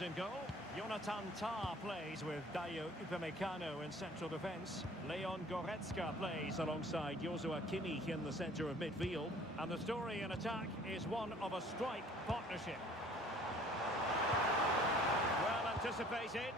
Netherlands in goal. Jonathan Tah plays with Dayo Upamecano in central defence. Leon Goretzka plays alongside Joshua Kimmich in the centre of midfield. And the story in attack is one of a strike partnership. Well anticipated.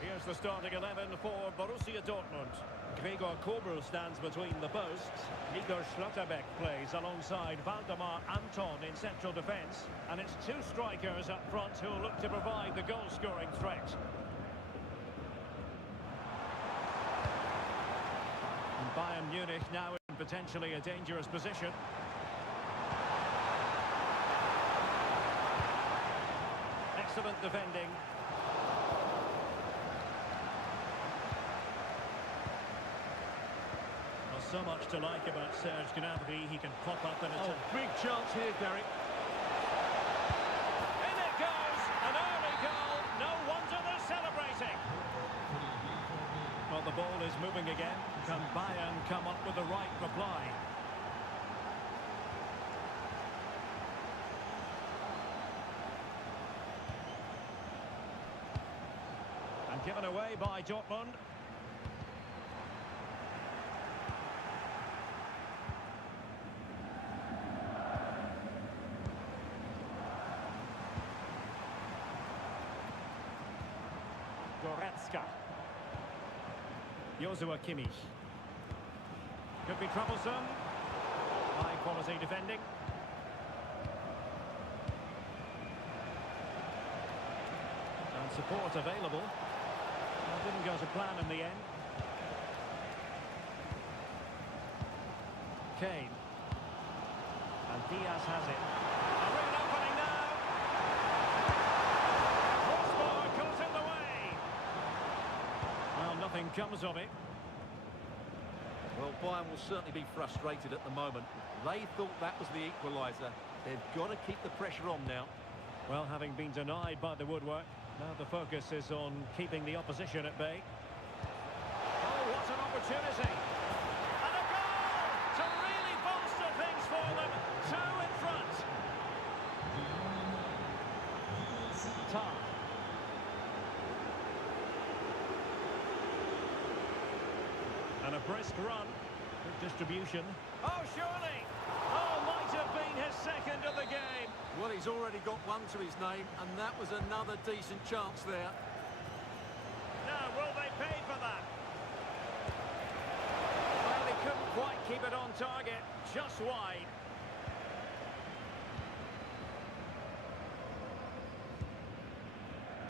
Here's the starting 11 for Borussia Dortmund. Gregor Kobel stands between the posts. Nico Schlotterbeck plays alongside Valdemar Anton in central defence. And it's two strikers up front who will look to provide the goal-scoring threat. And Bayern Munich now in potentially a dangerous position. Excellent defending. So much to like about Serge Gnabry. He can pop up and it's a big chance here, Derek. In it goes! An early goal. No wonder they're celebrating. Well, the ball is moving again. Can Bayern come up with the right reply? And given away by Dortmund. Goretzka. Joshua Kimmich. Could be troublesome. High quality defending. And support available. Well, didn't go to plan in the end. Kane. And Diaz has it. A real opening now. Crossbar caught in the way. Well, nothing comes of it. Well, Bayern will certainly be frustrated at the moment. They thought that was the equaliser. They've got to keep the pressure on now. Well, having been denied by the woodwork, now the focus is on keeping the opposition at bay. Oh, what an opportunity! And a goal to really bolster things for them. Two in front. Tah. And a brisk run. Good distribution. Oh, surely! Oh, might have been his second of the game. Well, he's already got one to his name, and that was another decent chance there. Now, will they pay for that? Well, they couldn't quite keep it on target, just wide.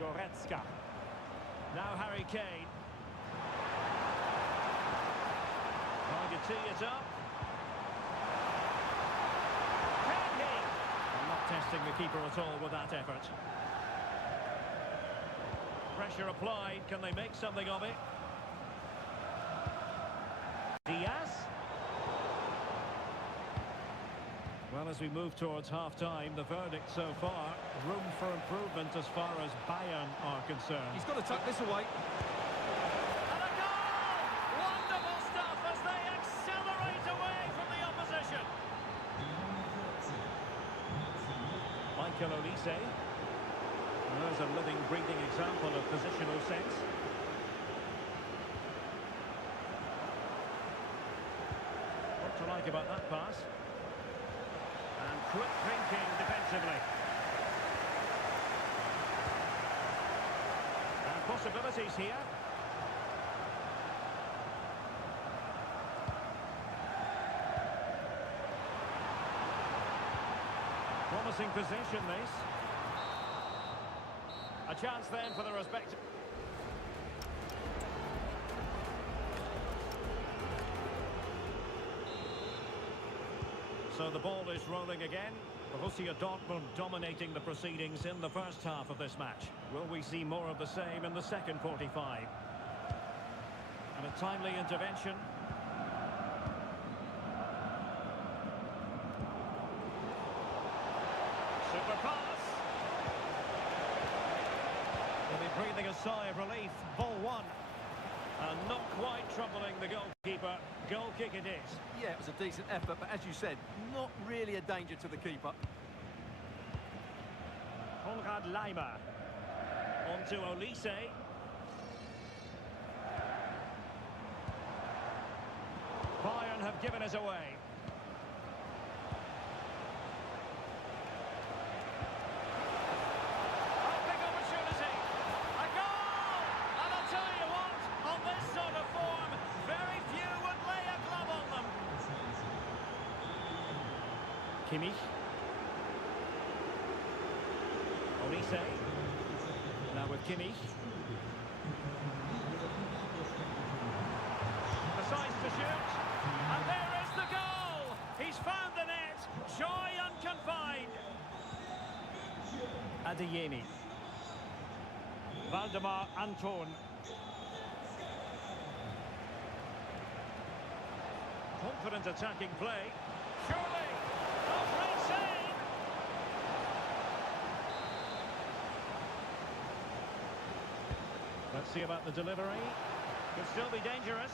Goretzka. Now Harry Kane. Trying to tee it up. Can he? Not testing the keeper at all with that effort. Pressure applied. Can they make something of it? Diaz. Well, as we move towards half-time, the verdict so far, room for improvement as far as Bayern are concerned. He's got to tuck this away. And a goal! Wonderful stuff as they accelerate away from the opposition. Michael Olise. There's a living, breathing example of positional sense. What to like about that pass? And quick thinking defensively. And possibilities here. Promising possession, this. A chance then for the respective... So the ball is rolling again. Borussia Dortmund dominating the proceedings in the first half of this match. Will we see more of the same in the second 45? And a timely intervention. Super pass. They'll be breathing a sigh of relief. Ball one. And not quite troubling the goalkeeper. Goal kick it is. Yeah, it was a decent effort, but as you said, not really a danger to the keeper. Konrad Leimer. On to Olise. Bayern have given us away. A big opportunity. A goal! And I'll tell you what, on this sort of form, very few would lay a glove on them. Kimmich. Olise. Now with Kimmich. Decides to shoot. And there is the goal! He's found the net. Joy unconfined. Adeyemi. Valdemar Anton. Confident attacking play. Surely! A free save! Let's see about the delivery. Could still be dangerous.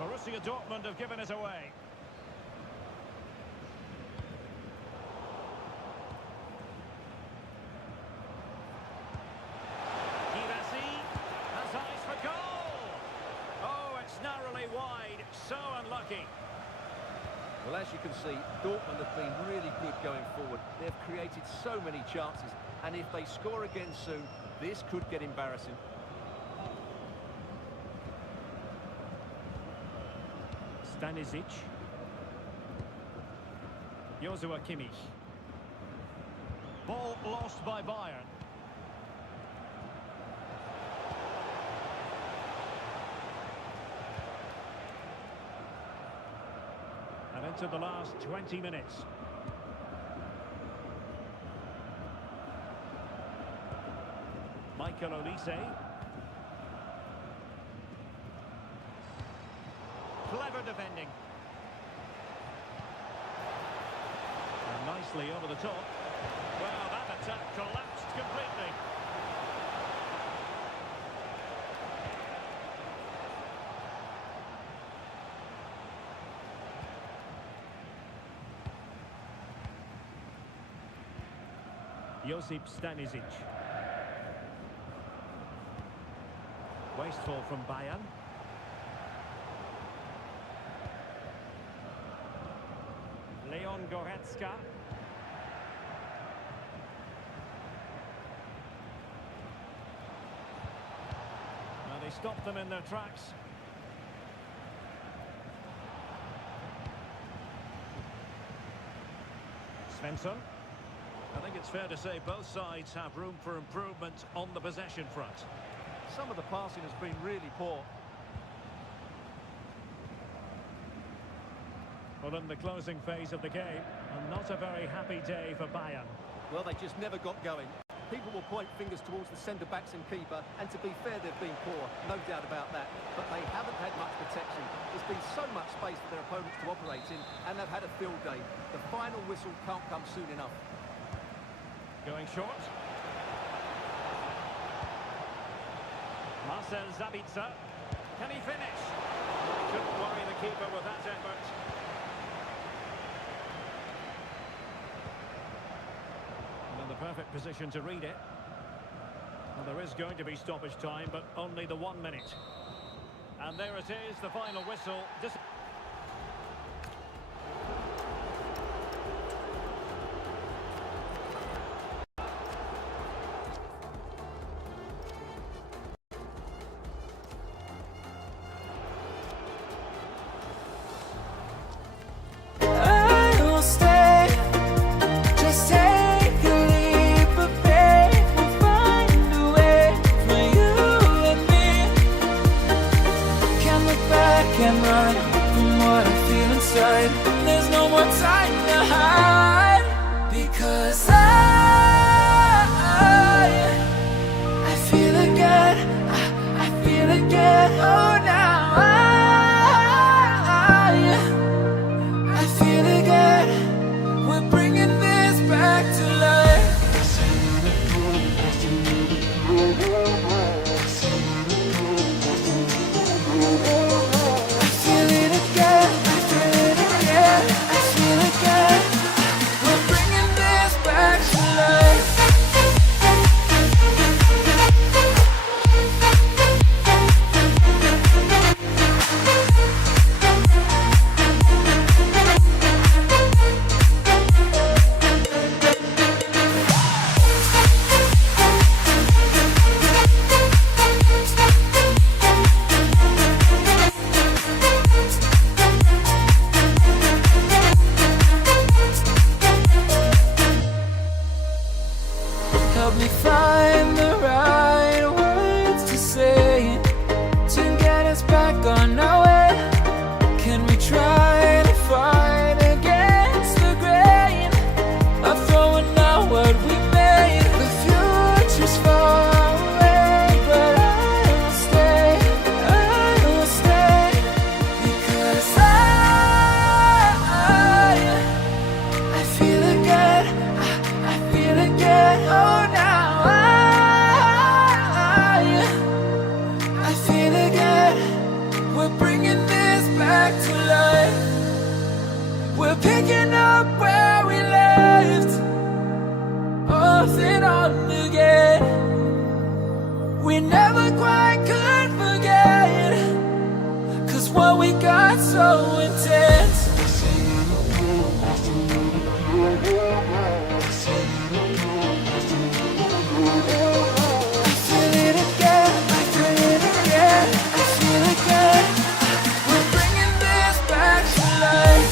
Borussia Dortmund have given us away. Girassi has eyes for goal. Oh, it's narrowly wide. So unlucky. Well, as you can see, Dortmund have been really good going forward. They've created so many chances, and if they score again soon, this could get embarrassing. Stanisic. Joshua Kimmich. Ball lost by Bayern. And into the last 20 minutes. Michael Olise. Clever defending. And nicely over the top. Well, that attack collapsed completely. Josip Stanisic. Wasteful from Bayern. Leon Goretzka. Now they stopped them in their tracks. Svensson. I think it's fair to say both sides have room for improvement on the possession front. Some of the passing has been really poor. Well, in the closing phase of the game, and not a very happy day for Bayern. Well, they just never got going. People will point fingers towards the centre-backs and keeper, and to be fair, they've been poor, no doubt about that. But they haven't had much protection. There's been so much space for their opponents to operate in, and they've had a field day. The final whistle can't come soon enough. Going short. Marcel Sabitzer. Can he finish? Couldn't worry the keeper with that effort. And in the perfect position to read it. Well, there is going to be stoppage time, but only the 1 minute. And there it is, the final whistle. Can run so intense. I feel it again, I feel it again, I feel it again. We're bringing this back to life.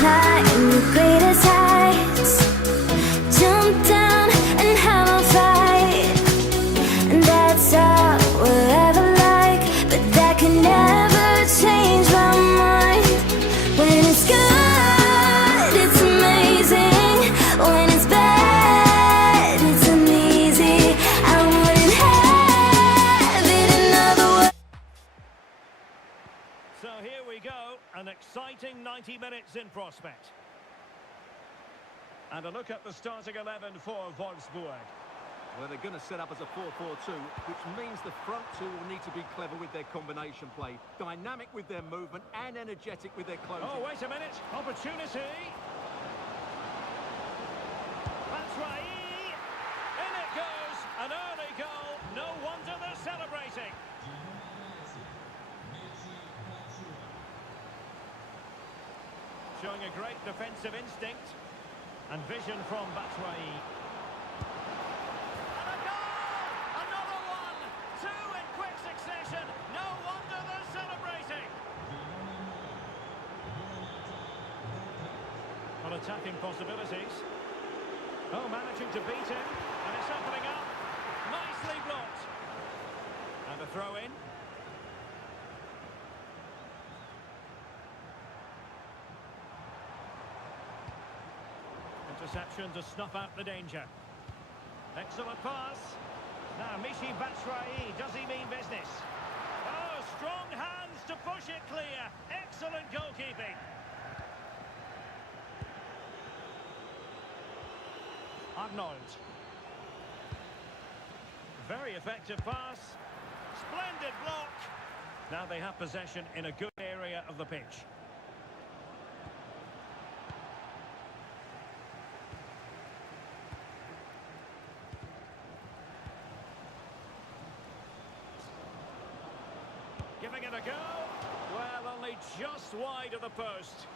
Climb the greatest heights, jump down and have a fight, and that's all we'll ever like. But that can never change my mind. When it's good, it's amazing. When it's bad, it's uneasy. I wouldn't have it another way. So here we go, an exciting 90 minutes in prospect. And a look at the starting 11 for Wolfsburg. Well, they're going to set up as a 4-4-2, which means the front two will need to be clever with their combination play, dynamic with their movement and energetic with their closing. Oh, wait a minute. Opportunity. That's right. In it goes. An early goal. No wonder they're celebrating. Showing a great defensive instinct and vision from Batshuayi. And a goal! Another one! Two in quick succession. No wonder they're celebrating. On attacking possibilities. Oh, managing to beat him. And it's opening up. Nicely blocked. And a throw in. Interception to snuff out the danger. Excellent pass. Now Michy Batshuayi, does he mean business? Oh, strong hands to push it clear. Excellent goalkeeping. Arnold. Very effective pass. Splendid block. Now they have possession in a good area of the pitch. Giving it a go. Well, only just wide of the post.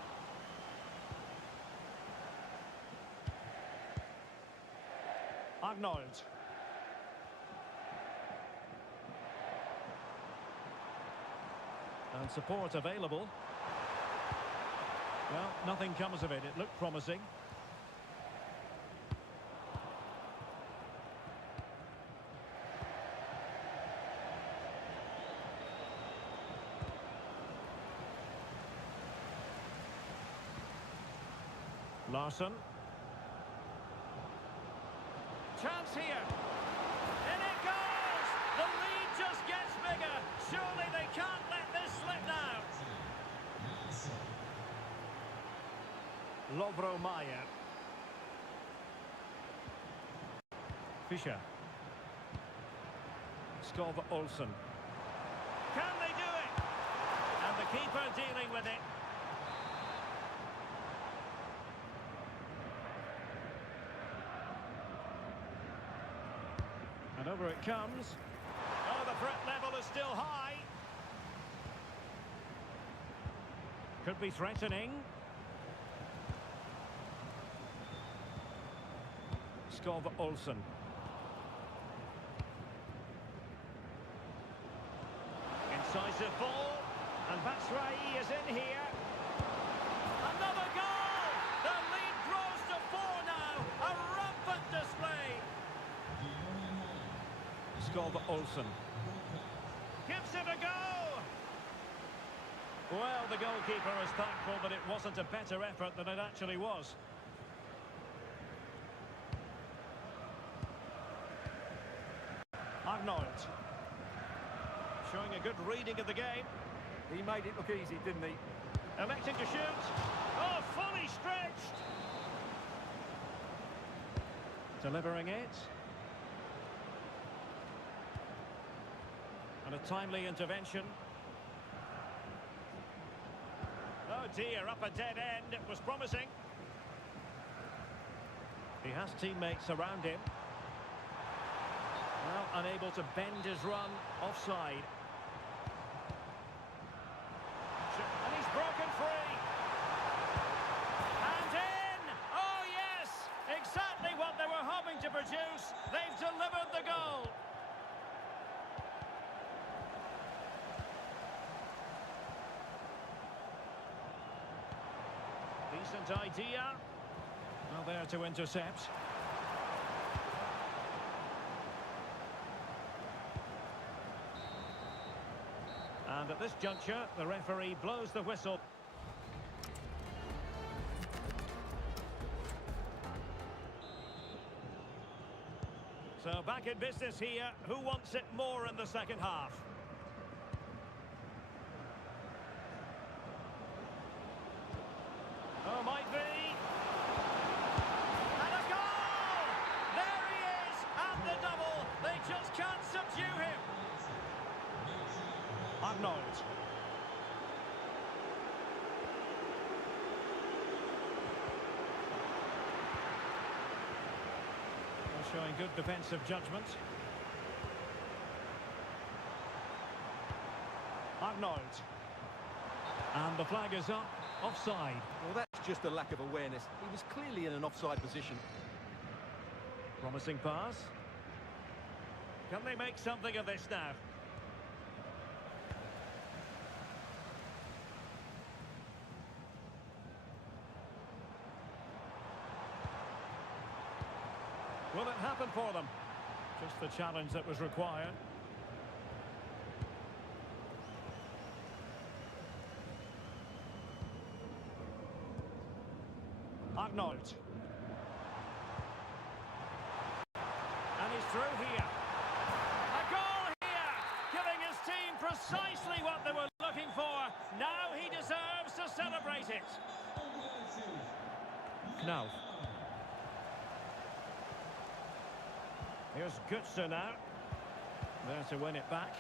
Arnold. And support available. Well, nothing comes of it. It looked promising. Larson. Chance here. In it goes! The lead just gets bigger. Surely they can't let this slip now. Lovro Mayer. Fischer. Skov Olsen. Can they do it? And the keeper dealing with it. And over it comes. Oh, the threat level is still high. Could be threatening. Skov Olsen. Incisive ball. And Batshuayi is in here. Another goal! The lead grows to 4 now. A rampant display. Skov Olsen. Gives it a go! Well, the goalkeeper is thankful that it wasn't a better effort than it actually was. Arnold. Showing a good reading of the game. He made it look easy, didn't he? Electing to shoot. Oh, fully stretched. Delivering it. And a timely intervention. Oh dear, up a dead end. It was promising. He has teammates around him. Well, unable to bend his run. Offside. And he's broken free. And in! Oh yes! Exactly what they were hoping to produce. They've delivered the goal. Decent idea. Well, there to intercept. And at this juncture, the referee blows the whistle. So back in business here. Who wants it more in the second half? Oh, might be. And a goal! There he is at the double. They just can't subdue him. Arnold. Well, showing good defensive judgment. Arnold. And the flag is up. Offside. Well, that's just a lack of awareness. He was clearly in an offside position. Promising pass. Can they make something of this now? Will it happen for them? Just the challenge that was required. Arnold. And he's through here. A goal here! Giving his team precisely what they were looking for. Now he deserves to celebrate it. Now. Here's Götze now. There to win it back.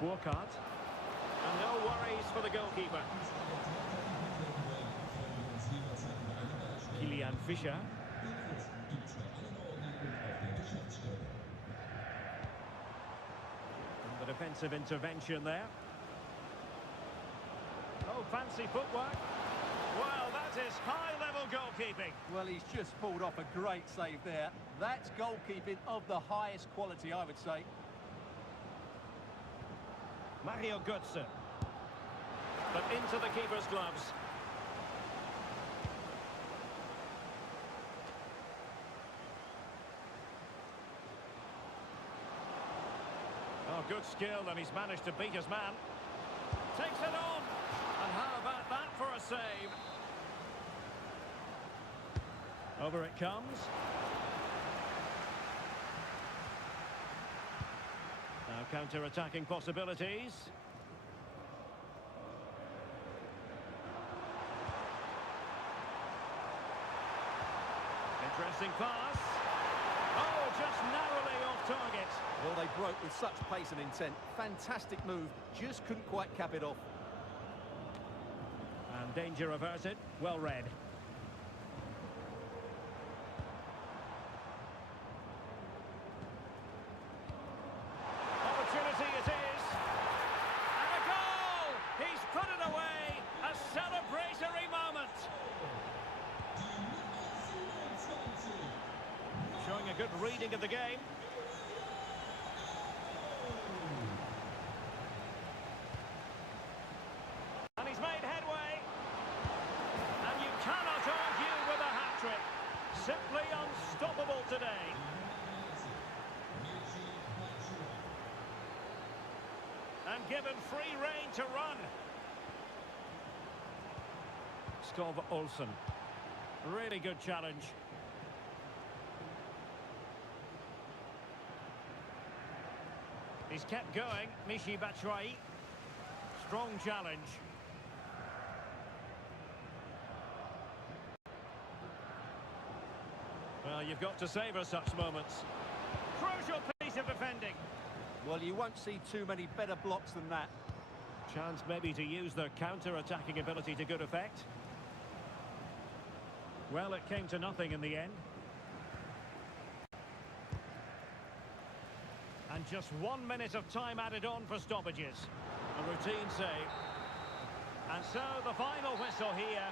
Burkhardt. And no worries for the goalkeeper. Kilian Fischer. And the defensive intervention there. Oh, fancy footwork. Well, that is high-level goalkeeping. Well, he's just pulled off a great save there. That's goalkeeping of the highest quality, I would say. Mario Götze. But into the keeper's gloves. Oh, good skill, and he's managed to beat his man. Takes it on. And how about that for a save? Over it comes. Now counter-attacking possibilities. Interesting pass. Oh, just narrowly off target. Well, they broke with such pace and intent. Fantastic move, just couldn't quite cap it off. And danger averted. Well read. Opportunity it is. And a goal! He's put it away. A celebratory moment. Showing a good reading of the game. And he's made headway. And you cannot argue with a hat-trick. Simply unstoppable today. And given free rein to run. Skov Olsen. Really good challenge. He's kept going, Michy Batshuayi. Strong challenge. Well, you've got to savour such moments. Crucial piece of defending. Well, you won't see too many better blocks than that. Chance maybe to use their counter-attacking ability to good effect. Well, it came to nothing in the end. And just 1 minute of time added on for stoppages. A routine save. And so the final whistle here.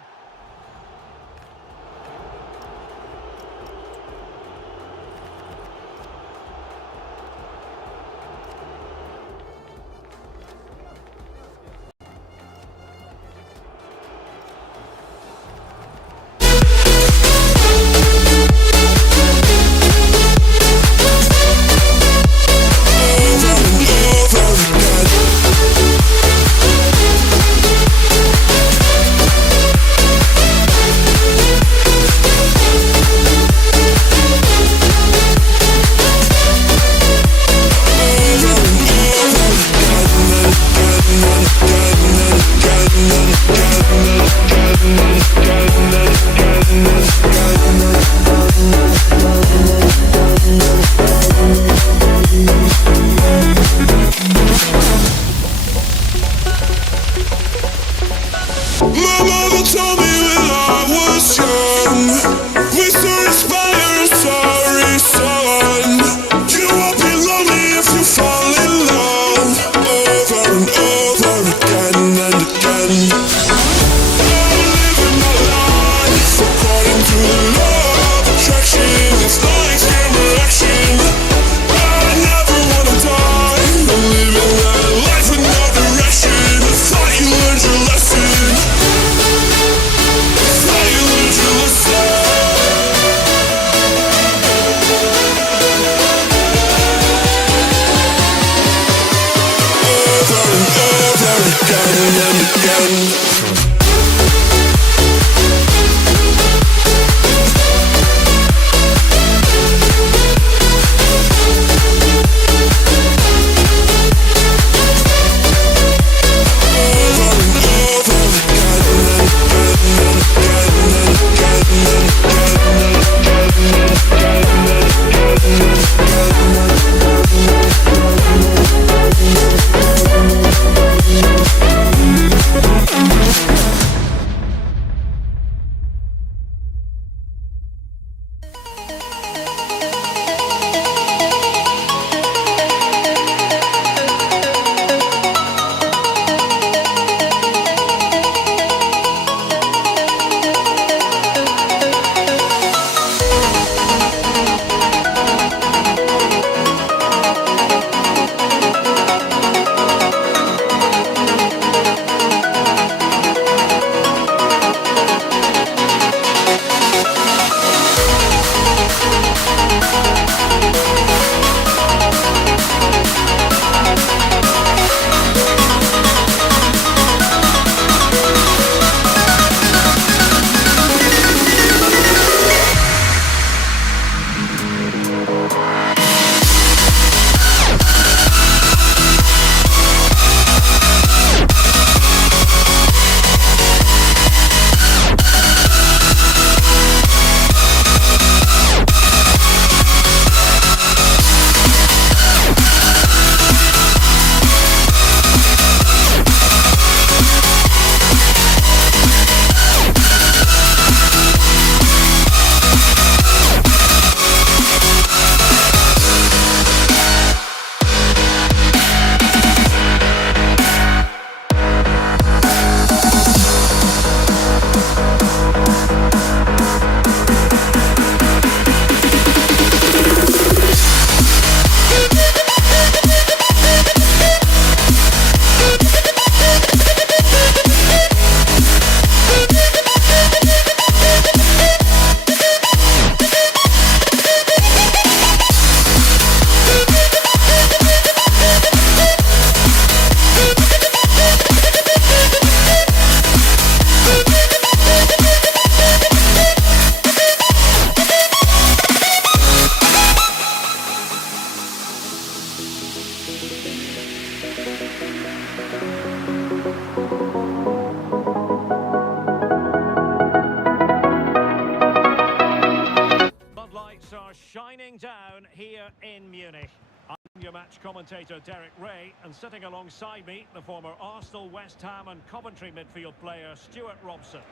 commentator Derek Ray, and sitting alongside me, the former Arsenal, West Ham and Coventry midfield player Stuart Robson.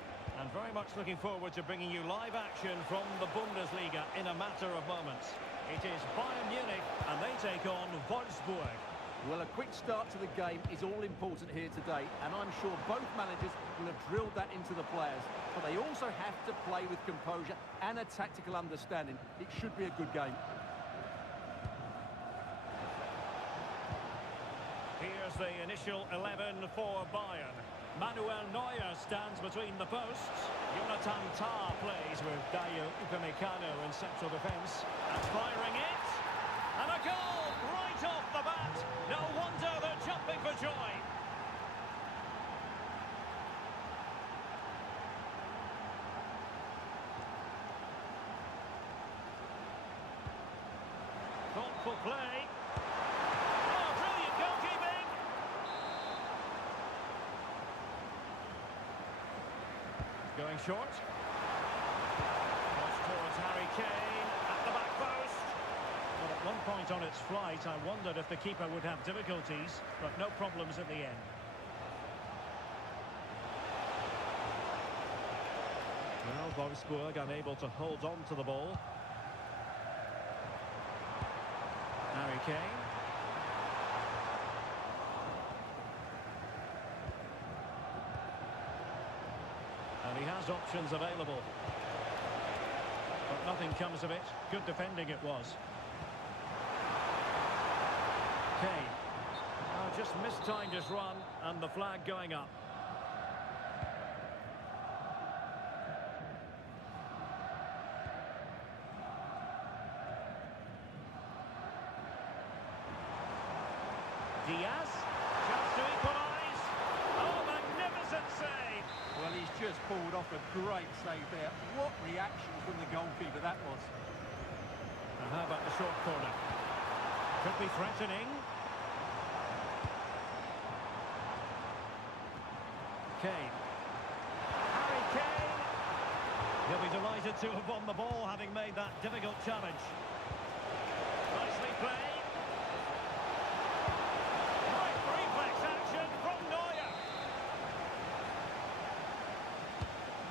And very much looking forward to bringing you live action from the Bundesliga in a matter of moments. It is Bayern Munich, and they take on Wolfsburg. Well, a quick start to the game is all important here today, and I'm sure both managers will have drilled that into the players. But they also have to play with composure and a tactical understanding. It should be a good game. Here's the initial 11 for Bayern. Manuel Neuer stands between the posts. Jonathan Tah plays with Dayo Upamecano in central defence. And firing it. And a goal right off the bat. No wonder they're jumping for joy. Thoughtful play. Oh, brilliant goalkeeping. Going short. Cross towards Harry Kane at the back post. Well, at one point on its flight, I wondered if the keeper would have difficulties, but no problems at the end. Well, Wolfsburg unable to hold on to the ball. Harry Kane. And he has options available. But nothing comes of it. Good defending it was. Kane. Oh, just mistimed his run, and the flag going up. Diaz, chance to equalise. Oh, magnificent save! Well, he's just pulled off a great save there. What reaction from the goalkeeper that was. And how about the short corner? Could be threatening. Kane. Harry Kane! He'll be delighted to have won the ball, having made that difficult challenge. Nicely played.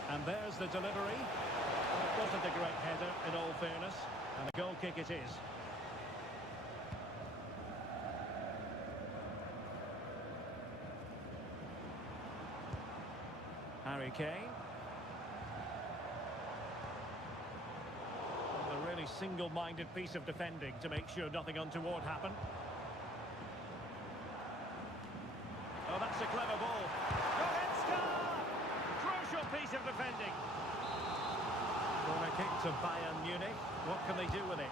And there's the delivery. It wasn't a great header, in all fairness. And a goal kick it is. Harry Kane. A really single-minded piece of defending to make sure nothing untoward happened. Oh, that's a clever ball. Crucial piece of defending. Corner kick to Bayern Munich. What can they do with it?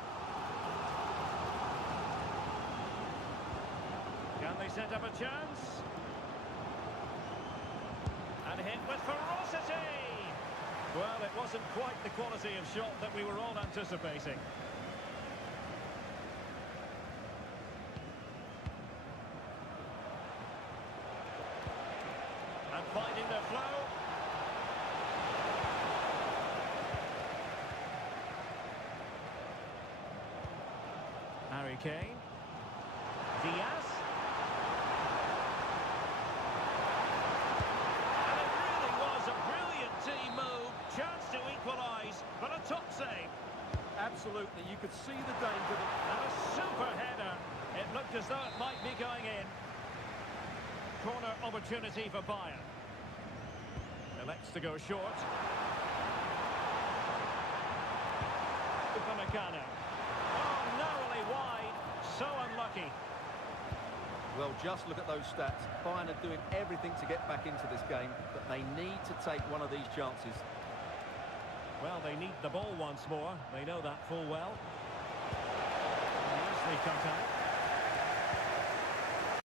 Can they set up a chance? And hit with ferocity. Well, it wasn't quite the quality of shot that we were all anticipating. And finding their flow. Harry Kane. Diaz. And it really was a brilliant team move. Chance to equalise, but a top save. Absolutely, you could see the danger. And a super header. It looked as though it might be going in. Corner opportunity for Bayern. Elects to go short. Upamecano. Oh, narrowly wide. So unlucky. Well, just look at those stats. Bayern are doing everything to get back into this game, but they need to take one of these chances. Well, they need the ball once more. They know that full well. Nicely cut out.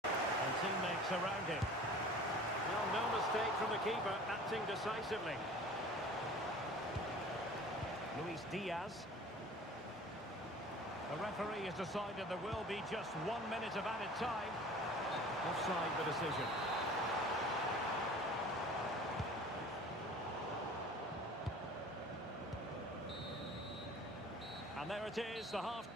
And teammates around him. Well, no mistake from the keeper, acting decisively. Luis Diaz. The referee has decided there will be just 1 minute of added time. Offside the decision. And there it is, the half.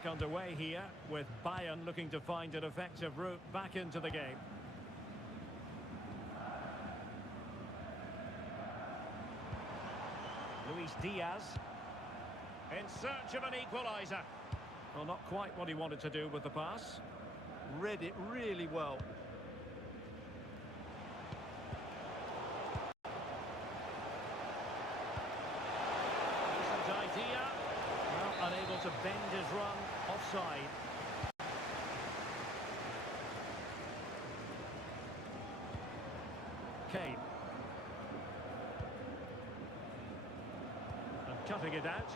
back underway here, with Bayern looking to find an effective route back into the game. Luis Diaz in search of an equaliser. Well, not quite what he wanted to do with the pass. Read it really well. Decent idea. Well, unable to bend his run. Offside. Kane. And cutting it out.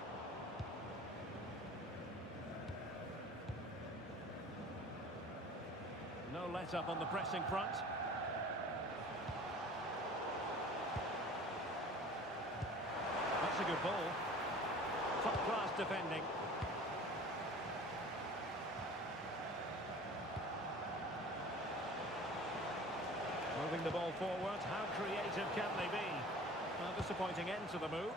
No let up on the pressing front. That's a good ball. Top class defending. Moving the ball forward. How creative can they be? A disappointing end to the move.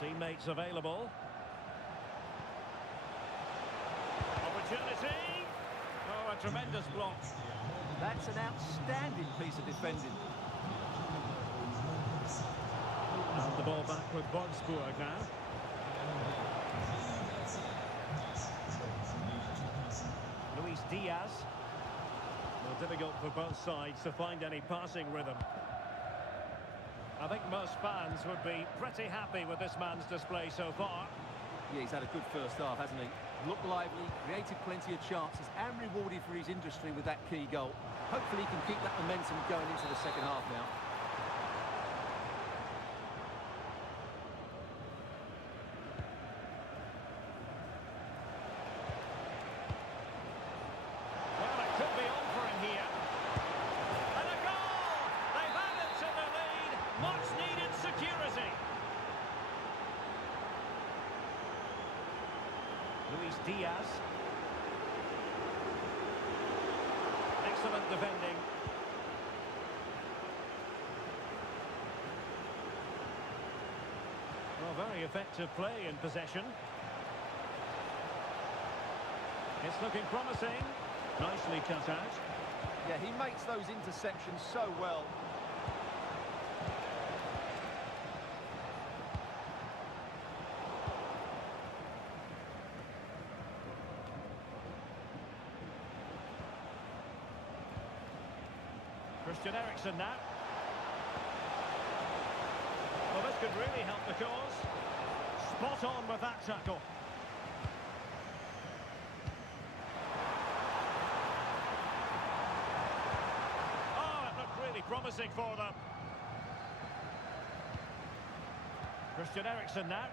Teammates available. Opportunity. Oh, a tremendous block. That's an outstanding piece of defending. And the ball back with Wolfsburg now. Luis Diaz. Well, difficult for both sides to find any passing rhythm. I think most fans would be pretty happy with this man's display so far. Yeah, he's had a good first half, hasn't he? Looked lively, created plenty of chances, and rewarded for his industry with that key goal. Hopefully he can keep that momentum going into the second half now. Well, it could be on for him here. And a goal! They've added to the lead. Much needed security. Luis Diaz. Excellent defending. Well, very effective play in possession. It's looking promising. Nicely cut out. Yeah, he makes those interceptions so well. Christian Eriksen now. Well, this could really help the cause. Spot on with that tackle. Oh, it looked really promising for them. Christian Eriksen now.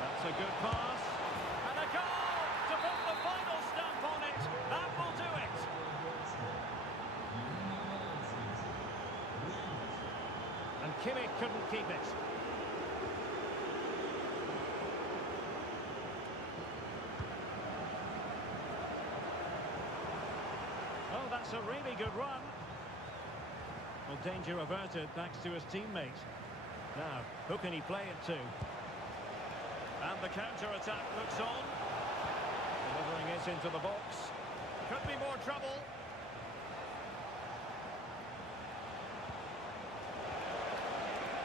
That's a good pass. And a goal to put the final stamp on it. That will do it. And Kimmich couldn't keep it. Oh, that's a really good run. Well, danger averted thanks to his teammate. Now, who can he play it to? And the counter-attack looks on. Delivering it into the box. Could be more trouble.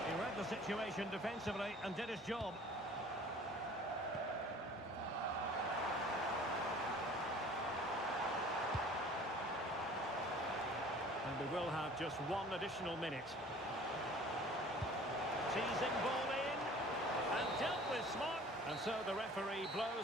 He read the situation defensively and did his job. And we will have just one additional minute. Teasing ball in. And dealt with smart. And so the referee blows.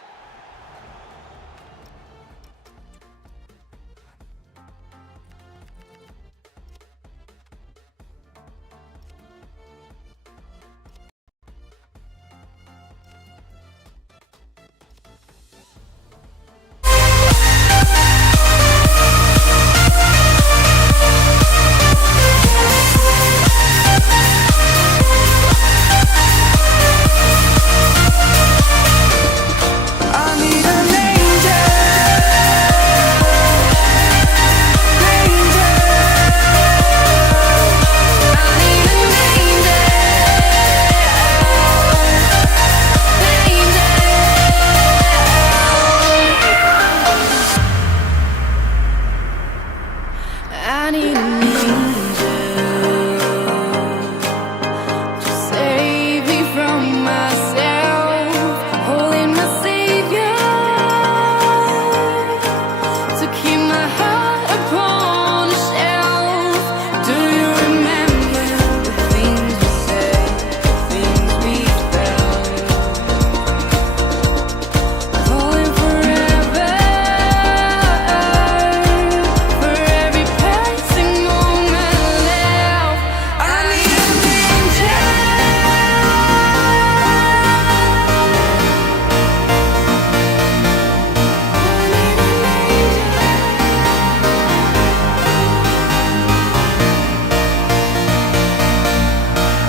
need an angel to save me from myself, holding my savior to keep my heart upon a shelf. Do you remember the things we said, the things we felt? Falling forever for every passing moment left. I need an angel.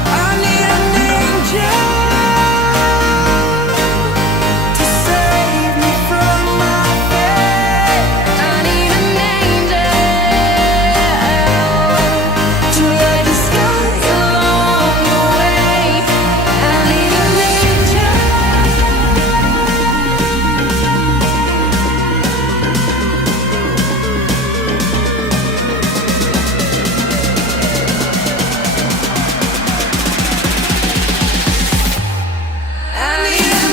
I need an angel to save me from my fate. I need an angel to light the sky along the way. I need an angel. I need an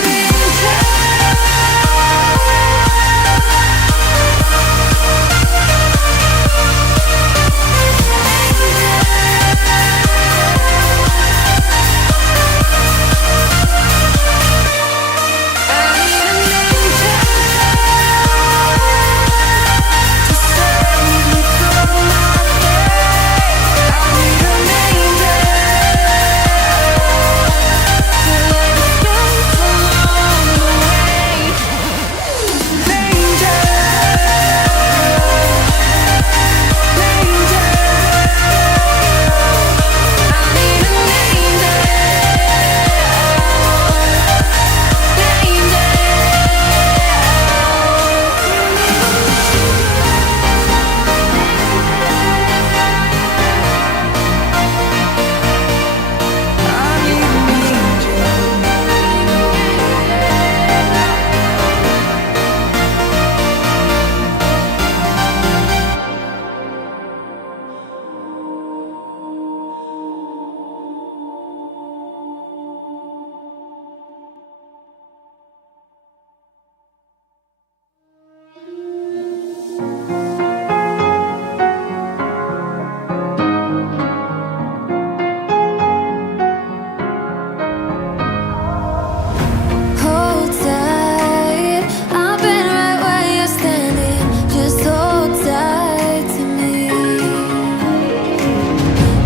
Hold tight, I've been right where you're standing. Just hold tight to me.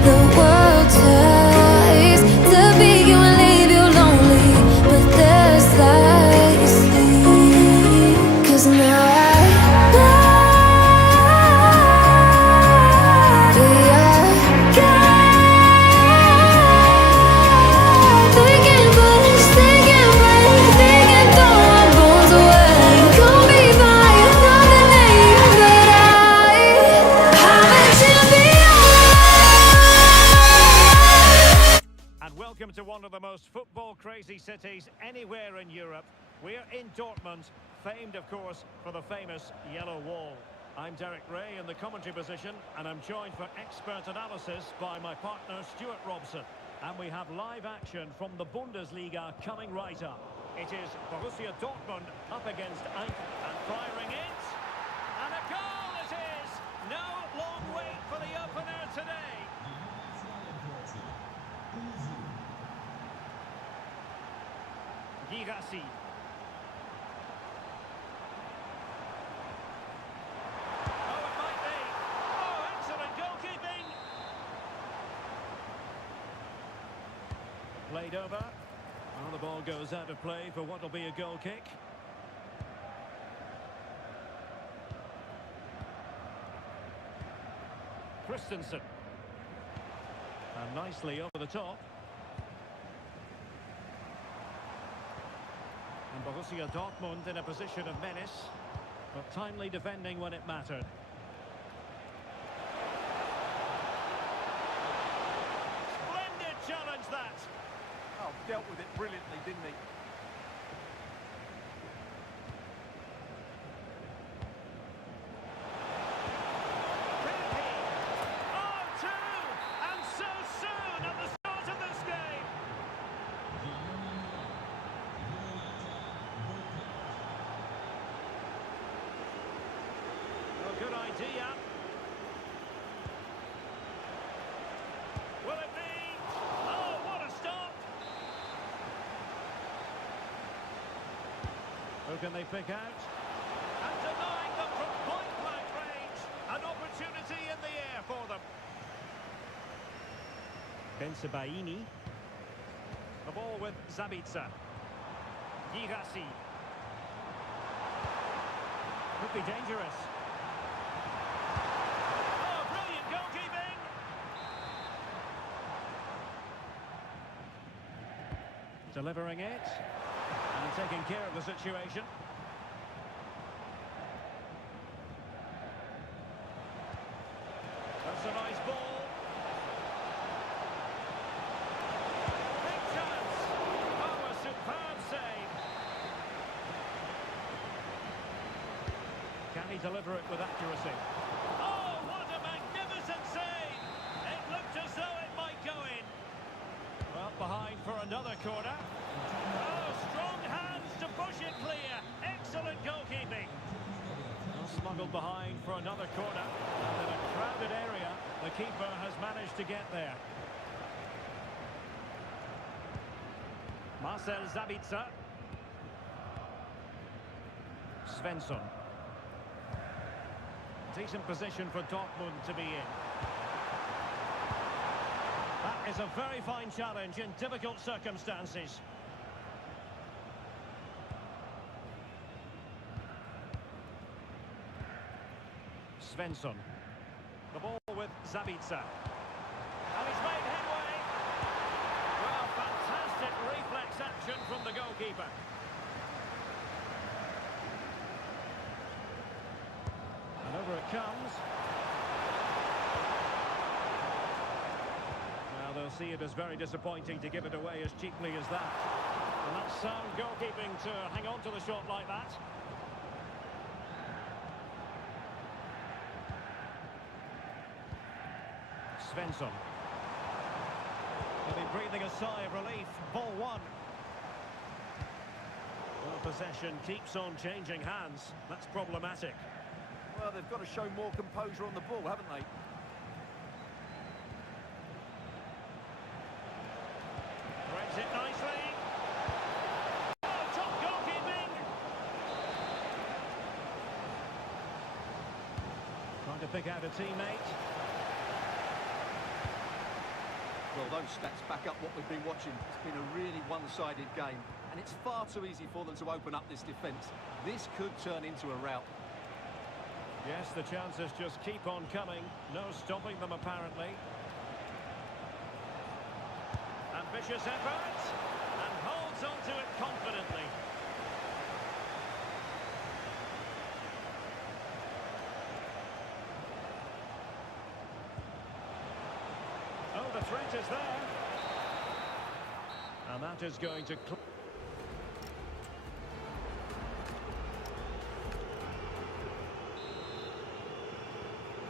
The world tries to beat you and leave you lonely, but there's light you sleep. 'Cause now I know we are God. They can push, they can break, they can throw our bones away. Call me by another name, but I'm a champion. And welcome to one of the most football-crazy cities anywhere in Europe. We're in Dortmund, famed, of course, for the famous Yellow Wall. I'm Derek Ray in the commentary position, and I'm joined for expert analysis by my partner, Stuart Robson. And we have live action from the Bundesliga coming right up. It is Borussia Dortmund up against Eichel and firing it. And a goal it is! No long wait for the opener today. Girassi. Oh, it might be. Oh, excellent goalkeeping. Played over. Well, the ball goes out of play for what will be a goal kick. Christensen. And nicely over the top. And Borussia Dortmund in a position of menace, but timely defending when it mattered. Splendid challenge that! Oh, dealt with it brilliantly, didn't he? Who can they pick out? And denying them from point-blank range. An opportunity in the air for them. Bensebaini. The ball with Zabitsa. Girassi. Could be dangerous. Oh, brilliant goalkeeping! Delivering it. And taking care of the situation. That's a nice ball. Big chance. Oh, a superb save. Can he deliver it with accuracy? Oh, what a magnificent save! It looked as though it might go in. Well, behind for another corner. Oh, strong hands to push it clear. Excellent goalkeeping. Well, smuggled behind for another corner. And in a crowded area, the keeper has managed to get there. Marcel Zabitsa. Svensson. Decent position for Dortmund to be in. That is a very fine challenge in difficult circumstances. Svensson. The ball with Zabitsa. And he's made headway. Well, fantastic reflex action from the goalkeeper. And over it comes. Well, they'll see it as very disappointing to give it away as cheaply as that. And that's sound goalkeeping to hang on to the shot like that. Svensson. They'll be breathing a sigh of relief. Ball one. Well, possession keeps on changing hands. That's problematic. Well, they've got to show more composure on the ball, haven't they? Threads it nicely. Oh, top goalkeeping! Trying to pick out a teammate. Well, those stats back up what we've been watching. It's been a really one-sided game, and it's far too easy for them to open up this defence. This could turn into a rout. Yes, the chances just keep on coming. No stopping them, apparently. Ambitious effort, and holds on to it confidently. Oh, the threat is there. And that is going to...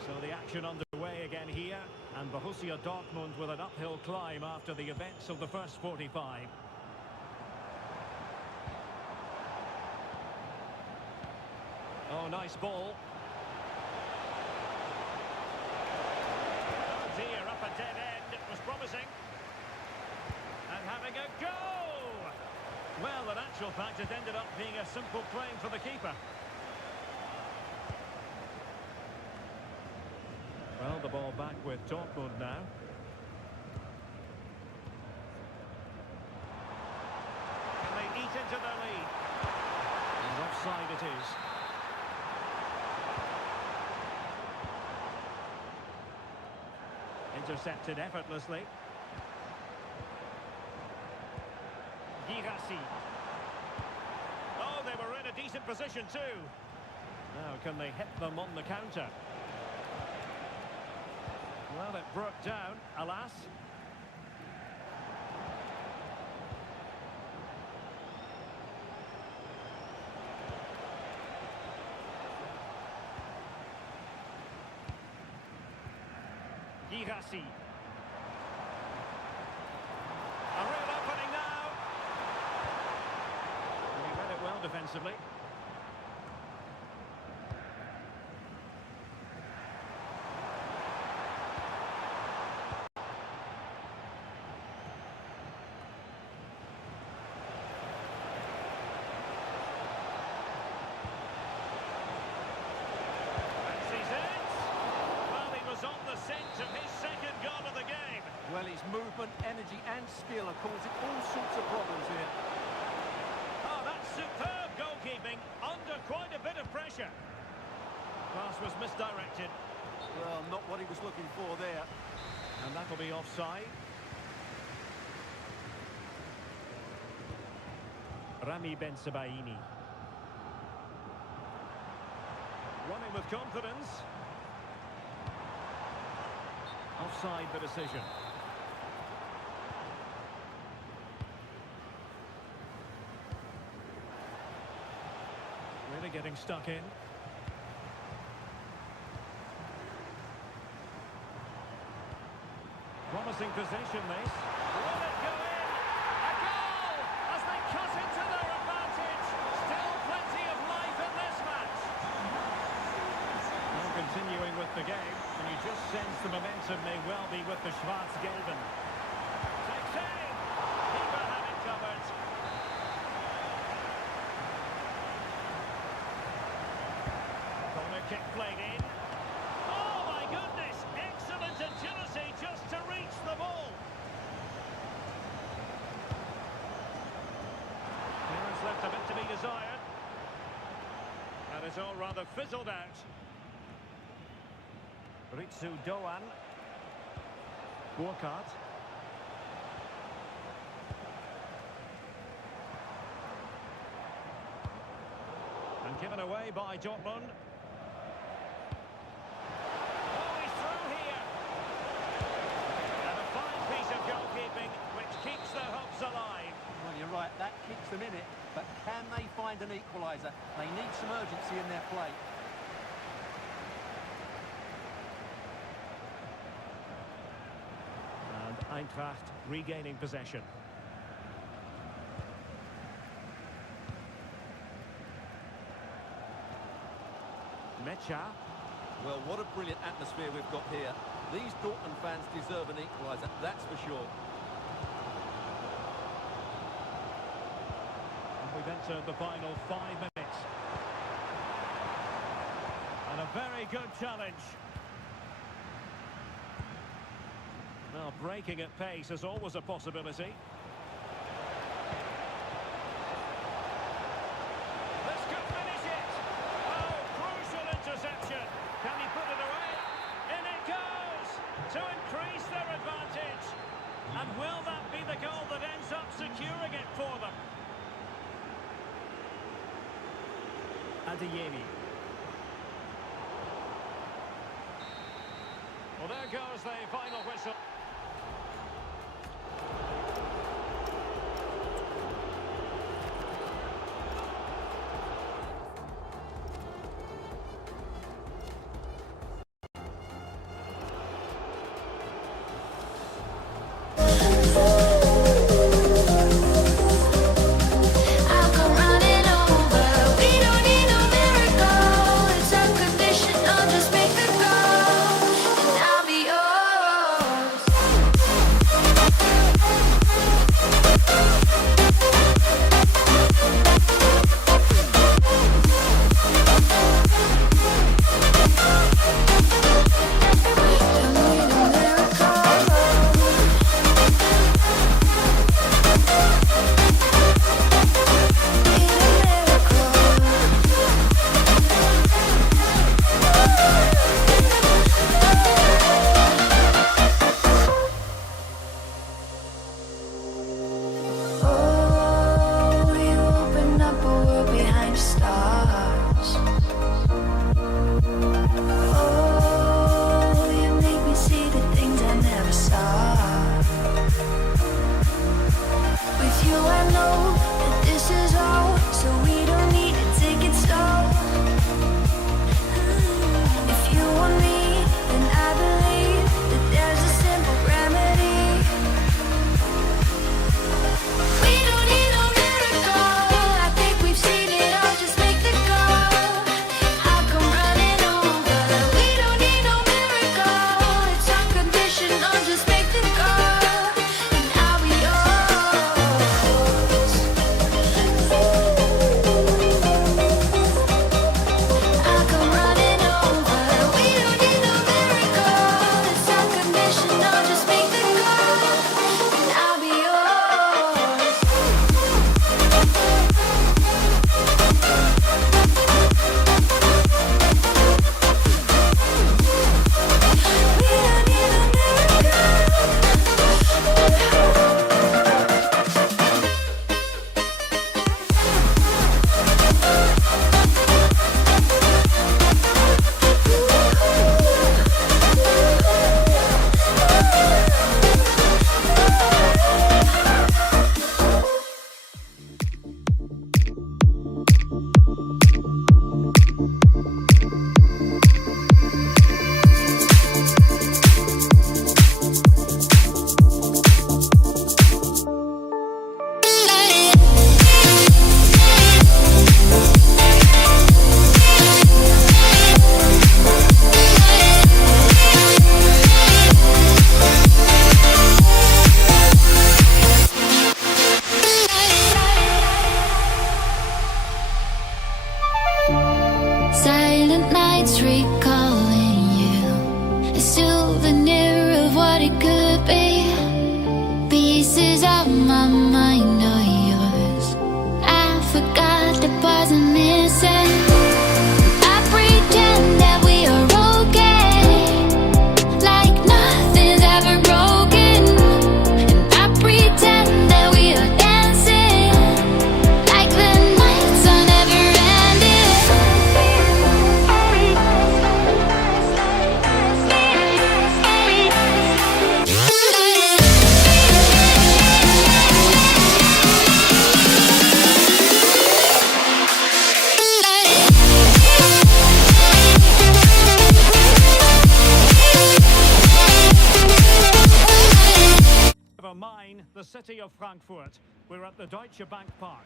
So the action underway again here, and Borussia Dortmund with an uphill climb after the events of the first 45. Oh, nice ball. Oh dear, up a dead end, it was promising. And having a go! Well, in actual fact, it ended up being a simple claim for the keeper. Well, the ball back with Dortmund now. Can they eat into their lead? And offside it is. Intercepted effortlessly. Girassi. Oh, they were in a decent position too. Now, can they hit them on the counter? Well, it broke down, alas. Girassi. A real opening now. And he read it well defensively. movement, energy and skill are causing all sorts of problems here. Oh, that's superb goalkeeping under quite a bit of pressure. Pass was misdirected. Well, not what he was looking for there. And that'll be offside. Rami Ben Sebaini. Running with confidence. Offside the decision. Really getting stuck in. Promising possession, this. Will it go in? A goal! As they cut into their advantage. Still plenty of life in this match. Now continuing with the game, and you just sense the momentum may well be with the Schwarz-Gelben. Takes aim! Keeper had it covered. Corner kick played in. Oh my goodness! Excellent agility just to reach the ball. Clearance left a bit to be desired. And it's all rather fizzled out. Ritsu Doan. Burkhardt. And given away by Dortmund. Oh, he's through here. And a fine piece of goalkeeping which keeps their hopes alive. Well, you're right, that keeps them in it, but can they find an equaliser? They need some urgency in their play. And Eintracht regaining possession. Mecha. Well, what a brilliant atmosphere we've got here. These Dortmund fans deserve an equaliser, that's for sure. And we've entered the final 5 minutes. And a very good challenge. Well, breaking at pace is always a possibility. This could finish it. Oh, crucial interception. Can he put it away? In it goes to increase their advantage. And will that be the goal that ends up securing it for them? Adeyemi. Well, there goes the final whistle. I'll come running over. We don't need no miracle. It's unconditional. Just make the goal, and I'll be yours. city of Frankfurt. We're at the Deutsche Bank Park.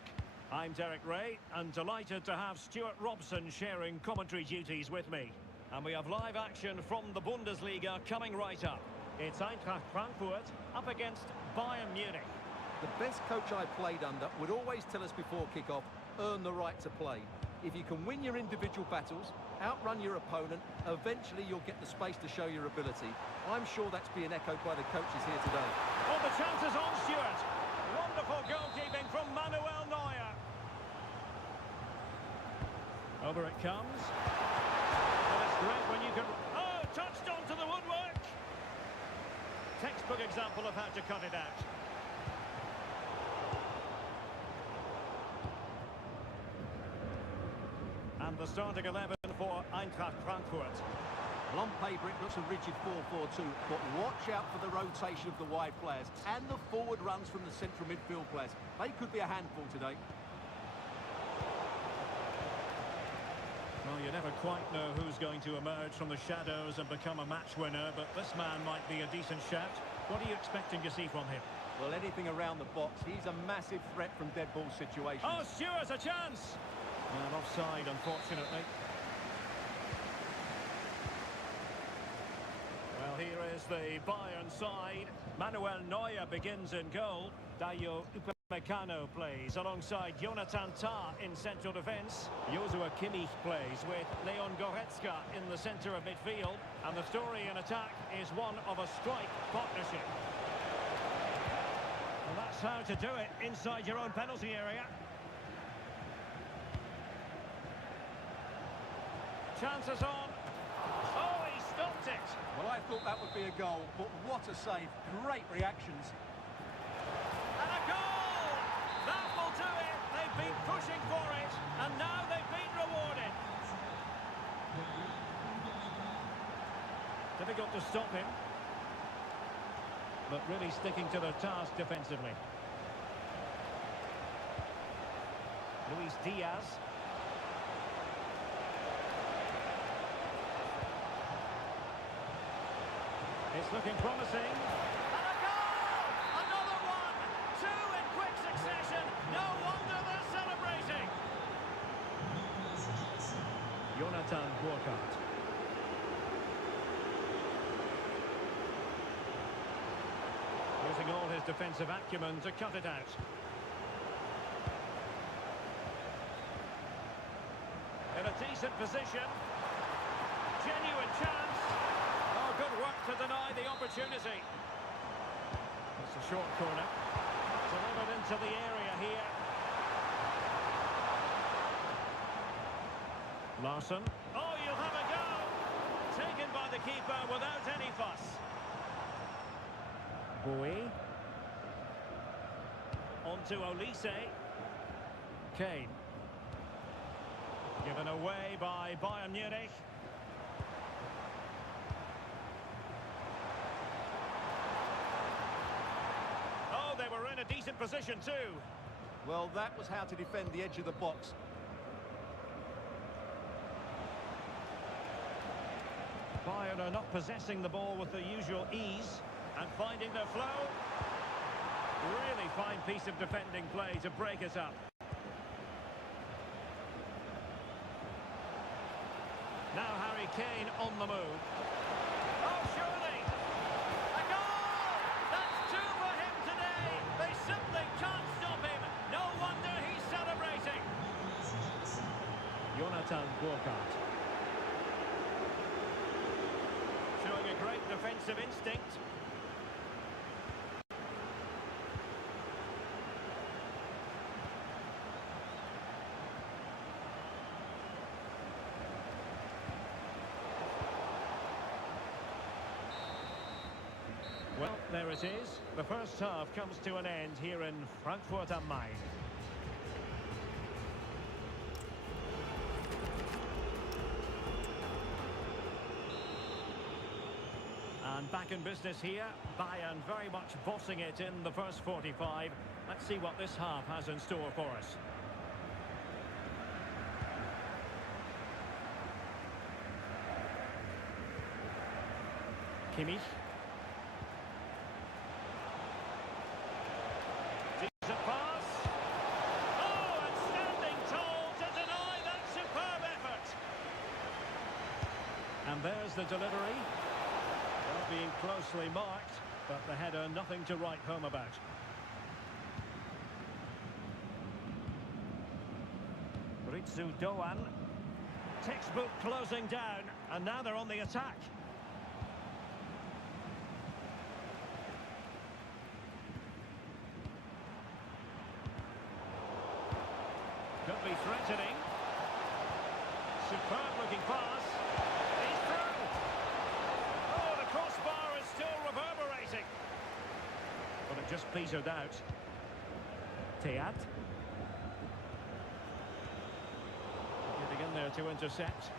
I'm Derek Ray, and delighted to have Stuart Robson sharing commentary duties with me. And we have live action from the Bundesliga coming right up. It's Eintracht Frankfurt up against Bayern Munich. The best coach I played under would always tell us before kick-off, earn the right to play. If you can win your individual battles, outrun your opponent, eventually you'll get the space to show your ability. I'm sure that's being echoed by the coaches here today. Oh, the chance is on, Stuart. Wonderful goalkeeping from Manuel Neuer. Over it comes. And it's great when you can... Oh, touched onto the woodwork. Textbook example of how to cut it out. And the starting 11 for Eintracht Frankfurt. Well, on paper it looks a rigid 4-4-2, but watch out for the rotation of the wide players and the forward runs from the central midfield players. They could be a handful today. Well, you never quite know who's going to emerge from the shadows and become a match winner, but this man might be a decent shout. What are you expecting to see from him? Well, anything around the box. He's a massive threat from dead ball situations. Oh, Stuart, a chance! And offside, unfortunately. Well, here is the Bayern side. Manuel Neuer begins in goal. Dayo Upamecano plays alongside Jonathan Tah in central defence. Joshua Kimmich plays with Leon Goretzka in the centre of midfield. And the story in attack is one of a strike partnership. Well, that's how to do it inside your own penalty area. Chances on. Oh, he stopped it. Well, I thought that would be a goal, but what a save. Great reactions. And a goal! That will do it. They've been pushing for it, and now they've been rewarded. Difficult to stop him, but really sticking to their task defensively. Luis Diaz. It's looking promising. And a goal! Another one! Two in quick succession. No wonder they're celebrating. Jonathan Burkhardt. Using all his defensive acumen to cut it out. In a decent position. Genuine chance. Oh, good work to deny the opportunity. It's a short corner. Delivered into the area here. Larson. Oh, you'll have a go. Taken by the keeper without any fuss. Bowie. On to Olise. Kane. Given away by Bayern Munich. Oh, they were in a decent position too. Well, that was how to defend the edge of the box. Bayern are not possessing the ball with the usual ease and finding their flow. Really fine piece of defending play to break it up. Now Harry Kane on the move. Oh, surely! A goal! That's two for him today! They simply can't stop him! No wonder he's celebrating! Jonathan Burkhardt. Showing a great defensive instinct. Well, there it is. The first half comes to an end here in Frankfurt am Main. And back in business here. Bayern very much bossing it in the first 45. Let's see what this half has in store for us. Kimmich. the delivery. Well, being closely marked, but the header nothing to write home about. Ritsu Doan. Textbook closing down, and now they're on the attack. Could be threatening. Superb looking pass. He's through. Oh, the crossbar is still reverberating. But it just petered out. Teat. Getting in there to intercept.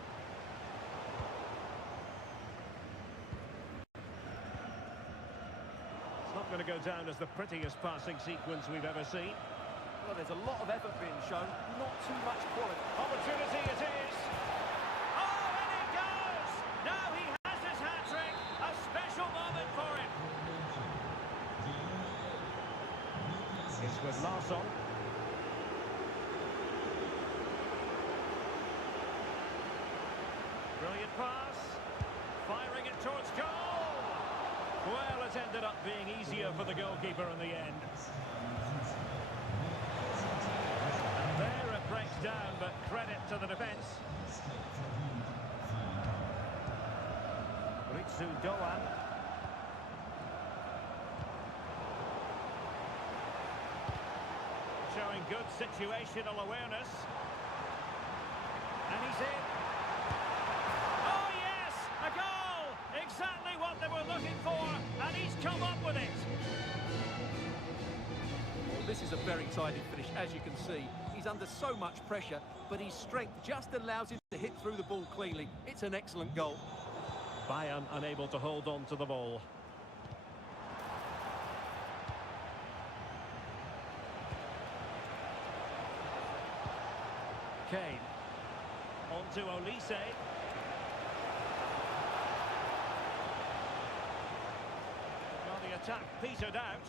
It's not going to go down as the prettiest passing sequence we've ever seen. Well, there's a lot of effort being shown, not too much quality. Opportunity it is. Oh, and he goes! Now he has his hat-trick. A special moment for him. It's with Larsson. Brilliant pass. Firing it towards goal. Well, it ended up being easier for the goalkeeper in the end. There it breaks down, but credit to the defence. Ritsu Doan. Showing good situational awareness. And he's in. Oh yes, a goal! Exactly what they were looking for, and he's come up with it. Well, this is a very tidy finish, as you can see. He's under so much pressure, but his strength just allows him to hit through the ball cleanly. It's an excellent goal. Bayern unable to hold on to the ball. Kane. On to Olise. Well, the attack petered out.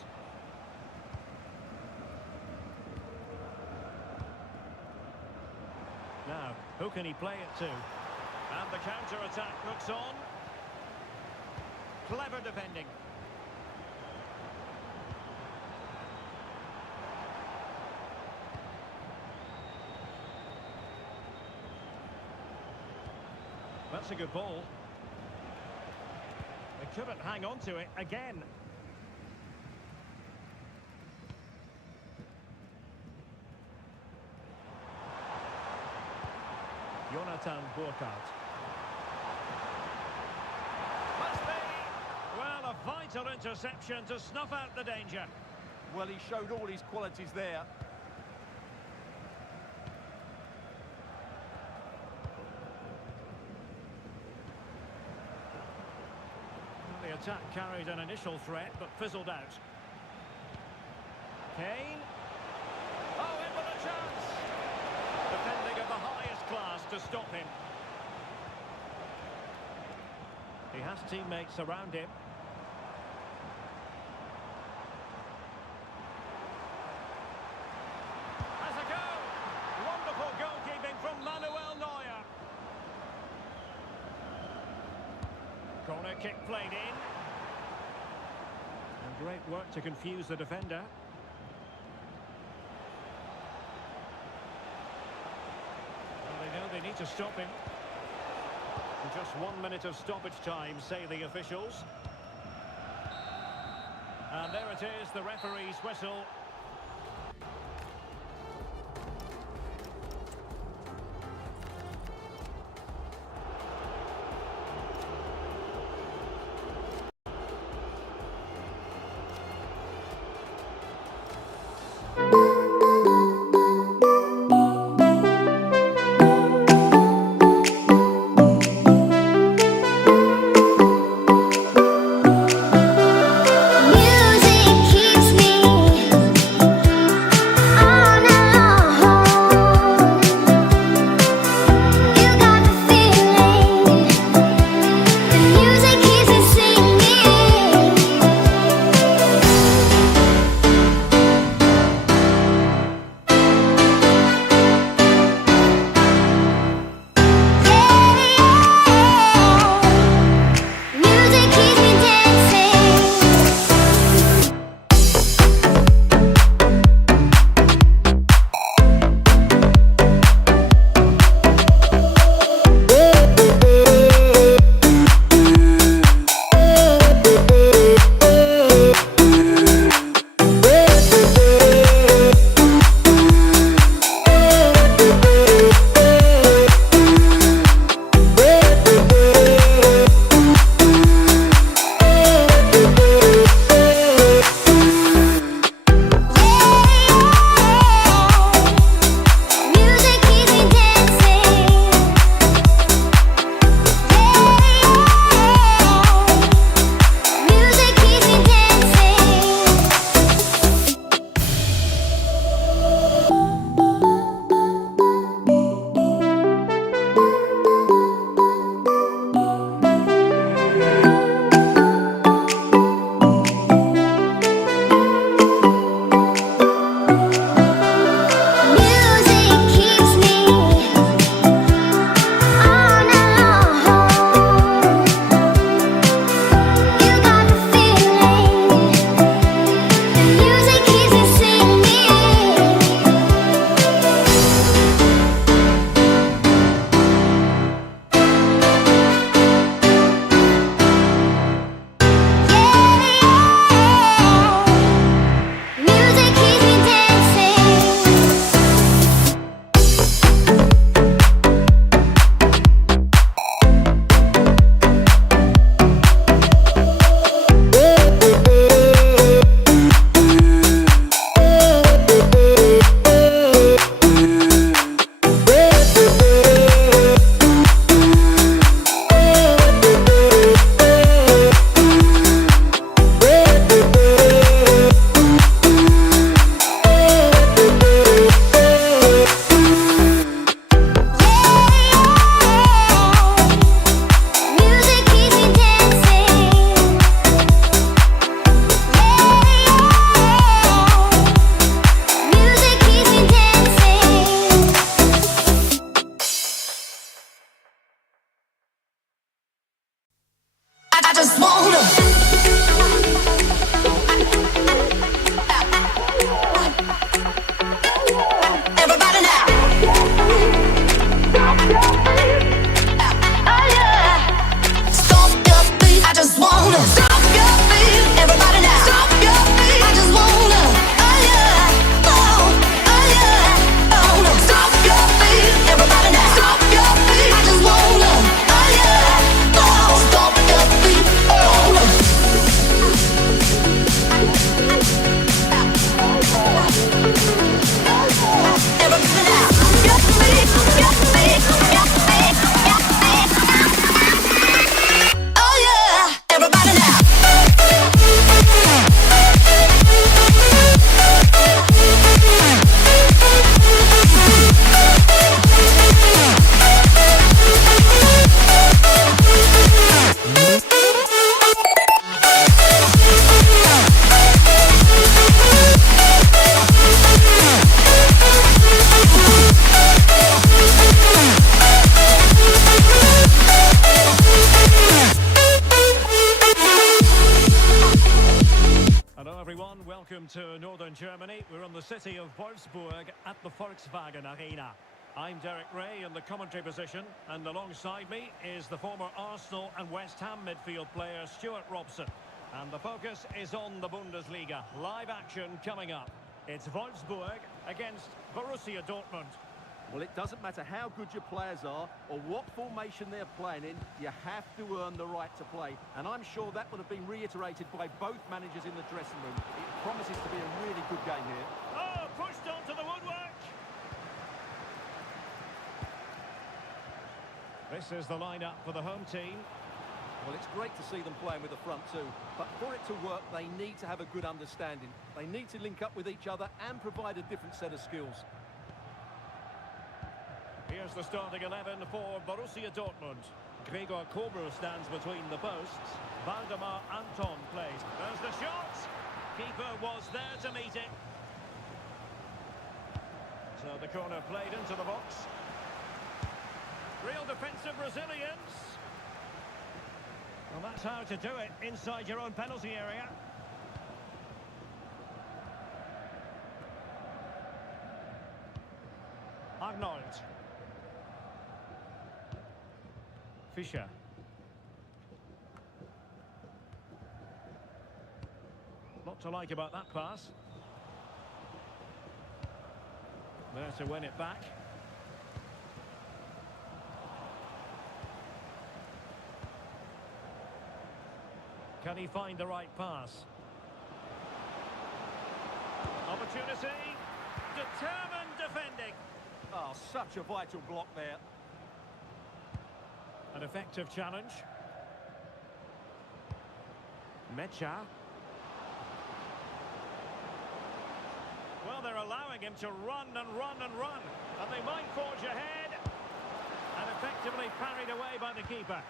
Now, who can he play it to? And the counter-attack looks on. Clever defending. That's a good ball. They couldn't hang on to it again. Jonathan Burkhardt. Must be. Well, a vital interception to snuff out the danger. Well, he showed all his qualities there. Well, the attack carried an initial threat, but fizzled out. Kane. Oh, in with a chance. Defending of the highest class to stop him. He has teammates around him. Has a go! Wonderful goalkeeping from Manuel Neuer. Corner kick played in. And great work to confuse the defender. They need to stop him. And just 1 minute of stoppage time, say the officials. And there it is, the referee's whistle. Music keeps me beat, I just wanna. Everybody now. Oh yeah. Stop your beat, I just wanna. Stop your beat. Everybody now. Stop your beat, I just wanna. Oh yeah. Oh yeah. Oh no. Stop your beat. Everybody now. Stop your beat, I just wanna. Oh yeah. Oh, stop your beat. Oh no. Hello everyone, welcome to Northern Germany. We're in the city of Wolfsburg at the Volkswagen Arena. I'm Derek Ray in the commentary position, and alongside me is the former Arsenal and West Ham midfield player Stuart Robson. And the focus is on the Bundesliga. Live action coming up. It's Wolfsburg against Borussia Dortmund. Well, it doesn't matter how good your players are or what formation they're playing in, you have to earn the right to play. And I'm sure that would have been reiterated by both managers in the dressing room. It promises to be a really good game here. Oh, pushed onto the woodwork. This is the lineup for the home team. Well, it's great to see them playing with the front two, but for it to work, they need to have a good understanding. They need to link up with each other and provide a different set of skills. Here's the starting 11 for Borussia Dortmund. Gregor Kobel stands between the posts. Valdemar Anton plays. There's the shot. Keeper was there to meet it. So the corner played into the box. Real defensive resilience. Well, that's how to do it inside your own penalty area. Arnold. Fischer. Lot to like about that pass. There to win it back. Can he find the right pass? Opportunity. Determined defending. Oh, such a vital block there. An effective challenge. Mecha. Well, they're allowing him to run and run and run. And they might forge ahead. And effectively parried away by the keeper.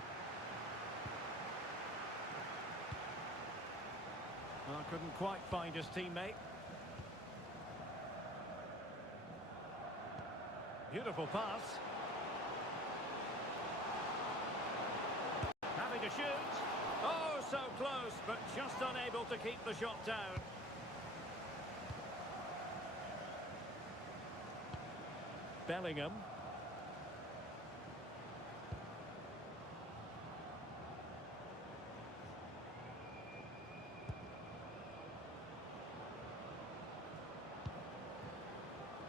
Well, couldn't quite find his teammate. Beautiful pass. Having a shoot. Oh, so close, but just unable to keep the shot down. Bellingham.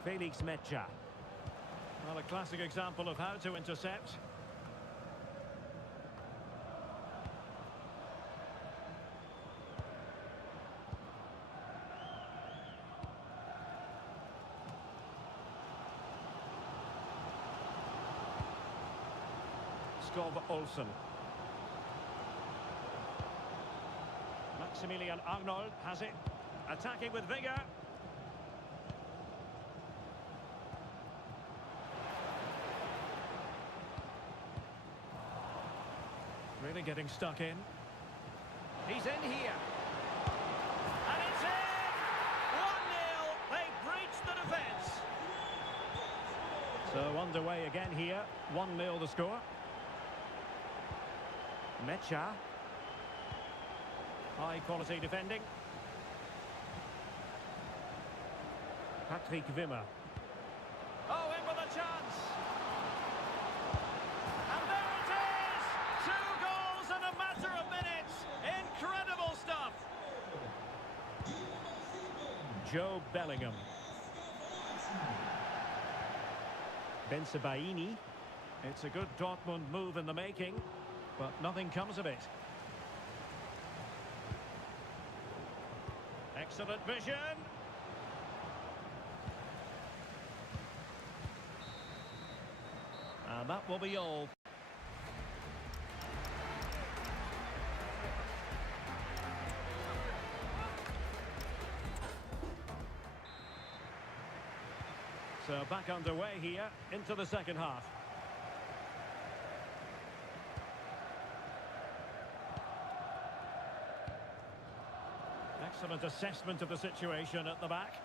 Felix Mecha. Well, a classic example of how to intercept. Skov Olsen. Maximilian Arnold has it. Attacking with vigour. Really getting stuck in. He's in here. And it's in! 1-0. They breached the defence. So underway again here. 1-0 the score. Mecha. High quality defending. Patrick Wimmer. Oh, in with a chance. And there it is! 2 goals in a matter of minutes. Incredible stuff. Joe Bellingham. Bensebaini. It's a good Dortmund move in the making, but nothing comes of it. Excellent vision. And that will be all. So back underway here into the second half. Excellent assessment of the situation at the back.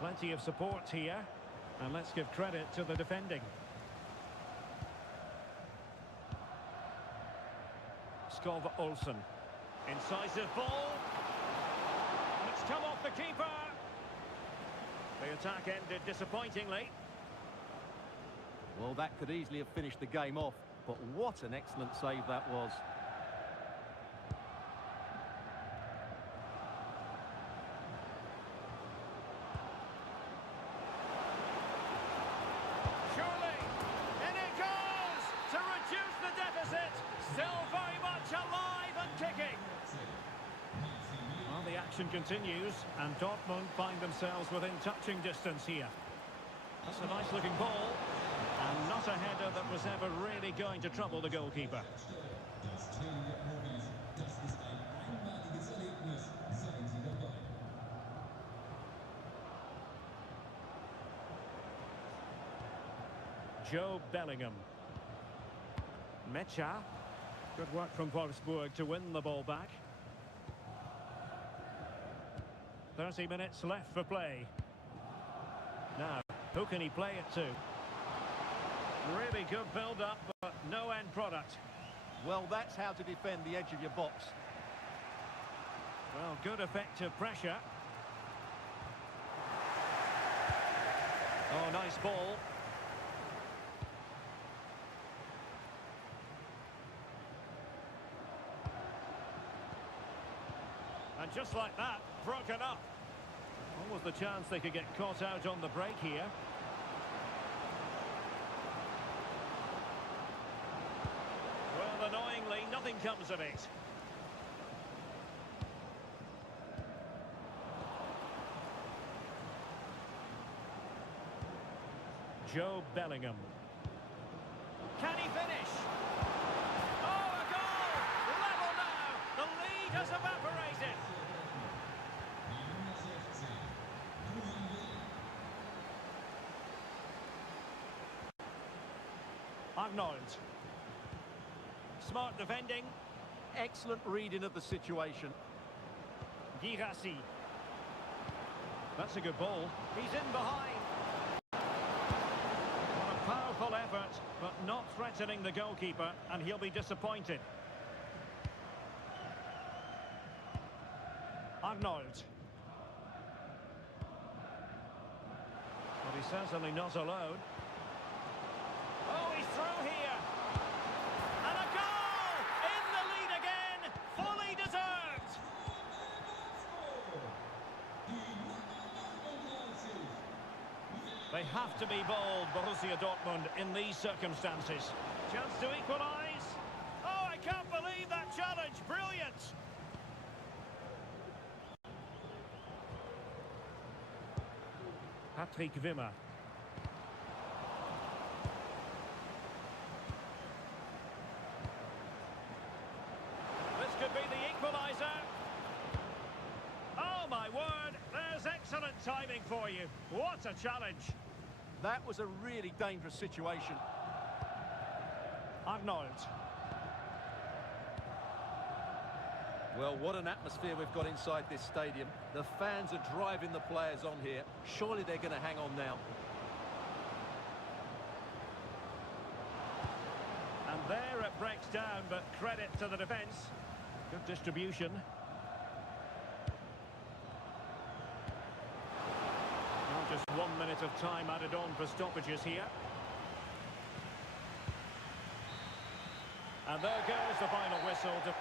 Plenty of support here. And let's give credit to the defending. Skov Olsen. Incisive ball. It's come off the keeper. The attack ended disappointingly. Well, that could easily have finished the game off, but what an excellent save that was. Surely, in it goes to reduce the deficit. Still very much alive and kicking. Well, the action continues, and Dortmund find themselves within touching distance here. That's a nice looking ball, and not a header that was ever really going to trouble the goalkeeper. Joe Bellingham. Mecha. Good work from Wolfsburg to win the ball back. 30 minutes left for play. Now, who can he play it to? Really good build-up, but no end product. Well, that's how to defend the edge of your box. Well, good effective pressure. Oh, nice ball. And just like that, broken up. What was the chance they could get caught out on the break here? Well, annoyingly, nothing comes of it. Joe Bellingham. Can he finish? Oh, a goal! Level now! The lead has evaporated. Arnold. Smart defending. Excellent reading of the situation. Girassi. That's a good ball. He's in behind. What a powerful effort, but not threatening the goalkeeper, and he'll be disappointed. Arnold. But he's certainly not alone. Oh, he's through here. And a goal! In the lead again! Fully deserved! They have to be bold, Borussia Dortmund, in these circumstances. Chance to equalise. Oh, I can't believe that challenge. Brilliant! Patrick Wimmer. This could be the equaliser. Oh, my word. There's excellent timing for you. What a challenge. That was a really dangerous situation. Arnold. Well, what an atmosphere we've got inside this stadium. The fans are driving the players on here. Surely they're going to hang on now. And there it breaks down. but credit to the defence. Good distribution. Now just 1 minute of time added on for stoppages here. And there goes the final whistle.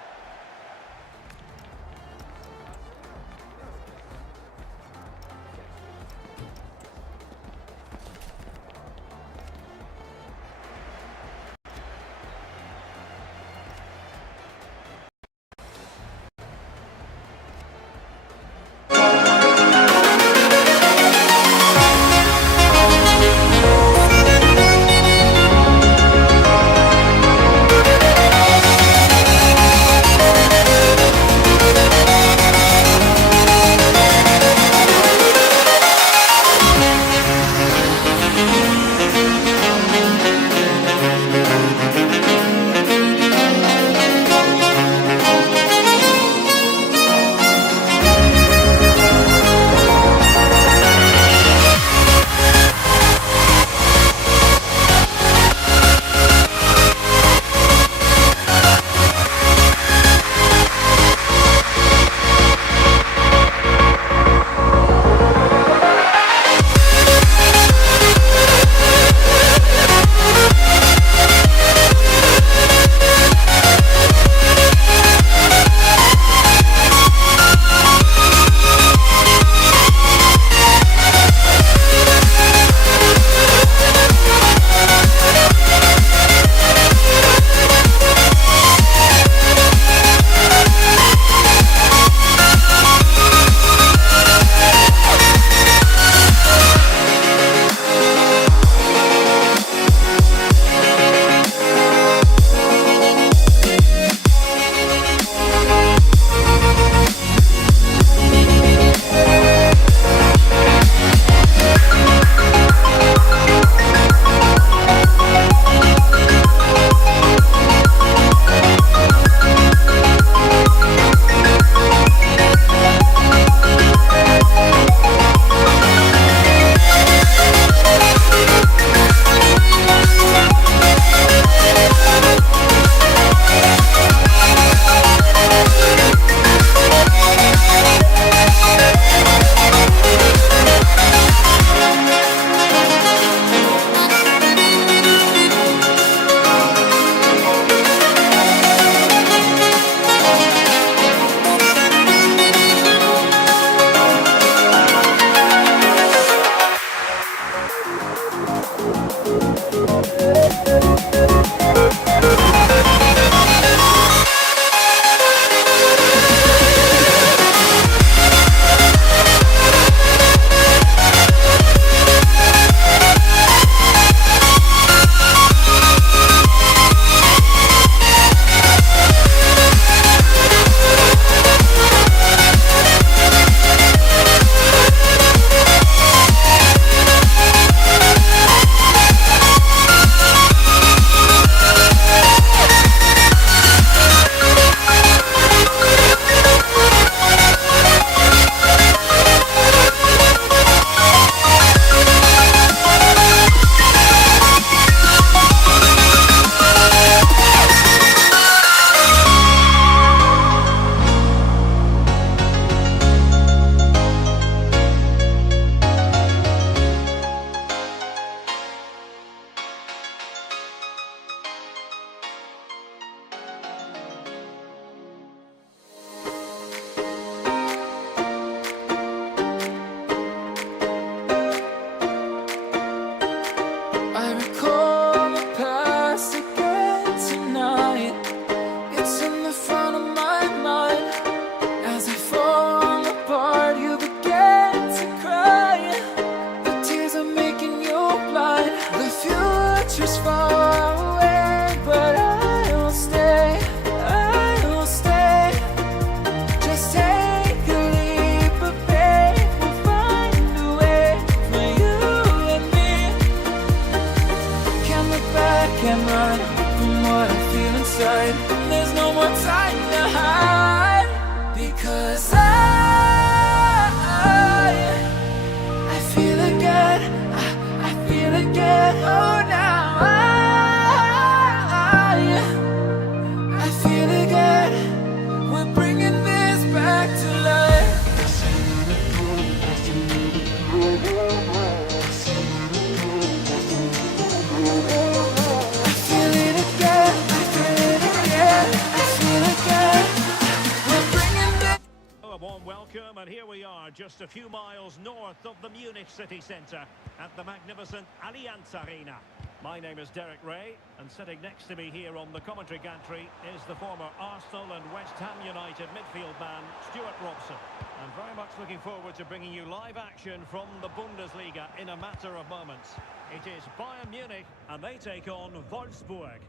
And here we are, just a few miles north of the Munich city centre at the magnificent Allianz Arena. My name is Derek Ray, and sitting next to me here on the commentary gantry is the former Arsenal and West Ham United midfield man, Stuart Robson. And very much looking forward to bringing you live action from the Bundesliga in a matter of moments. It is Bayern Munich, and they take on Wolfsburg.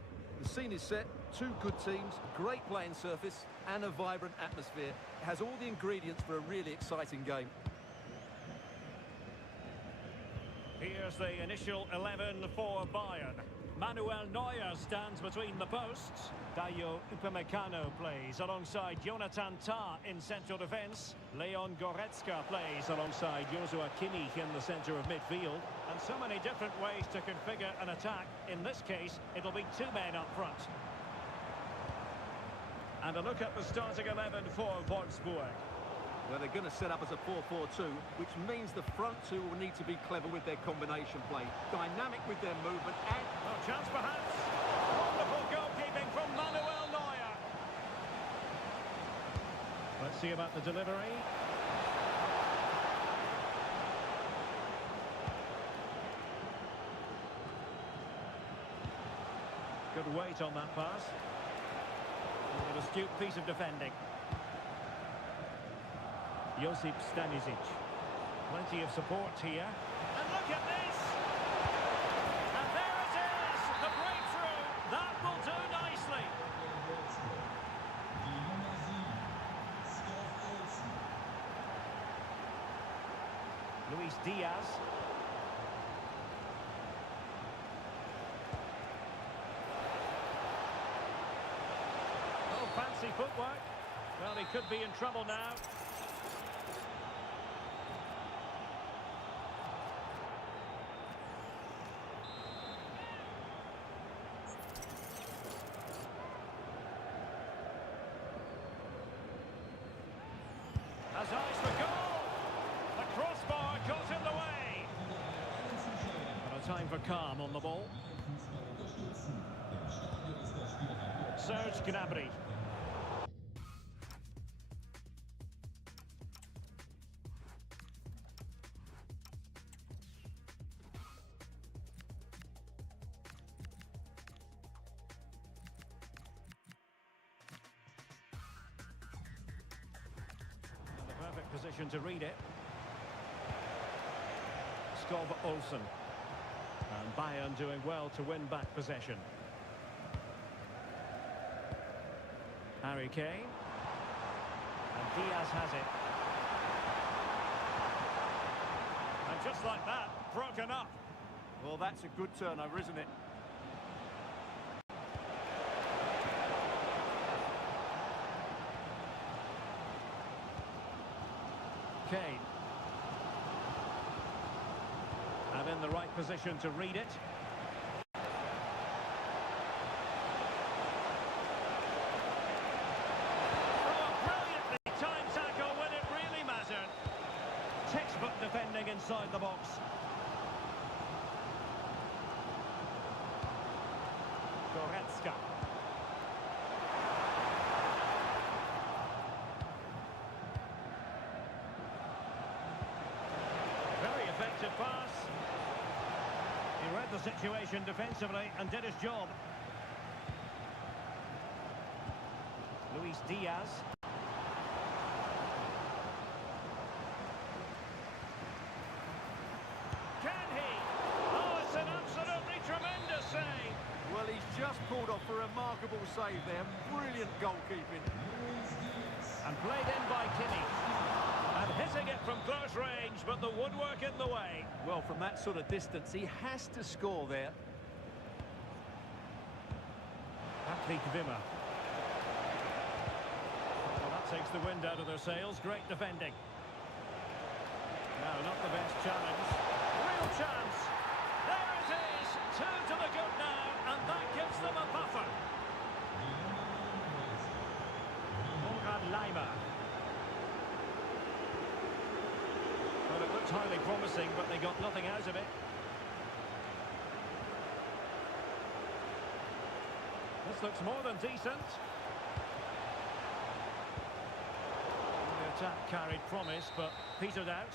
The scene is set, two good teams, great playing surface and a vibrant atmosphere. It has all the ingredients for a really exciting game. Here's the initial 11 for Bayern. Manuel Neuer stands between the posts. Dayo Upamecano plays alongside Jonathan Tah in central defence. Leon Goretzka plays alongside Joshua Kimmich in the centre of midfield. And so many different ways to configure an attack. In this case, it'll be two men up front. And a look at the starting 11 for Wolfsburg. Well, they're going to set up as a 4-4-2, which means the front two will need to be clever with their combination play, dynamic with their movement and... Oh, chance perhaps. Wonderful goalkeeping from Manuel Neuer. Let's see about the delivery. Good weight on that pass. An astute piece of defending. Josip Stanisic. Plenty of support here. And look at this! And there it is! The breakthrough! That will do nicely! Luis Diaz. Oh, fancy footwork. Well, he could be in trouble now. Has eyes for goal! The crossbar got in the way! And a time for calm on the ball. Serge Gnabry. Perfect position to read it. Skov Olsen. And Bayern doing well to win back possession. Harry Kane. And Diaz has it. And just like that, broken up. Well, that's a good turnover, isn't it? Kane. And in the right position to read it. Oh, brilliantly timed tackle when it really mattered. Textbook defending inside the box. Goretzka. Effective pass. He read the situation defensively and did his job. Luis Diaz. Can he? Oh, it's an absolutely tremendous save. Well, he's just pulled off a remarkable save there. Brilliant goalkeeping. And played in by Kimmich. And hitting it from close range, but the woodwork in the way. Well, from that sort of distance, he has to score there. Patrick Wimmer. Well, that takes the wind out of their sails. Great defending. No, not the best challenge. Real chance. There it is. Two to the good now, and that gives them a buffer. Konrad Laimer. Well, it looked highly promising, but they got nothing out of it. This looks more than decent. They're attack carried promise, but petered out.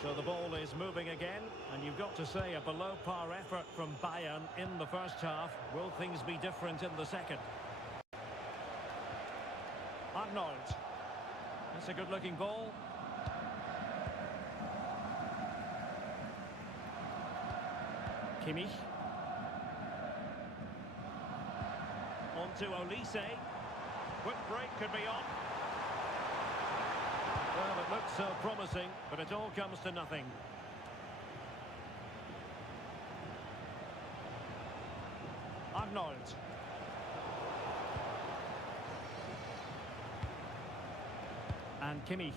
So the ball is moving again, and you've got to say a below-par effort from Bayern in the first half. Will things be different in the second? Arnold. That's a good-looking ball. Kimmich. On to Olise. Quick break could be on. Well, it looks so promising, but it all comes to nothing. Arnold. And Kimmich.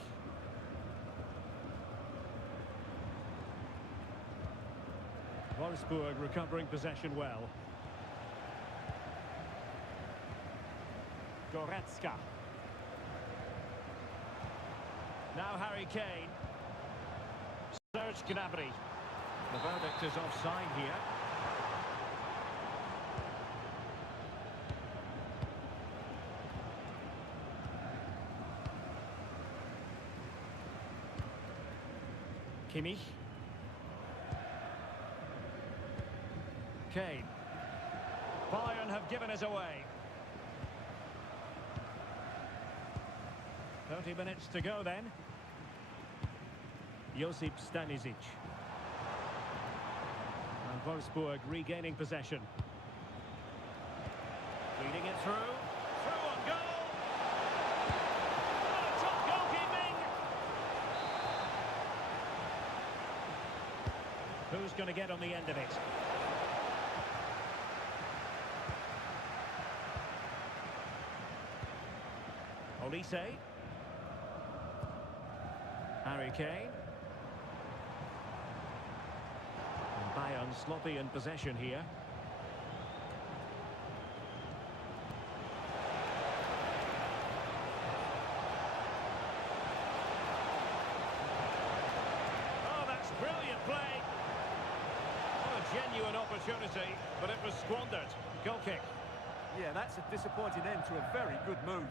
Wolfsburg recovering possession well. Goretzka. Now Harry Kane. Serge Gnabry. The verdict is offside here. Kimmich. Kane. Bayern have given us away. 30 minutes to go then. Josip Stanisic. And Wolfsburg regaining possession. Feeding it through. Through on goal. Oh, top goalkeeping. Who's going to get on the end of it? Olise. Harry Kane. And Bayern sloppy in possession here. Oh, that's brilliant play. What a genuine opportunity, but it was squandered. Goal kick. Yeah, that's a disappointing end to a very good move.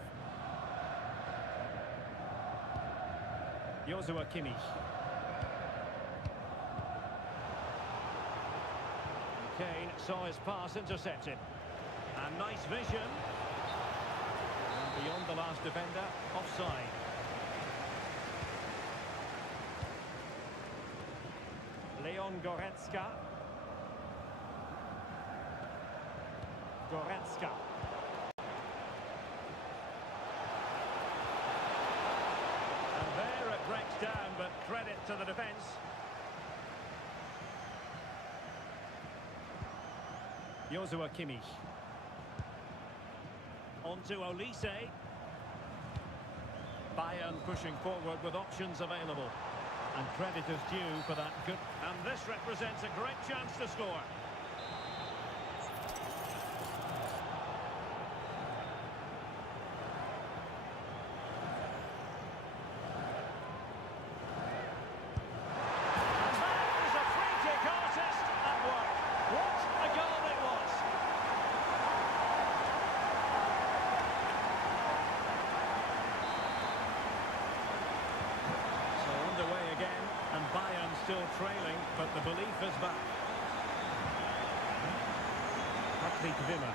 Joshua Kimmich. Kane saw his pass intercepted. And nice vision. And beyond the last defender, offside. Leon Goretzka. Goretzka. Breaks down, but credit to the defence. Joshua Kimmich. On to Olise. Bayern pushing forward with options available. And credit is due for that good. And this represents a great chance to score. Still trailing, but the belief is back. Patrick Wimmer.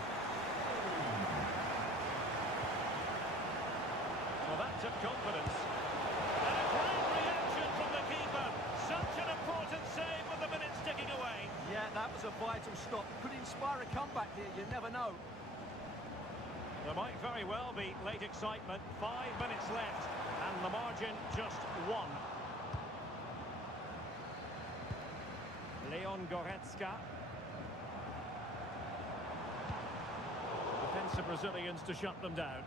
Well, that took confidence. And a great reaction from the keeper. Such an important save with the minutes ticking away. Yeah, that was a vital stop. Could inspire a comeback here, you never know. There might very well be late excitement. 5 minutes left, and the margin just 1. Leon Goretzka. Defensive Brazilians to shut them down.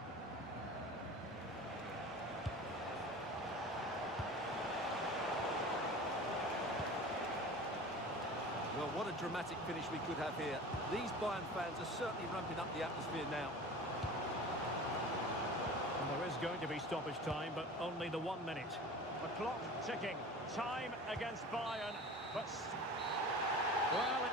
Well, what a dramatic finish we could have here. These Bayern fans are certainly ramping up the atmosphere now. And there is going to be stoppage time, but only the 1 minute. The clock ticking. Time against Bayern, but Well,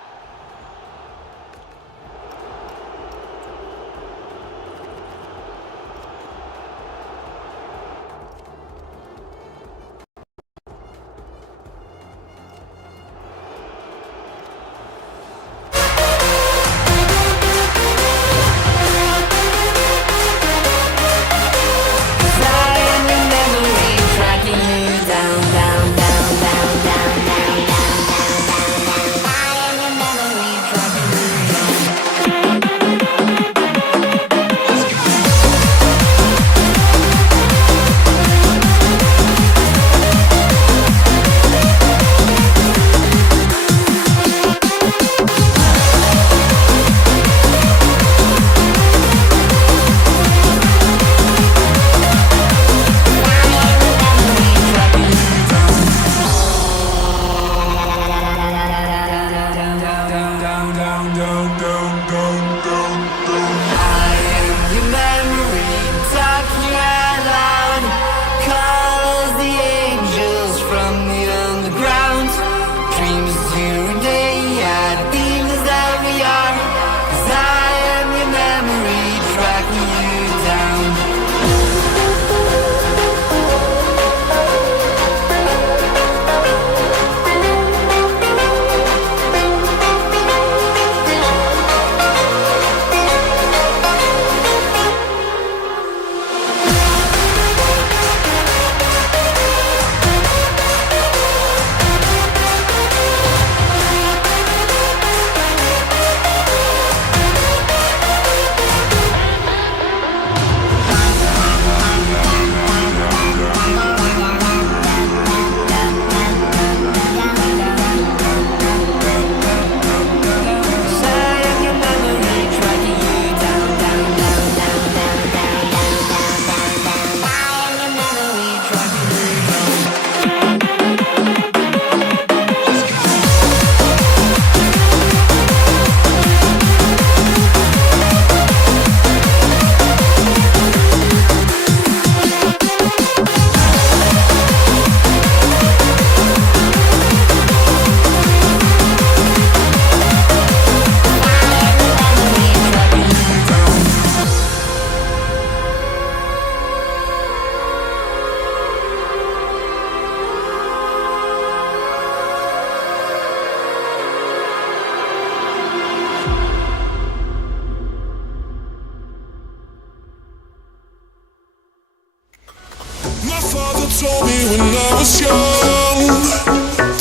my father told me when I was young,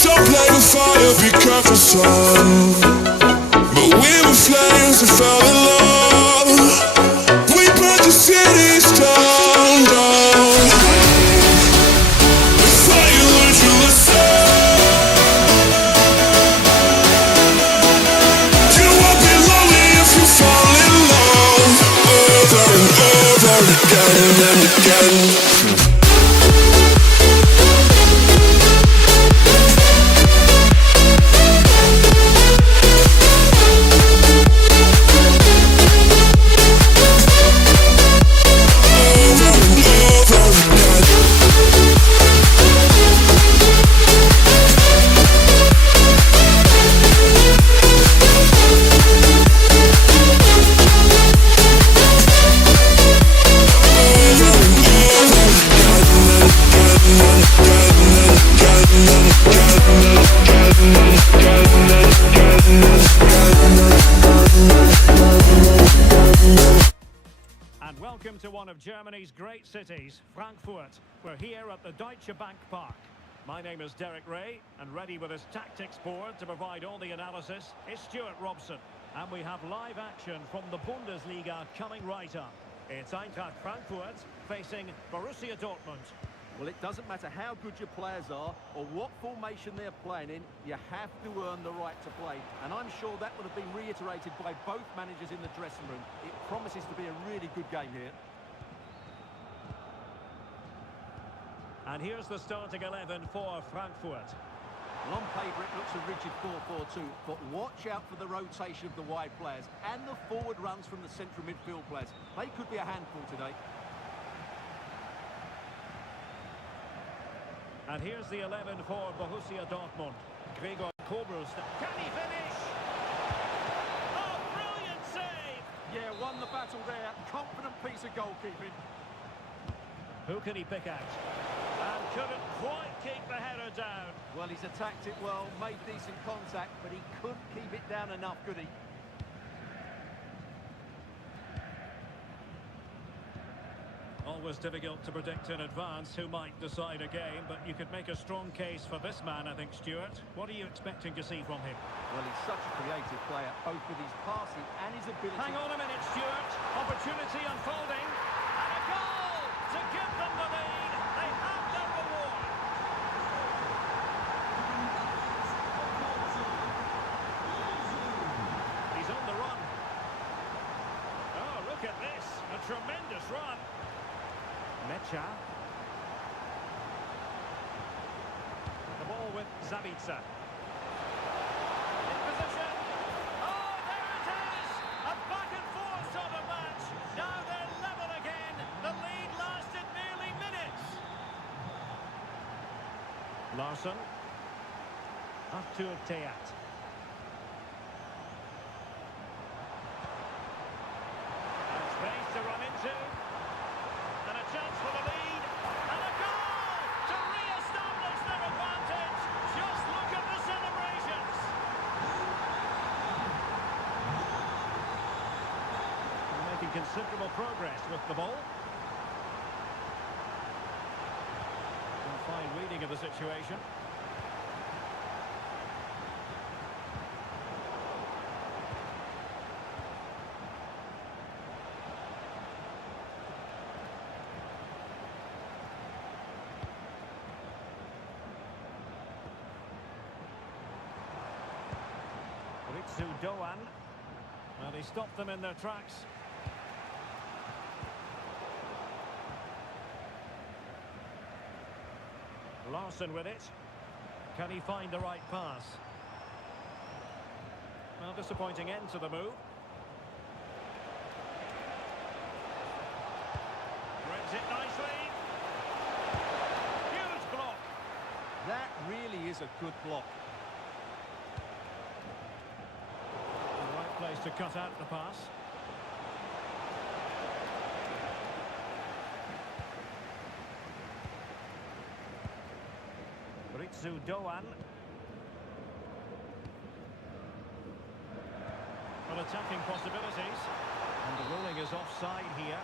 don't play with fire, be careful, son. But we were flames and fell in love. We burned the cities down, down. Before you learned your lesson, you won't be lonely if you fall in love. Over and over again and again. and welcome to one of Germany's great cities, Frankfurt. We're here at the Deutsche Bank Park. My name is Derek Ray, and ready with his tactics board to provide all the analysis is Stuart Robson. And we have live action from the Bundesliga coming right up. It's Eintracht Frankfurt facing Borussia Dortmund. Well, it doesn't matter how good your players are or what formation they're playing in, you have to earn the right to play. And I'm sure that would have been reiterated by both managers in the dressing room. It promises to be a really good game here. And here's the starting 11 for Frankfurt. Well, on paper, it looks a rigid 4-4-2, but watch out for the rotation of the wide players and the forward runs from the central midfield players. They could be a handful today. And here's the 11 for Borussia Dortmund. Gregor Kobelstad. Can he finish? Oh, brilliant save! Yeah, won the battle there. Confident piece of goalkeeping. Who can he pick out? And couldn't quite keep the header down. Well, he's attacked it well, made decent contact, but he couldn't keep it down enough, could he? Always difficult to predict in advance who might decide a game, but you could make a strong case for this man, I think, Stuart. What are you expecting to see from him? Well, he's such a creative player, both with his passing and his ability. Hang on a minute, Stuart. Opportunity unfolding. And a goal to give them the lead. They have their reward. He's on the run. Oh, look at this. A tremendous run. Mecha. The ball with Zabitsa. In position. Oh, there it is! A back and forth sort of match. Now they're level again. The lead lasted nearly minutes. Larsson. Artur Teat. And space to run into. And a chance for the lead. And a goal to re-establish their advantage. Just look at the celebrations. They're making considerable progress with the ball. And fine reading of the situation. Ritsu Doan. Well, he stopped them in their tracks. Larsson with it. Can he find the right pass? Well, disappointing end to the move. Threads it nicely. Huge block. That really is a good block. The right place to cut out the pass. Ritsu Doan. Well, attacking possibilities. And the ruling is offside here.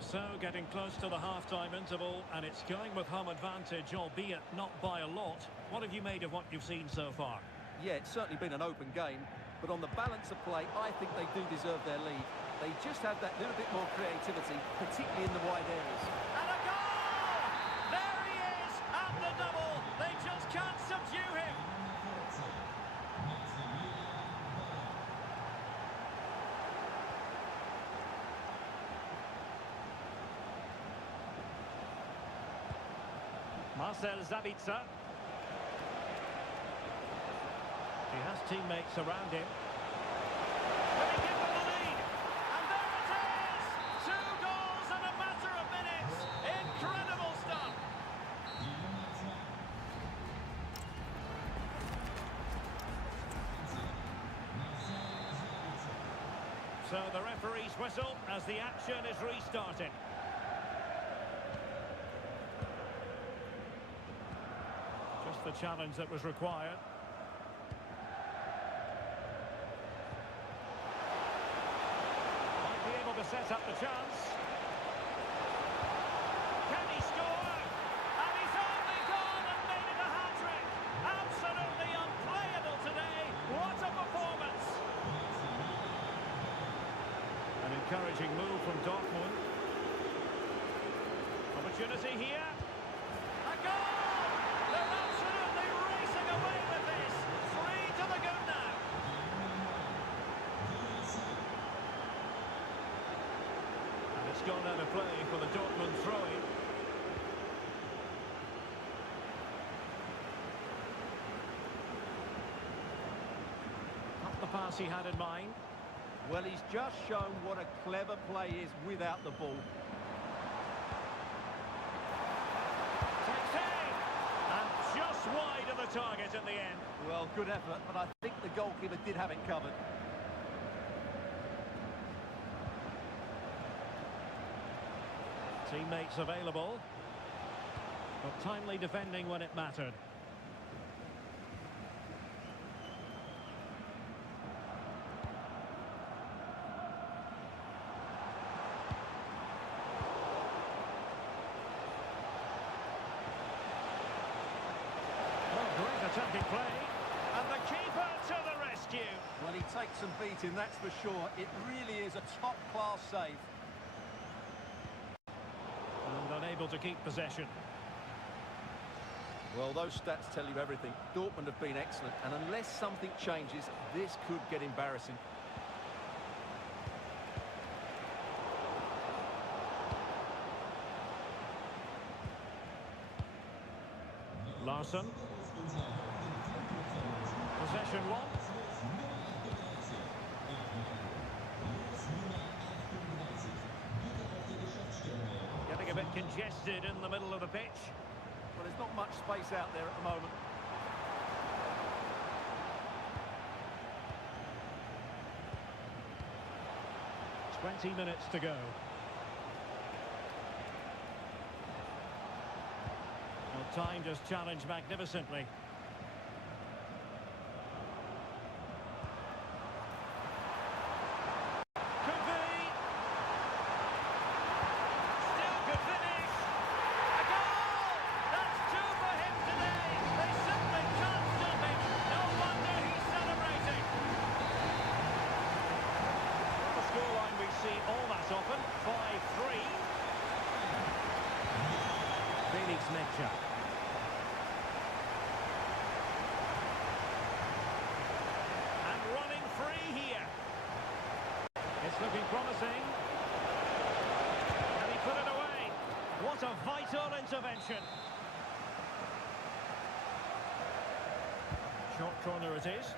So, getting close to the half-time interval, and it's going with home advantage, albeit not by a lot. What have you made of what you've seen so far? Yeah, it's certainly been an open game, but on the balance of play, I think they do deserve their lead. They just have that little bit more creativity, particularly in the wide areas. And a goal! There he is, at the double. They just can't subdue him. Marcel Zabitsa. He has teammates around him. Will he give them the lead? And there it is! 2 goals in a matter of minutes. Incredible stuff. So the referee's whistle as the action is restarted. Just the challenge that was required. Might be able to set up the chance. Can he score? And he's only gone and made it a hat-trick. Absolutely unplayable today. What a performance. An encouraging move from Dortmund. Opportunity here. A goal! They're absolutely racing away with this. 3 to the good now. And it's gone out of play for the Dortmund throw-in. Not the pass he had in mind. Well, he's just shown what a clever play is without the ball. Takes aim. And target in the end. Well, good effort, but I think the goalkeeper did have it covered. Teammates available. But timely defending when it mattered. Great attacking play, and the keeper to the rescue. Well, he takes some beating, that's for sure. It really is a top-class save. And unable to keep possession. Well, those stats tell you everything. Dortmund have been excellent, and unless something changes, this could get embarrassing. Larson. Possession one. Getting a bit congested in the middle of the pitch. Well, there's not much space out there at the moment. "20 minutes to go. Well, time just challenged magnificently. Could be. Still could finish. A goal! That's two for him today. They simply can't stop him. No wonder he's celebrating. The scoreline we see all that often. 5-3. Felix Mecha. It's looking promising. And he put it away. What a vital intervention. Short corner it is.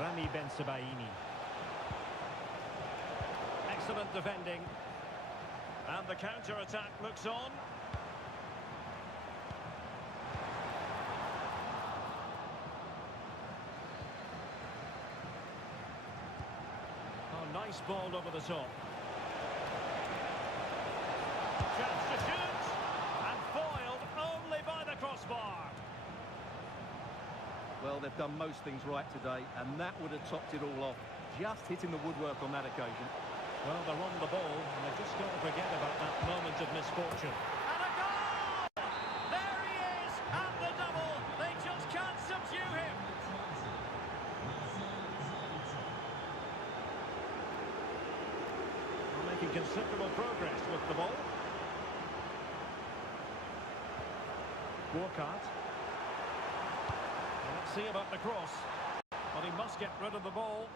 Rami Ben-Sebaini. Excellent defending. And the counter-attack looks on. Nice ball over the top. Chance to shoot. And foiled only by the crossbar. Well, they've done most things right today, and that would have topped it all off. Just hitting the woodwork on that occasion. Well, they're on the ball, and they've just got to forget about that moment of misfortune. And a goal! There he is! And the double! They just can't subdue him! Making considerable progress with the ball. Walcott. Let's see about the cross. But he must get rid of the ball.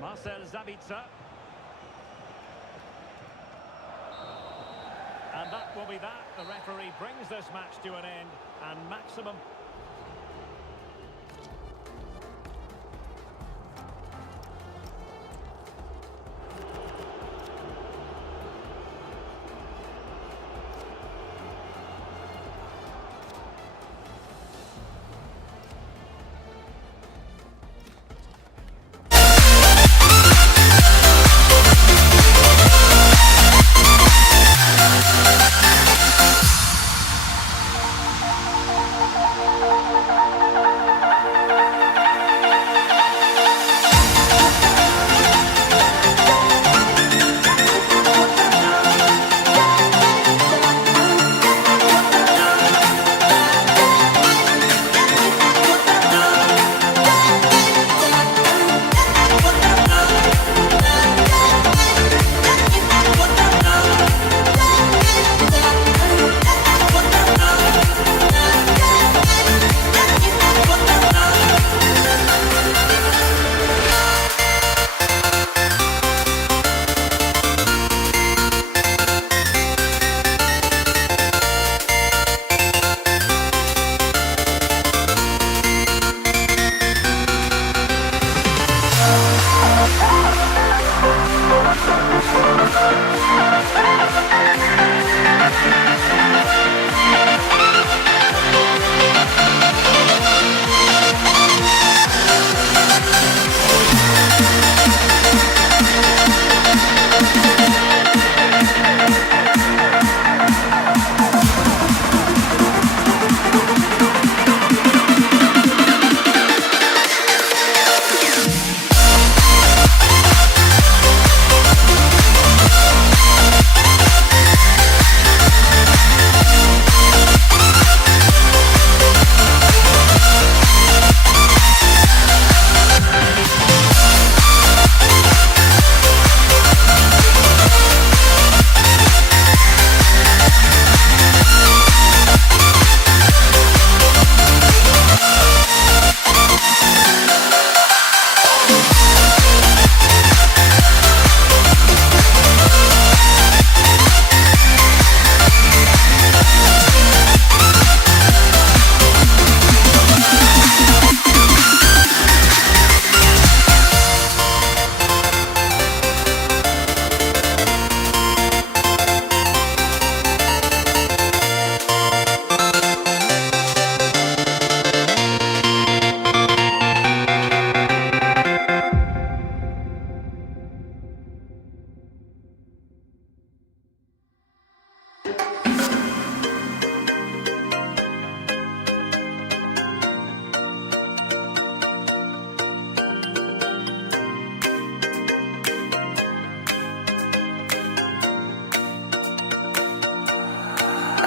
Marcel Sabitzer. And that will be that. The referee brings this match to an end. And maximum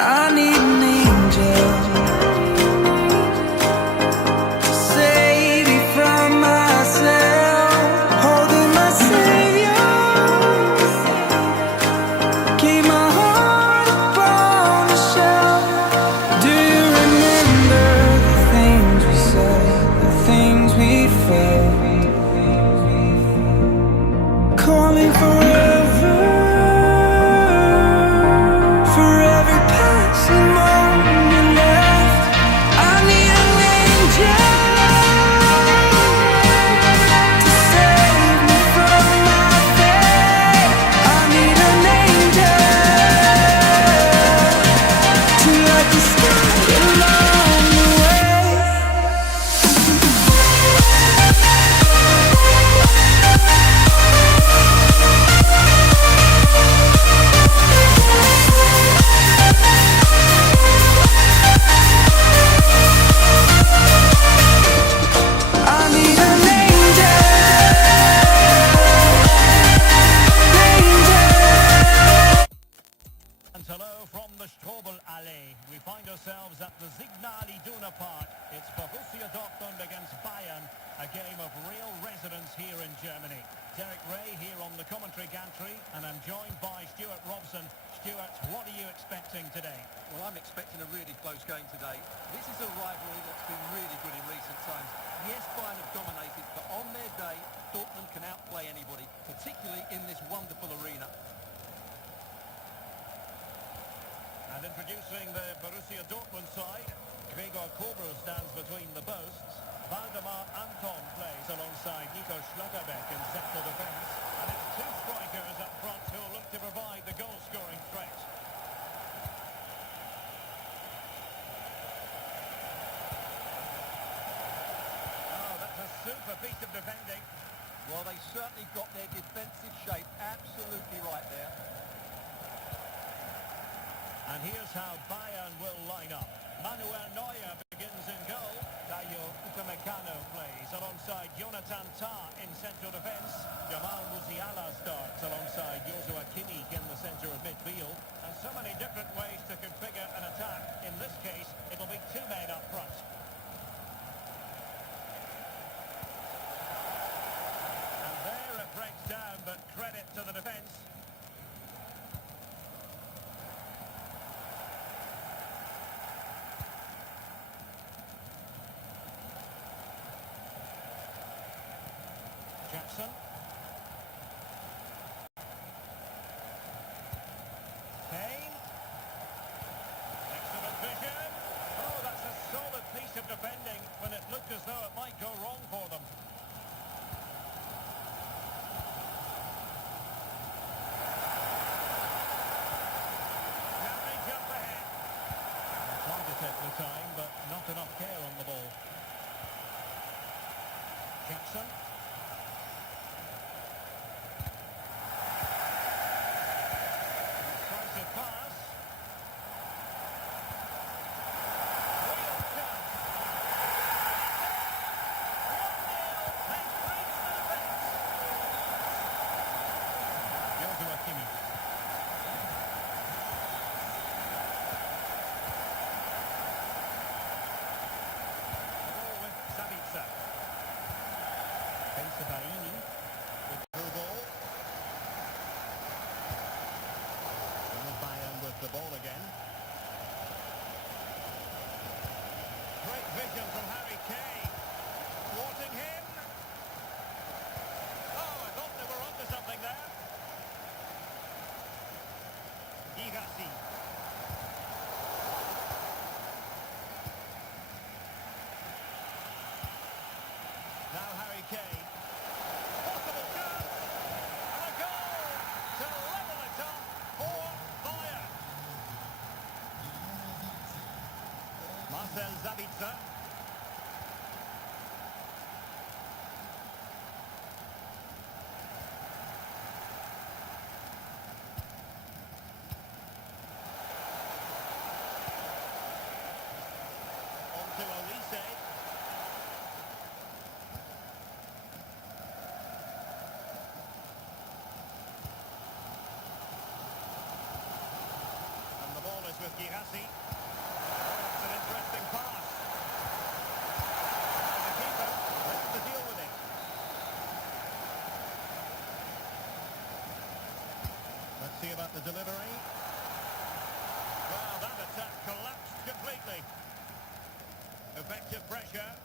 I need an angel to save me from myself. Holding my savior, keep my heart upon the shelf. Do you remember the things we said, the things we felt? Calling forever, for every passing moment you left. I need an angel to save me from my fate. I need an angel to light the sky along the way. I need an angel, angel. And hello from the Strobel Allee. We find ourselves at the Signal Iduna Park. It's Borussia Dortmund against Bayern, a game of real resonance here in Germany. Derek Ray here on the commentary gantry, and I'm joined by Stuart Robson. Stuart, what are you expecting today? Well, I'm expecting a really close game today. This is a rivalry that's been really good in recent times. Yes, Bayern have dominated, but on their day, Dortmund can outplay anybody, particularly in this wonderful arena. And introducing the Borussia Dortmund side, Gregor Kobel stands between the posts. Waldemar Anton plays alongside Nico Schlotterbeck in central defence. And it's two strikers up front who will look to provide the goal-scoring threat. Oh, that's a super piece of defending. Well, they certainly got their defensive shape absolutely right there. And here's how Bayern will line up. Manuel Neuer begins in goal. Dayo Upamecano plays alongside Jonathan Tah in central defence. Jamal Musiala starts alongside Joshua Kimmich in the centre of midfield. And so many different ways to configure an attack. In this case, it'll be two men up front. And there it breaks down, but credit to the defence. Jackson. Kane. Excellent vision. Oh, that's a solid piece of defending when it looked as though it might go wrong for them. Can they jump ahead? Targeted the time, but not enough care on the ball. Jackson. Decisive pass. Real chance. 1-0. They breach the defence. Joshua Kimmich. The ball with Sabitzer. Bensebaini with through ball. And Bayern with the ball again. Great vision from Harry Kane. Thwarting him. Oh, I thought they were onto something there. Girassi. Now Harry Kane. Possible chance. And a goal to level it up for Bayern. Marcel Sabitzer. On to Olise. And the ball is with Girassi. It's an interesting pass. And the keeper ready to deal with it. Let's see about the delivery. Well, that attack collapsed completely. Effective pressure.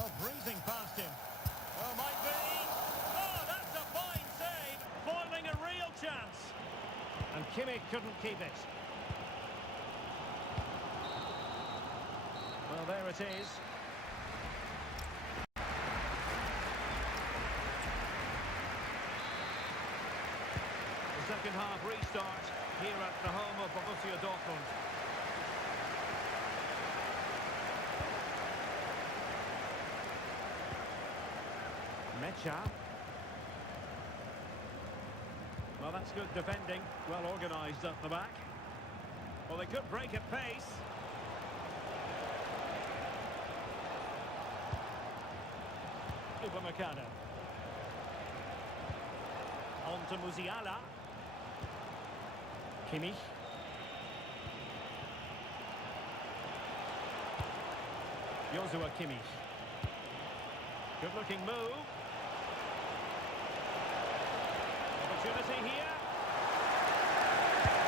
Oh, breezing past him. Oh, might be. Oh, that's a fine save. Foiling a real chance. And Kimmich couldn't keep it. Well, there it is. The second half restart here at the home of Borussia Dortmund. Mecha. Well, that's good defending. Well organised at the back. Well, they could break at pace. Upamecano. On to Musiala. Kimmich. Joshua Kimmich. Good-looking move. Opportunity here.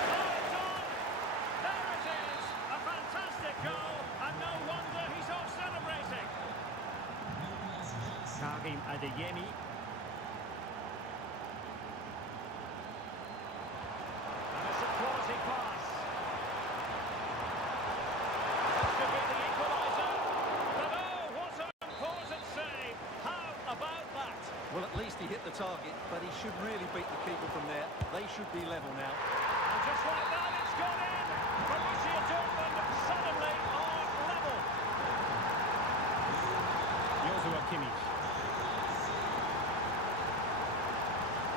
Oh, it's on! There it is! A fantastic goal, and no wonder he's off celebrating. Karim Adeyemi. And it's a quality pass. This could be the equaliser. But oh, what an important save! How about that? Well, at least he hit the target, but he should really beat the keeper from there. They should be level now. And just like that, it's gone in. Borussia Dortmund suddenly are level. Joshua Kimmich.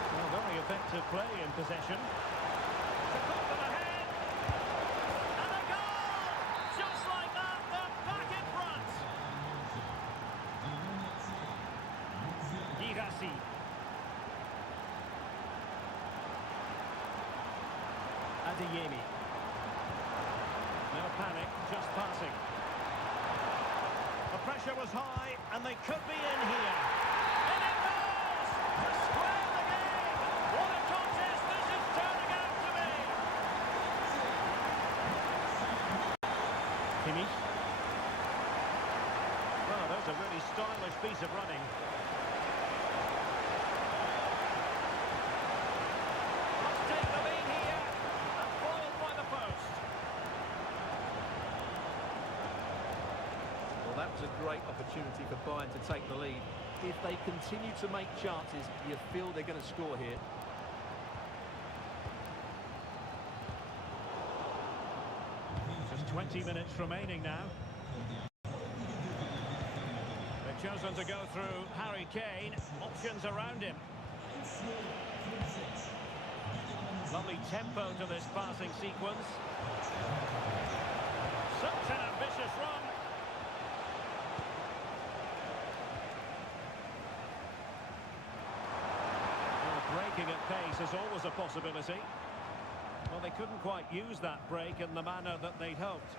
Well, very effective play in possession. To put them ahead. And a goal! Just like that, they're back in front. Girassi. Adeyemi. No panic, just passing. The pressure was high, and they could be in here. And it goes! To square the game! What a contest this is turning out to be! Kimmich. Well, there's a really stylish piece of running. Must take the lead here. And foiled by the post. Well, that was a great opportunity for Bayern to take the lead. If they continue to make chances, you feel they're going to score here. Just 20 minutes remaining now. They've chosen to go through Harry Kane. Options around him. Lovely tempo to this passing sequence. Such an ambitious run. Well, breaking at pace is always a possibility. Well, they couldn't quite use that break in the manner that they'd hoped.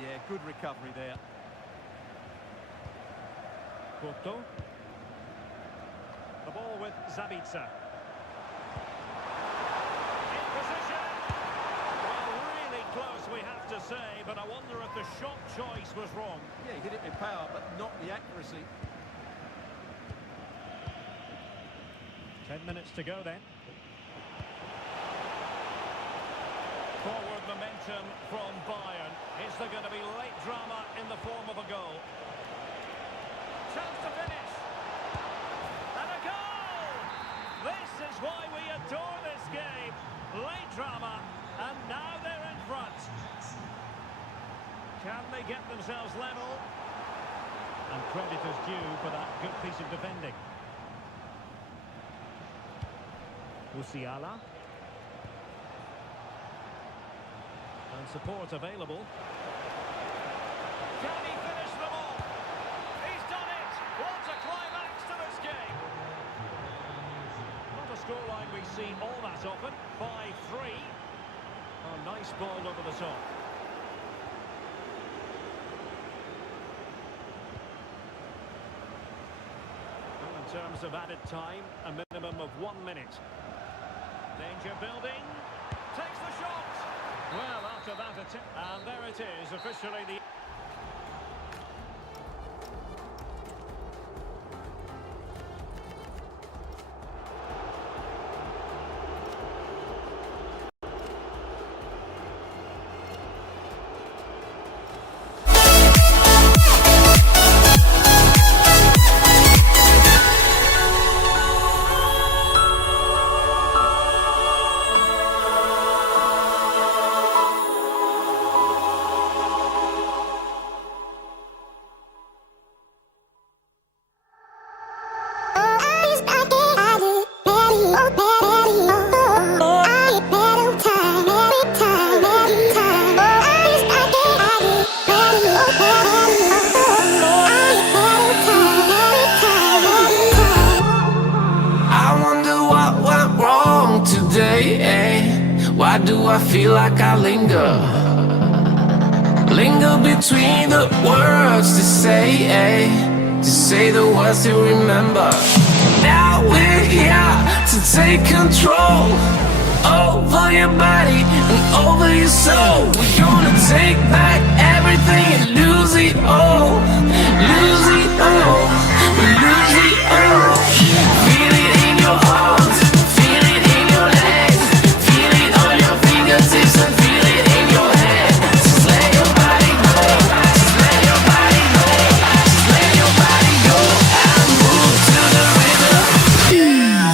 Yeah, good recovery there. Porto. The ball with Zabitzer. In position. Well, really close, we have to say, but I wonder if the shot choice was wrong. Yeah, he hit it with power, but not the accuracy. 10 minutes to go then. Forward momentum from Bayern. Is there going to be late drama in the form of a goal? Chance to finish. And a goal! This is why we adore this game. Late drama, and now they're in front. Can they get themselves level? And credit is due for that good piece of defending. Musiala. And support available. Can he finish them off? He's done it! What a climax to this game! Not a scoreline we see all that often. 5-3. Oh, nice ball over the top. terms of added time, a minimum of 1 minute. Danger building. Takes the shot. Well, after that attempt, and there it is, officially the... Why do I feel like I linger? Linger between the words to say the words to remember. Now we're here to take control over your body and over your soul. We're gonna take back everything and lose it all. Lose it all. We lose it all. Feel it in your arms. Feel it in your legs. Feel it on your fingertips and feel it in your head. Just let your body go. Just let your body go. Just let your body go and move to the rhythm. Yeah.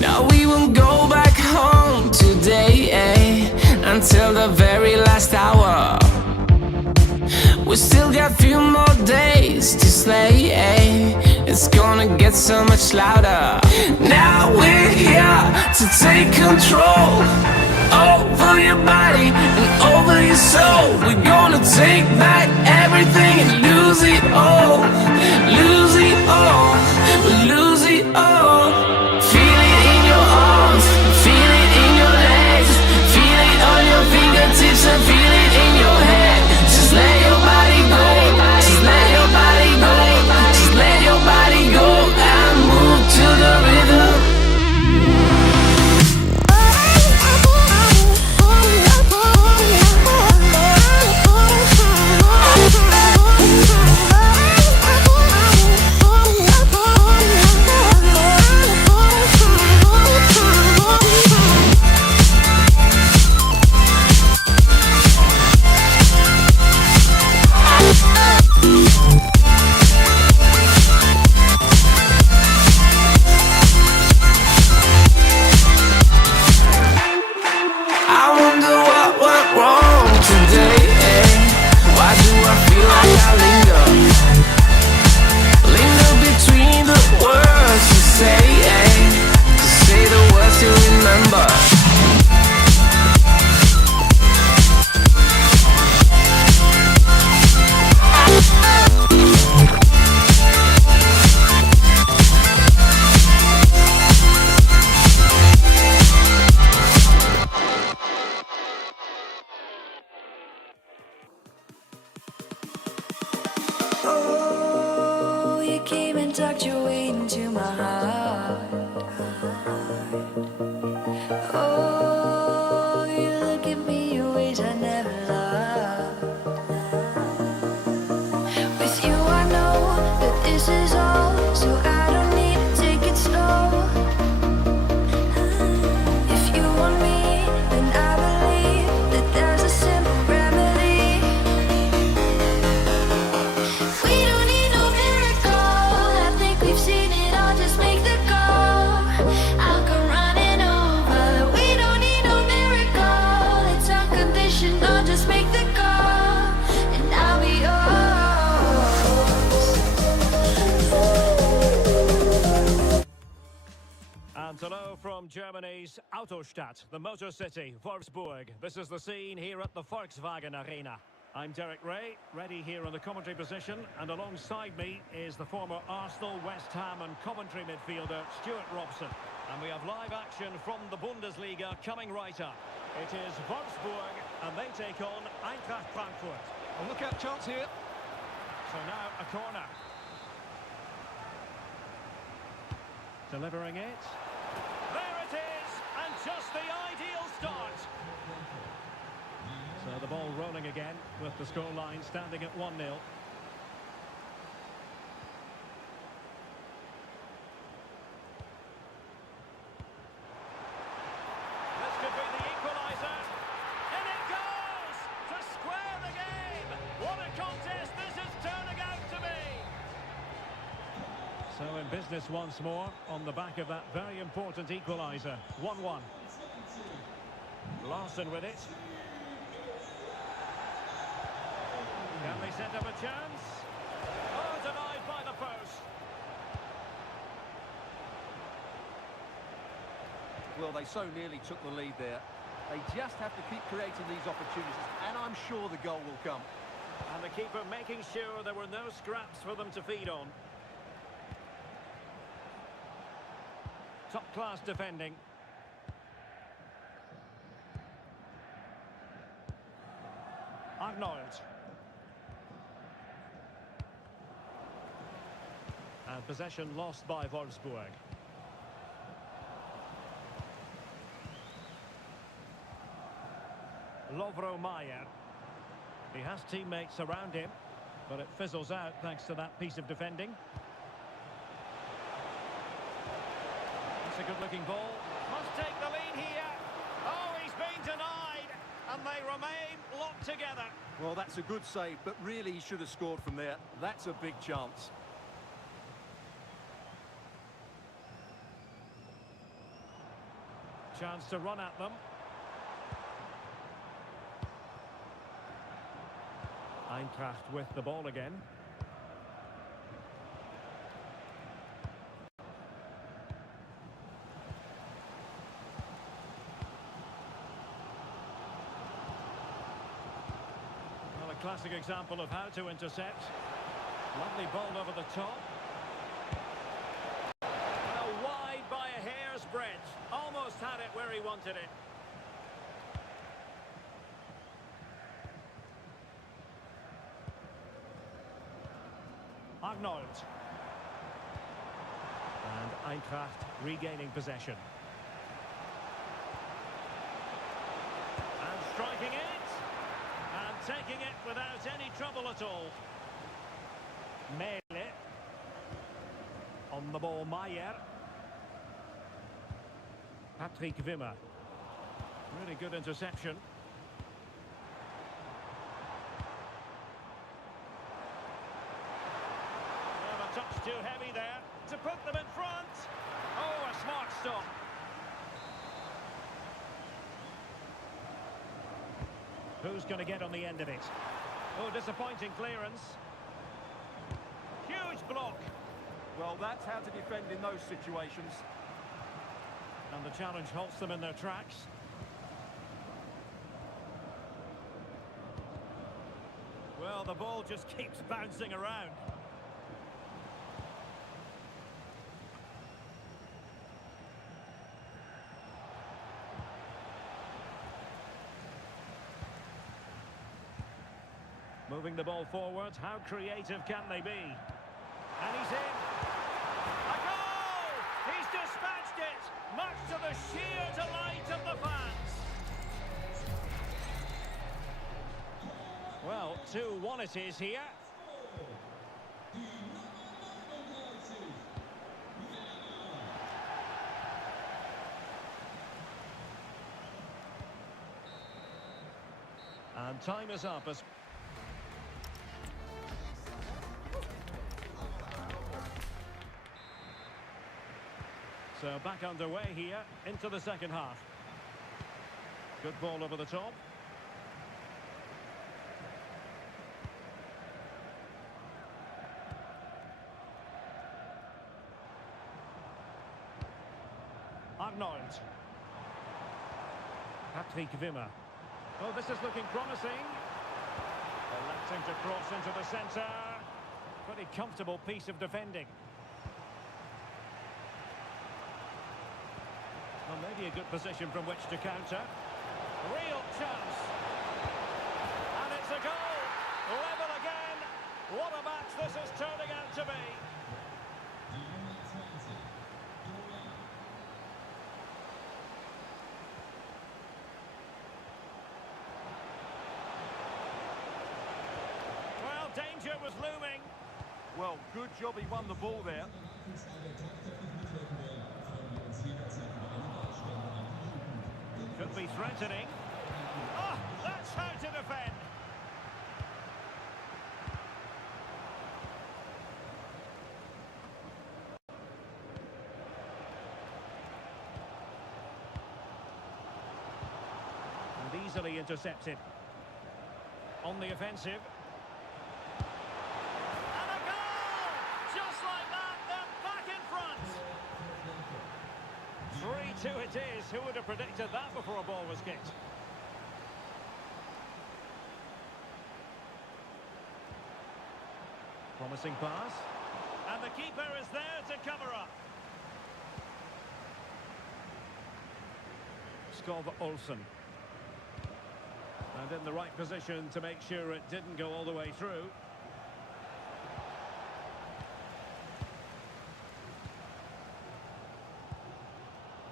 Now we won't go back home today, until the very last hour. We still got few more days to slay, It's gonna get so much louder. Now we're here to take control over your body and over your soul. We're gonna take back everything and lose it all. Lose it all. Lose it all. Feel it in your arms. Feel it in your legs. Feel it on your fingertips and feel it in your head. Just let your body go. Just let your body go. Just let your body go and move to the rhythm. I wonder what went wrong today, Why do I feel like I linger? Linger between the words to say the words to remember. Oh, you came and tucked your way into my heart. Oh, you look at me in ways I never loved. With you I know that this is all, so I don't need to take it slow. If you want me, then I believe that there's a simple remedy. We don't need Germany's Autostadt, the motor city, Wolfsburg. This is the scene here at the Volkswagen Arena. I'm Derek Ray, ready here in the commentary position, and alongside me is the former Arsenal, West Ham and Coventry midfielder, Stuart Robson. And we have live action from the Bundesliga coming right up. It is Wolfsburg, and they take on Eintracht Frankfurt. And look out, chance here. So now a corner. Delivering it. There it is, and just the ideal start. So the ball rolling again, with the scoreline standing at 1-0. This could be the equaliser. And it goes! To square the game! What a contest this is turning out to be! So in business once more, on the back of that very important equaliser. 1-1. Larson with it. Can they set up a chance? Oh, denied by the post. Well, they so nearly took the lead there. They just have to keep creating these opportunities, and I'm sure the goal will come. And the keeper making sure there were no scraps for them to feed on. Top-class defending. Arnold. And possession lost by Wolfsburg. Lovro Mayer. He has teammates around him, but it fizzles out thanks to that piece of defending. It's a good-looking ball. Must take the lead here. Oh, he's been denied, and they remain locked together. Well, that's a good save, but really he should have scored from there. That's a big chance. Chance to run at them. Eintracht with the ball again. Well, a classic example of how to intercept. Lovely ball over the top. Well, wide by a hair's breadth. Almost had it where he wanted it. Arnold. And Eintracht regaining possession. And striking it. And taking it without any trouble at all. Mele. On the ball, Mayer. Patrick Wimmer. Really good interception. A touch too heavy there to put them in front. Oh, a smart stop. Who's going to get on the end of it? Oh, disappointing clearance. Huge block. Well, that's how to defend in those situations. And the challenge halts them in their tracks. Well, the ball just keeps bouncing around. Moving the ball forward, how creative can they be? And he's in. A goal! He's dispatched it, much to the sheer delight of the fans. Well, 2-1 it is here. And time is up as... So back underway here into the second half. Good ball over the top. Arnold. Patrick Wimmer. Oh, this is looking promising. Electing to cross into the centre. Pretty comfortable piece of defending. Well, maybe a good position from which to counter. Real chance. And it's a goal. Level again. What a match this is turning out to be. Well, danger was looming. Well, good job he won the ball there. Could be threatening. Oh, that's how to defend. And easily intercepted. On the offensive. And a goal! Just like that, they're back in front. 3-2 it is. Who would have predicted that before a ball was kicked? Promising pass. And the keeper is there to cover up. Skov Olsen. And in the right position to make sure it didn't go all the way through.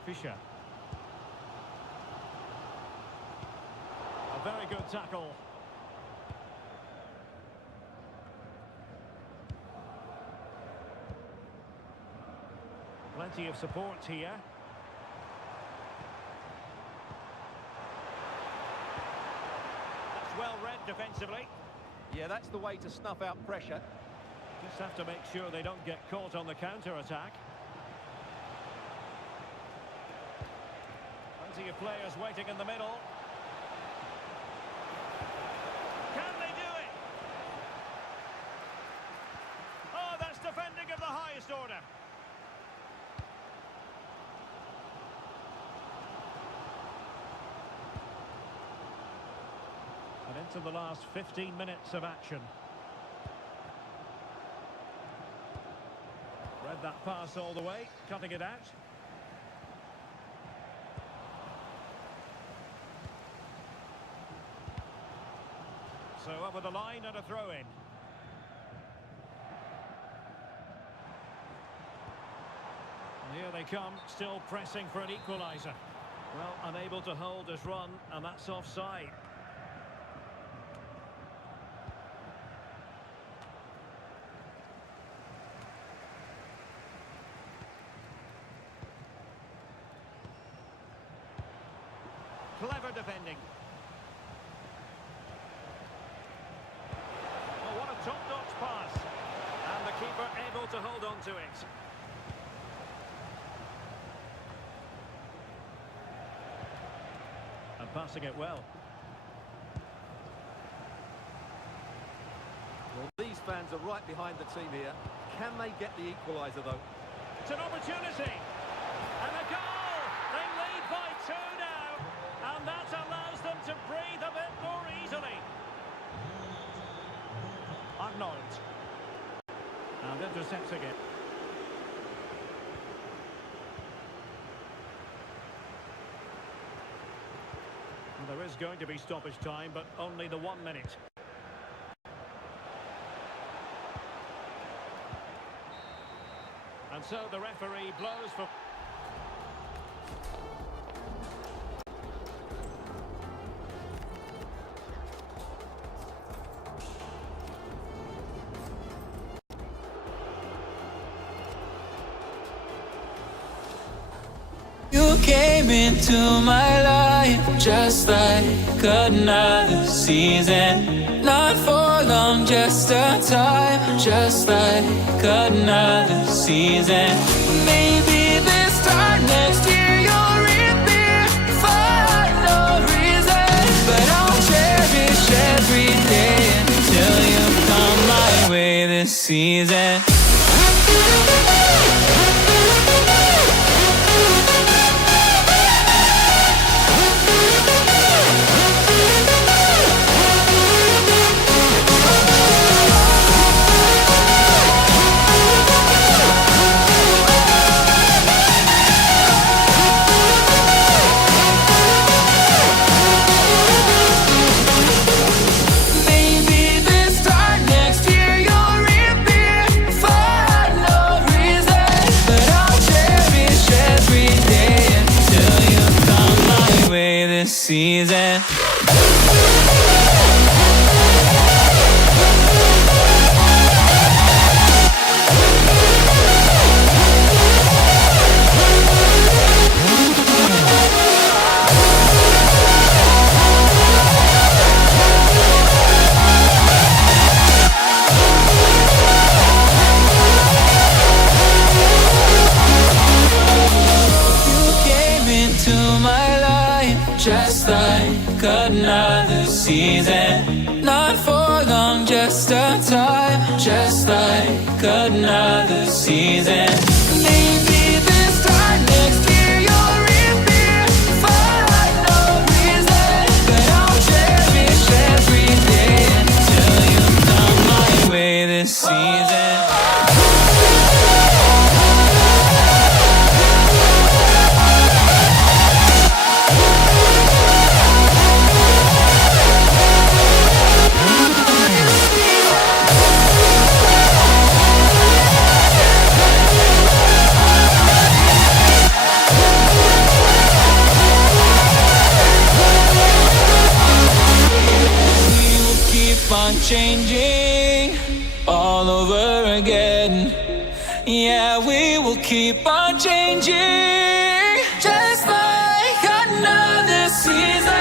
Fischer. A very good tackle. Plenty of support here. That's well read defensively. Yeah, that's the way to snuff out pressure. Just have to make sure they don't get caught on the counter-attack. Plenty of players waiting in the middle. Can they do it? Oh, that's defending of the highest order. And into the last 15 minutes of action. Read that pass all the way, cutting it out. So over the line and a throw-in. And here they come, still pressing for an equaliser. Well, unable to hold his run, and that's offside. Clever defending. Oh, what a top-notch pass. And the keeper able to hold on to it. And passing it well. Well, these fans are right behind the team here. Can they get the equaliser, though? It's an opportunity. And a goal! They lead by 2 now. And that allows them to breathe a bit more easily. Arnold. And intercepts again. Well, there is going to be stoppage time, but only the 1 minute. And so the referee blows for... You came into my life just like another season. Not for long, just a time, just like another season. Maybe this time next year you'll reappear for no reason. But I'll cherish every day until you come my way this season. our time, just like another season. Maybe this time next year you'll reappear for no reason, but I'll cherish every day until you come my way this season. Changing all over again. Yeah, we will keep on changing, just like another season.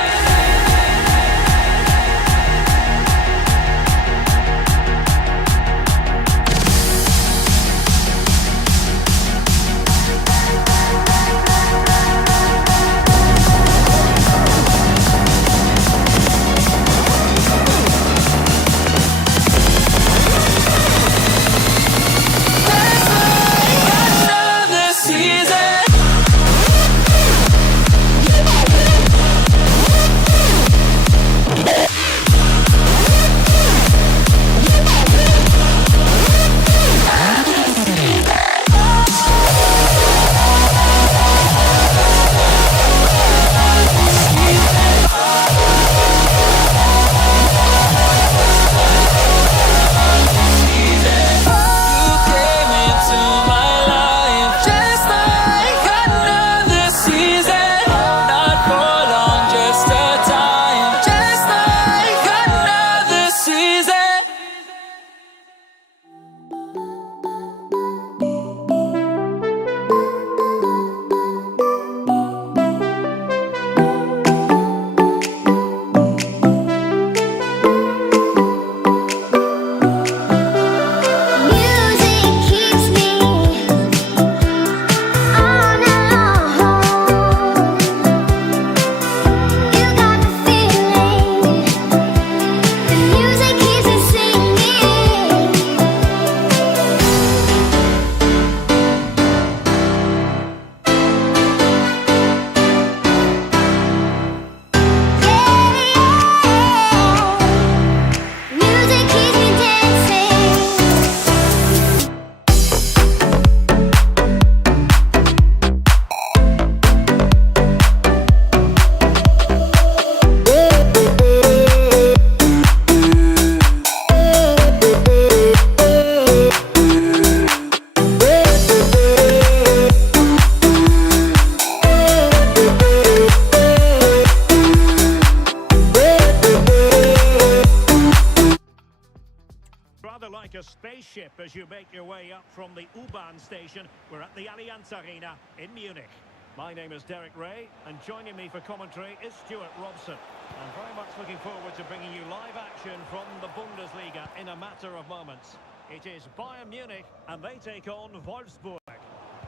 Like a spaceship as you make your way up from the U-Bahn station. We're at the Allianz Arena in Munich. My name is Derek Ray, and joining me for commentary is Stuart Robson. I'm very much looking forward to bringing you live action from the Bundesliga in a matter of moments. It is Bayern Munich, and they take on Wolfsburg.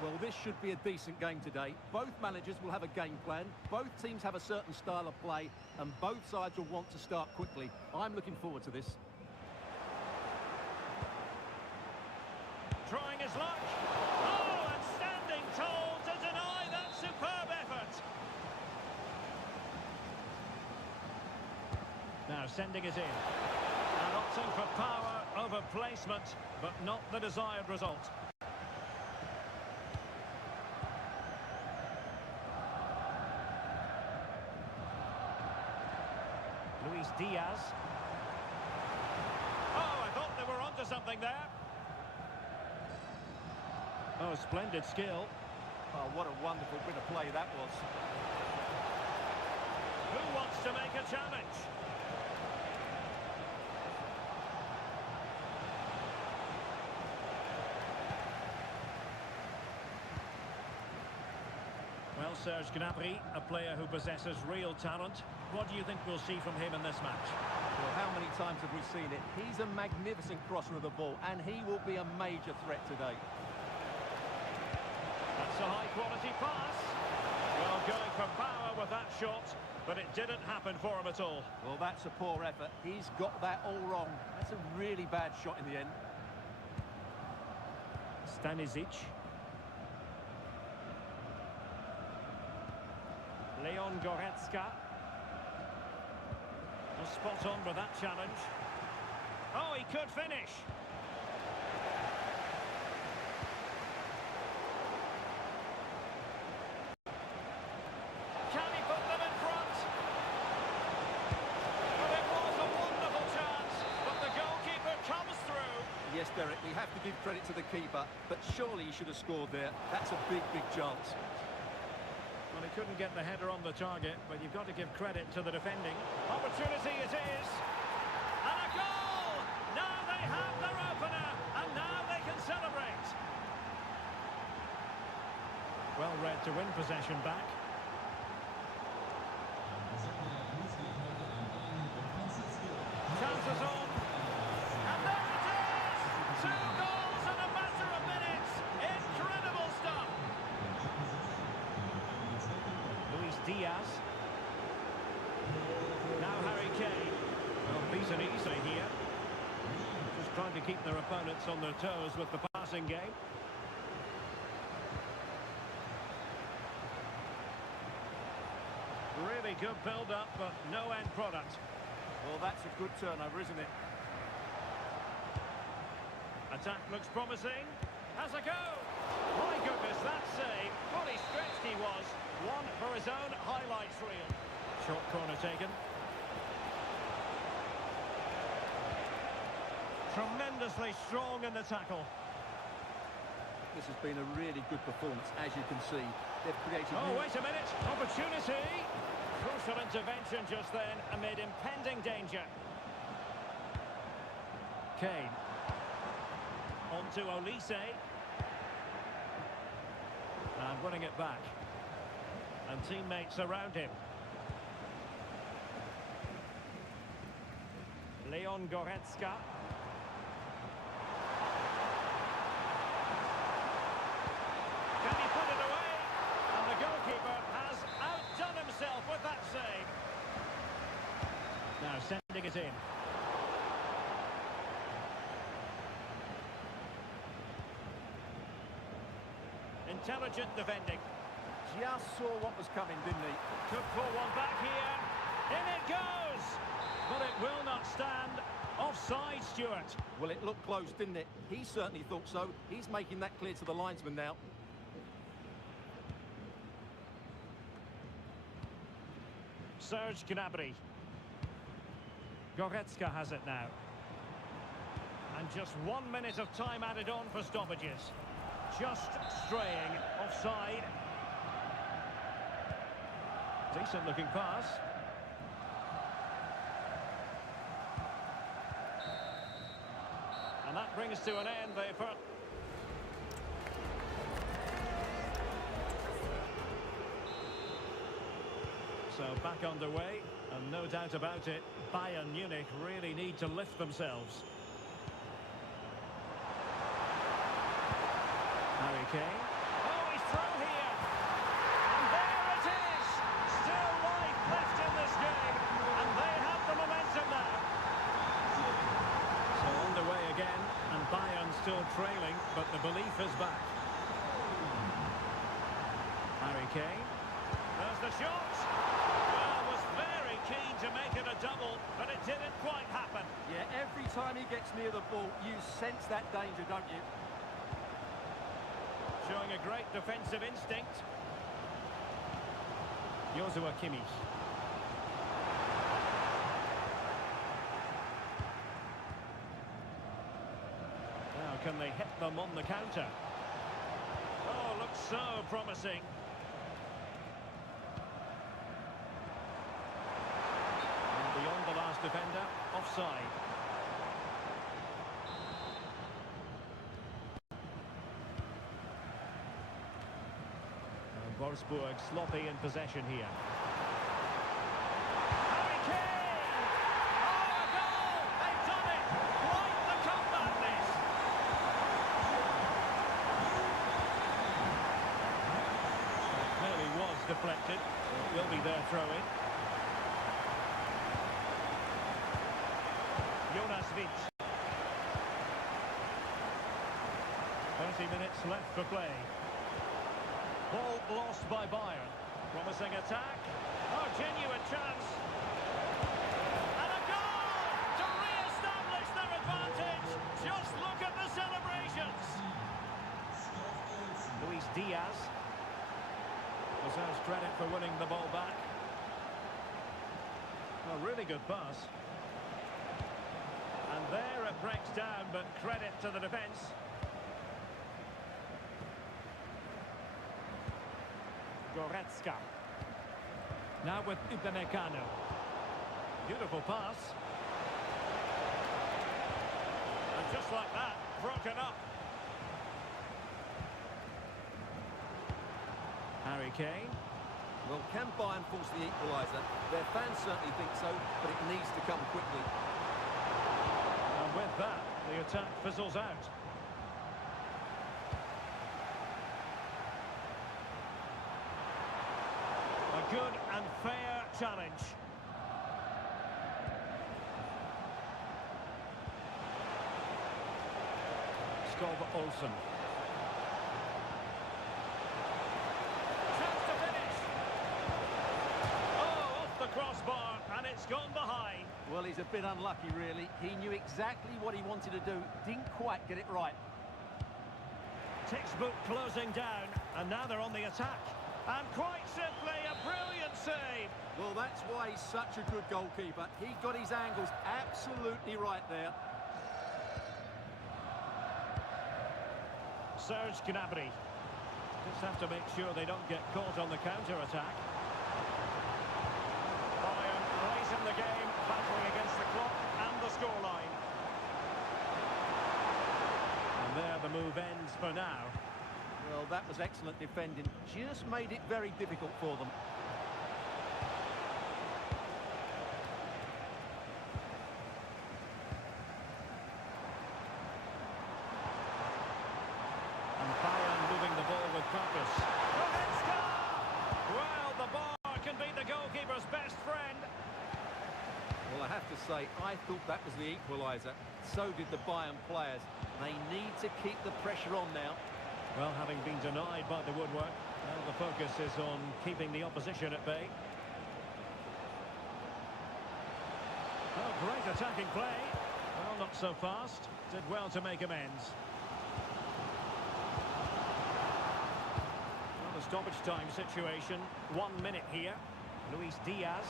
Well, this should be a decent game today. Both managers will have a game plan. Both teams have a certain style of play, and both sides will want to start quickly. I'm looking forward to this. Trying his luck. Oh, and standing tall to deny that superb effort. Now sending it in. And opting for power over placement, but not the desired result. Luis Diaz. Oh, I thought they were onto something there. Oh, splendid skill. Oh, what a wonderful bit of play that was. Who wants to make a challenge? Well, Serge Gnabry, a player who possesses real talent. What do you think we'll see from him in this match? Well, how many times have we seen it? He's a magnificent crosser of the ball, and he will be a major threat today. That's a high-quality pass. Well, going for power with that shot, but it didn't happen for him at all. Well, that's a poor effort. He's got that all wrong. That's a really bad shot in the end. Stanisic. Leon Goretzka. Was spot on with that challenge. Oh, he could finish. Can he put them in front? Well, it was a wonderful chance, but the goalkeeper comes through. Yes, Derek, we have to give credit to the keeper, but surely he should have scored there. That's a big, big chance. Well, he couldn't get the header on the target, but you've got to give credit to the defending. Opportunity it is. And a goal! Now they have their opener, and now they can celebrate. Well read to win possession back. Chances on. And there it is! 2 goals in a matter of minutes. Incredible stuff. Luis Diaz. Now Harry Kane. Well, beaten easily here. Just trying to keep their opponents on their toes with the passing game. Really good build-up, but no end product. Well, that's a good turnover, isn't it? Attack looks promising. Has a go. My goodness, that save. Fully stretched he was. One for his own highlights reel. Short corner taken. Tremendously strong in the tackle. This has been a really good performance, as you can see. They've created... Oh, wait a minute. Opportunity. Crucial intervention just then amid impending danger. Kane. On to Olise. And winning it back. And teammates around him. Leon Goretzka. Can he put it away? And the goalkeeper has outdone himself with that save. Now sending it in. Intelligent defending. Just saw what was coming, didn't he? Could pull one back here. In it goes! But it will not stand. Offside, Stuart. Well, it looked close, didn't it? He certainly thought so. He's making that clear to the linesman now. Serge Gnabry. Goretzka has it now. And just 1 minute of time added on for stoppages. Just straying offside. Decent looking pass. And that brings to an end the first. So back underway, and no doubt about it, Bayern Munich really need to lift themselves. Harry Kane. Oh, he's through here. And there it is. Still life left in this game. And they have the momentum now. So underway again, and Bayern still trailing, but the belief is back. Harry Kane. There's the shot. Well, was very keen to make it a double, but it didn't quite happen. Yeah, every time he gets near the ball, you sense that danger, don't you? Showing a great defensive instinct. Joshua Kimmich. Now, can they hit them on the counter? Oh, looks so promising. And beyond the last defender, offside. Wolfsburg sloppy in possession here. Harry Kane! Oh, a goal! They've done it! Quite the comeback, this! It clearly was the deflected. It will be their throw-in. Jonas Witt. 30 minutes left for play. Ball lost by Bayern. Promising attack. Oh, genuine chance. And a goal to re-establish their advantage. Just look at the celebrations. Luis Diaz deserves credit for winning the ball back. A really good pass. And there it breaks down, but credit to the defence. Goretzka. Now with Upamecano. Beautiful pass. And just like that, broken up. Harry Kane. Well, can Bayern force the equaliser? Their fans certainly think so, but it needs to come quickly. And with that, the attack fizzles out. A good and fair challenge. Skov Olsen. Chance to finish. Oh, off the crossbar, and it's gone behind. Well, he's a bit unlucky, really. He knew exactly what he wanted to do, didn't quite get it right. Textbook closing down, and now they're on the attack. And quite simply, a brilliant save. Well, that's why he's such a good goalkeeper. He got his angles absolutely right there. Serge Gnabry. Just have to make sure they don't get caught on the counter-attack. Bayern late in the game, battling against the clock and the scoreline. And there the move ends for now. Well, that was excellent defending. Just made it very difficult for them. And Bayern moving the ball with purpose. Goretzka! Well, the bar can be the goalkeeper's best friend. Well, I have to say, I thought that was the equaliser. So did the Bayern players. They need to keep the pressure on now. Well, having been denied by the woodwork, now the focus is on keeping the opposition at bay. Oh, great attacking play. Well, not so fast. Did well to make amends. Well, the stoppage time situation. 1 minute here. Luis Diaz.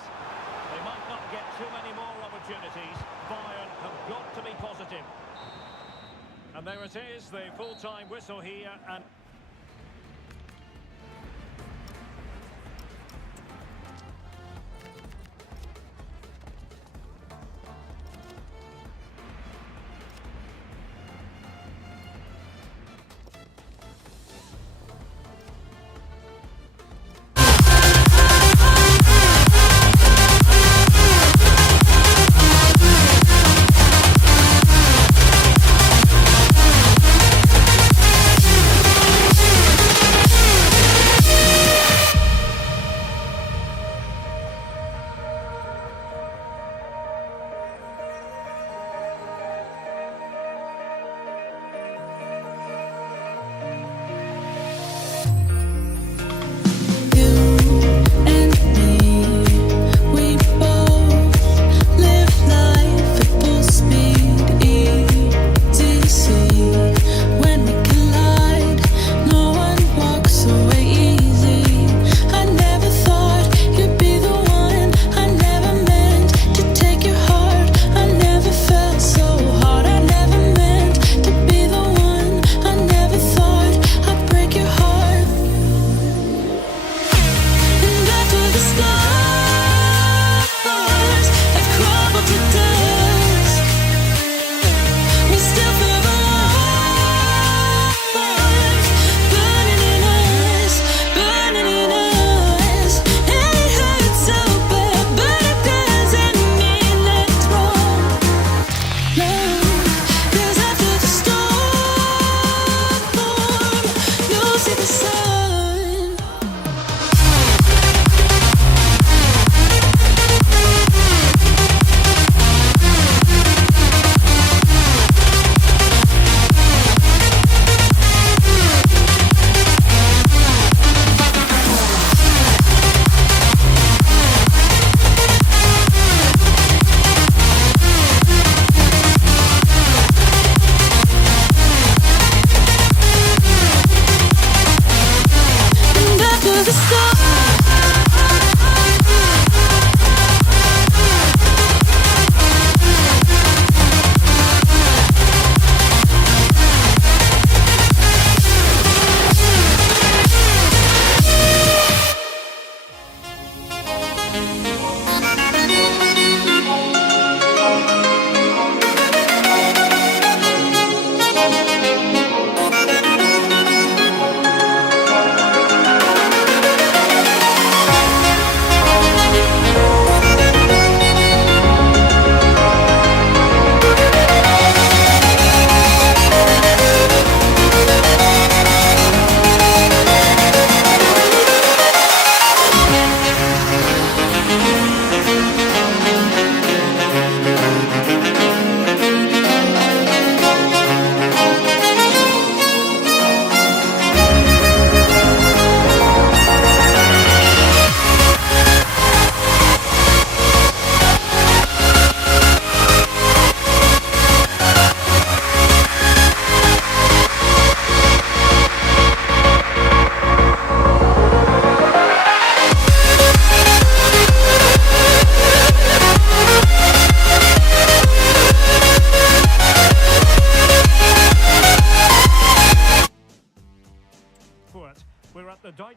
They might not get too many more opportunities. Bayern have got to be positive. And there it is, the full-time whistle here, and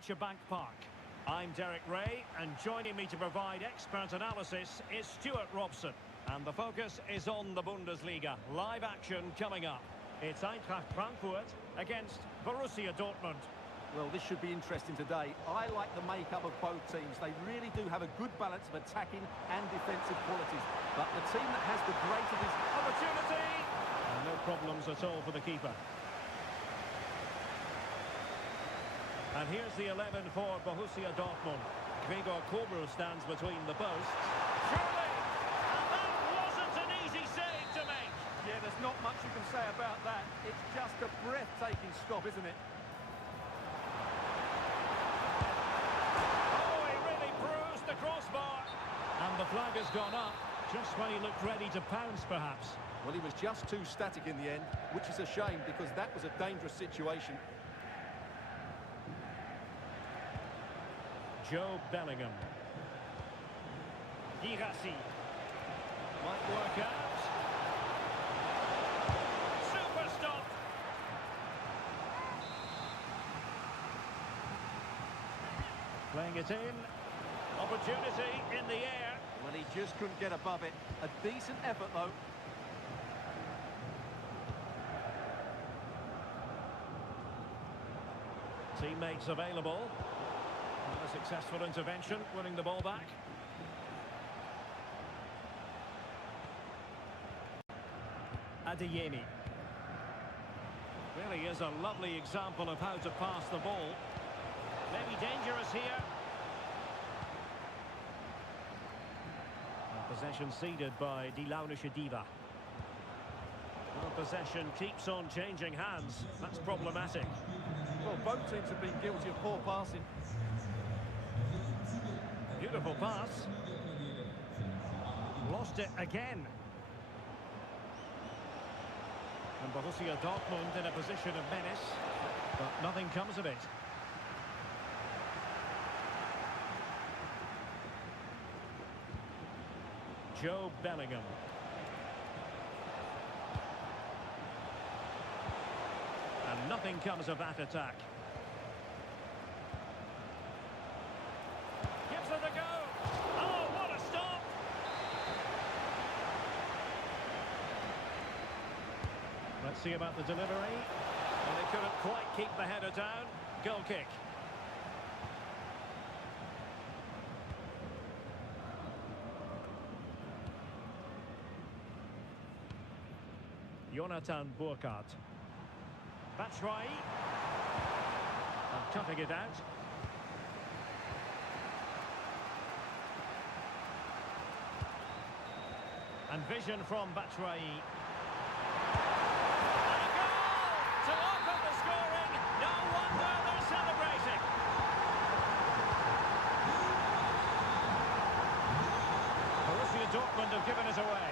Bank Park. I'm Derek Ray, and joining me to provide expert analysis is Stuart Robson. And the focus is on the Bundesliga. Live action coming up. It's Eintracht Frankfurt against Borussia Dortmund. Well, this should be interesting today. I like the makeup of both teams. They really do have a good balance of attacking and defensive qualities. But the team that has the greatest Opportunity! And no problems at all for the keeper. And here's the 11 for Borussia Dortmund. Gregor Kobel stands between the posts. Surely! And that wasn't an easy save to make. Yeah, there's not much you can say about that. It's just a breathtaking stop, isn't it? Oh, he really bruised the crossbar. And the flag has gone up, just when he looked ready to pounce, perhaps. Well, he was just too static in the end, which is a shame because that was a dangerous situation. Joe Bellingham. Girassi. Might work out. Super stop. Playing it in. Opportunity in the air. Well, he just couldn't get above it. A decent effort, though. Teammates available. A successful intervention, winning the ball back. Adeyemi. Really is a lovely example of how to pass the ball. Maybe dangerous here. And possession ceded by Die Launische Diva. Well, possession keeps on changing hands. That's problematic. Well, both teams have been guilty of poor passing. Beautiful pass. Lost it again. And Borussia Dortmund in a position of menace, but nothing comes of it. Joe Bellingham. And nothing comes of that attack. Gives it a go. Oh, what a stop! Let's see about the delivery. And they couldn't quite keep the header down. Goal kick. Jonathan Burkhardt. Batshuayi. And cutting it out. And vision from Batshuayi. And a goal to open the scoring. No wonder they're celebrating. Borussia Dortmund have given it away.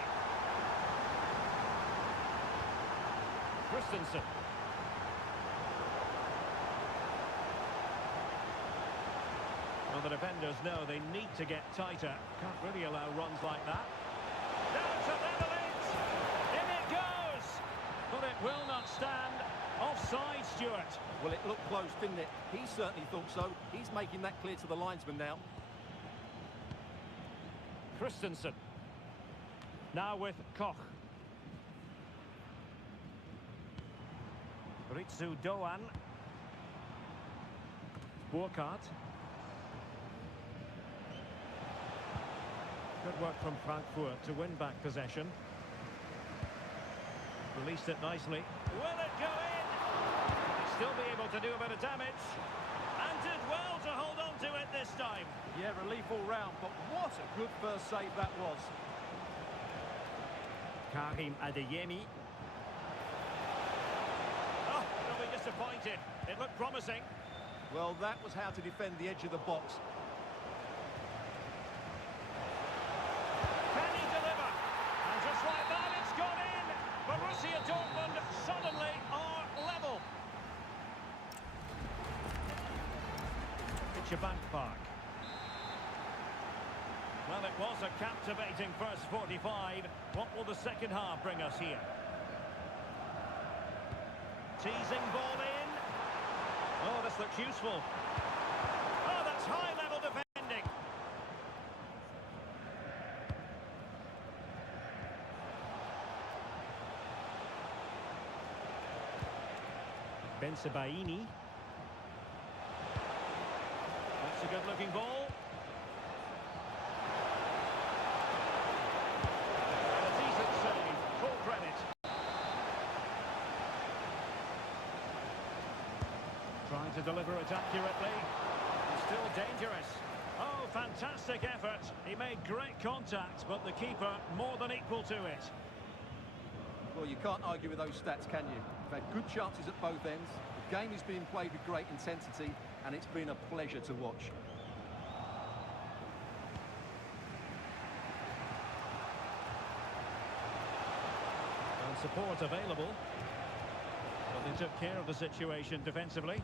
Christensen. Well, the defenders know they need to get tighter. Can't really allow runs like that. Down to level it! In it goes! But it will not stand. Offside, Stuart. Well, it looked close, didn't it? He certainly thought so. He's making that clear to the linesman now. Christensen. Now with Koch. Ritsu Doan. Burkhardt. Good work from Frankfurt to win back possession. Released it nicely. Will it go in? Still be able to do a bit of damage. And did well to hold on to it this time. Yeah, relief all round, but what a good first save that was. Karim Adeyemi. Oh, they'll be disappointed. It looked promising. Well, that was how to defend the edge of the box. Can he deliver? And just like that, it's gone in. Borussia Dortmund suddenly are level. Bank Park. Well, it was a captivating first 45. What will the second half bring us here? Teasing ball in. Oh, this looks useful. high-level defending. Bensebaini. That's a good-looking ball. And a decent save, full credit. Trying to deliver it accurately. Still dangerous. Oh, fantastic effort. He made great contact, but the keeper more than equal to it. Well, you can't argue with those stats, can you? We've had good chances at both ends. The game is being played with great intensity, and it's been a pleasure to watch. And support available. But they took care of the situation defensively.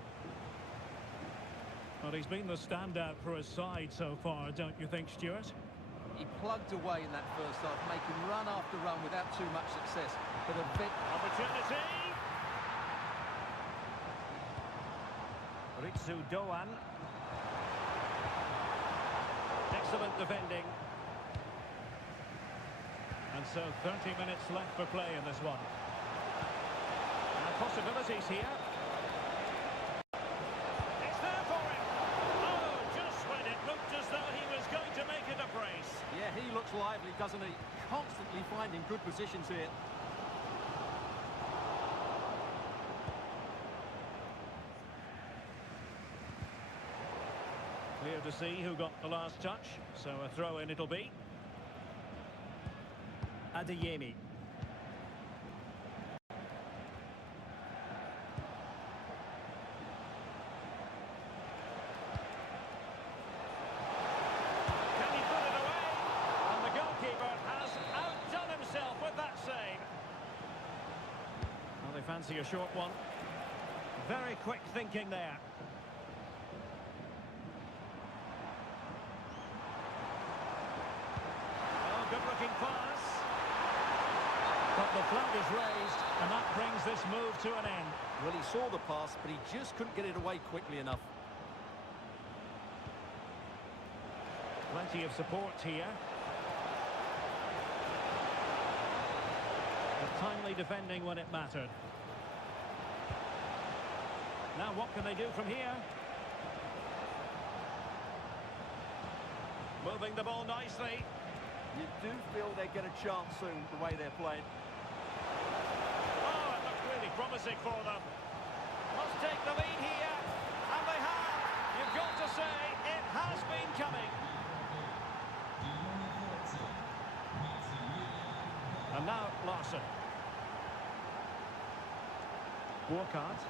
Well, he's been the standout for his side so far, don't you think, Stuart? He plugged away in that first half, making run after run without too much success. But a bit... Opportunity! Ritsu Doan. Excellent defending. And so 30 minutes left for play in this one. And possibilities here. It's there for him. Oh, just when it looked as though he was going to make it a brace. Yeah, he looks lively, doesn't he? Constantly finding good positions here. Clear to see who got the last touch, so a throw-in it'll be. Adeyemi. Can he put it away? And the goalkeeper has outdone himself with that save. Well, they fancy a short one. Very quick thinking there. Good-looking pass. But the flag is raised, and that brings this move to an end. Well, he saw the pass, but he just couldn't get it away quickly enough. Plenty of support here. But timely defending when it mattered. Now what can they do from here? Moving the ball nicely. You do feel they get a chance soon, the way they're playing. Oh, it looked really promising for them. Must take the lead here. And they have. You've got to say, it has been coming. And now, Larson. Burkhardt.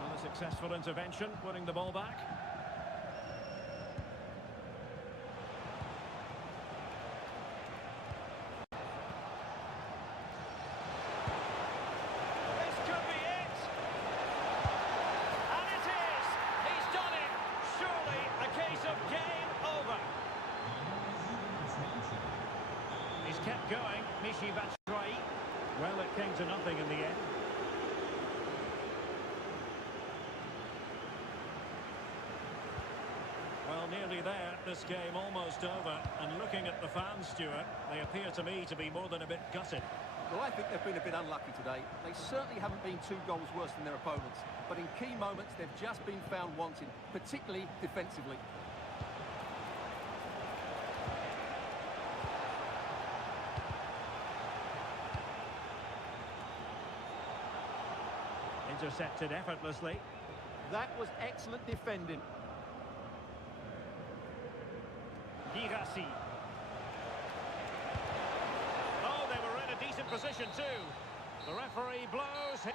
Well, a successful intervention, winning the ball back. Kept going, Michi Batshuayi. Well, it came to nothing in the end. Well, nearly there, this game almost over. And looking at the fans, Stuart, they appear to me to be more than a bit gutted. Well, I think they've been a bit unlucky today. They certainly haven't been 2 goals worse than their opponents. But in key moments, they've just been found wanting, particularly defensively. Intercepted effortlessly. That was excellent defending. Girassi. Oh, they were in a decent position too. The referee blows.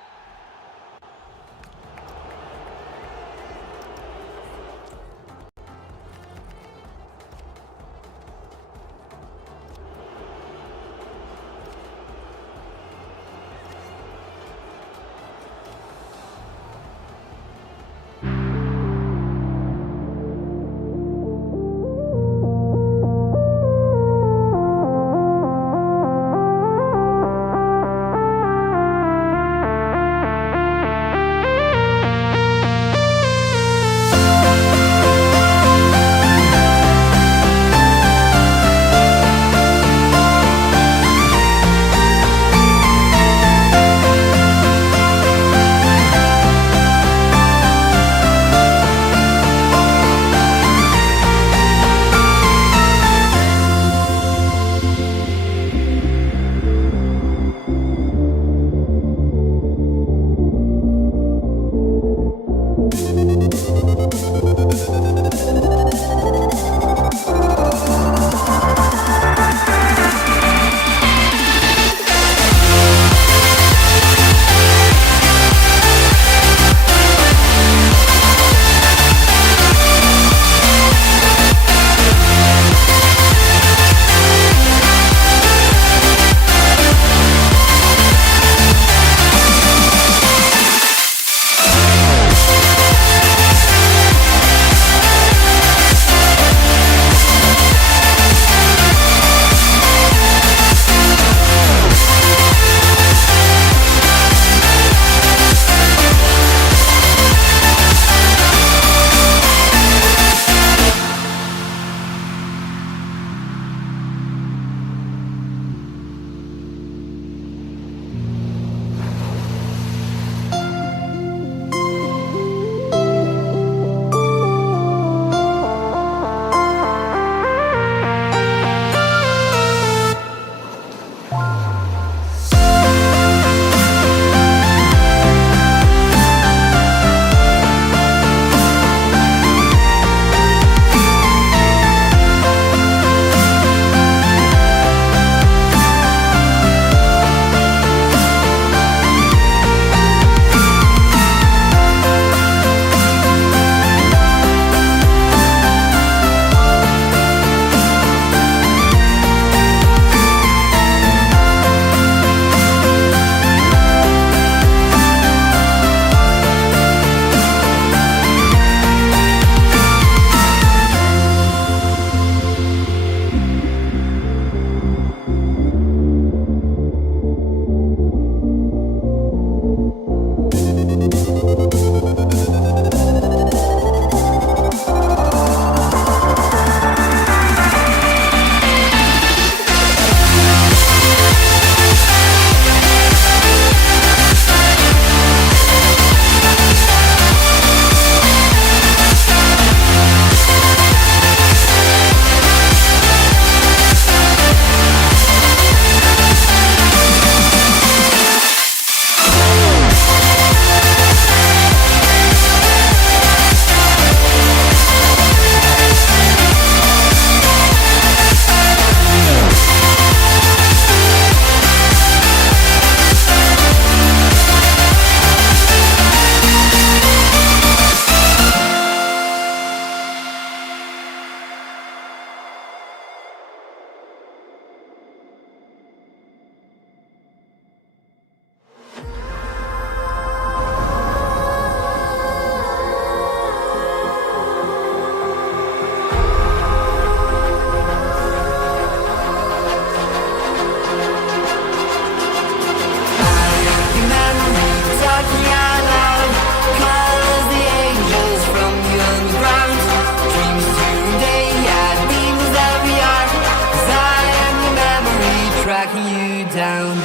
knocking you down.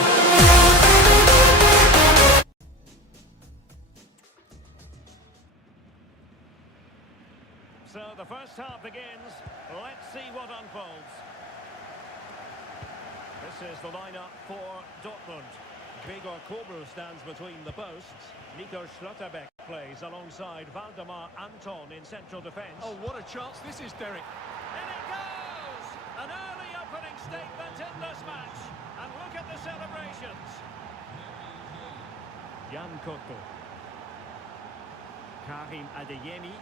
So the first half begins. Let's see what unfolds. This is the lineup for Dortmund. Gregor Kobel stands between the posts. Nico Schlotterbeck plays alongside Valdemar Anton in central defence. Oh, what a chance this is, Derek. In it goes! An early opening statement in this match. And look at the celebrations. Jan Kotto. Karim Adeyemi.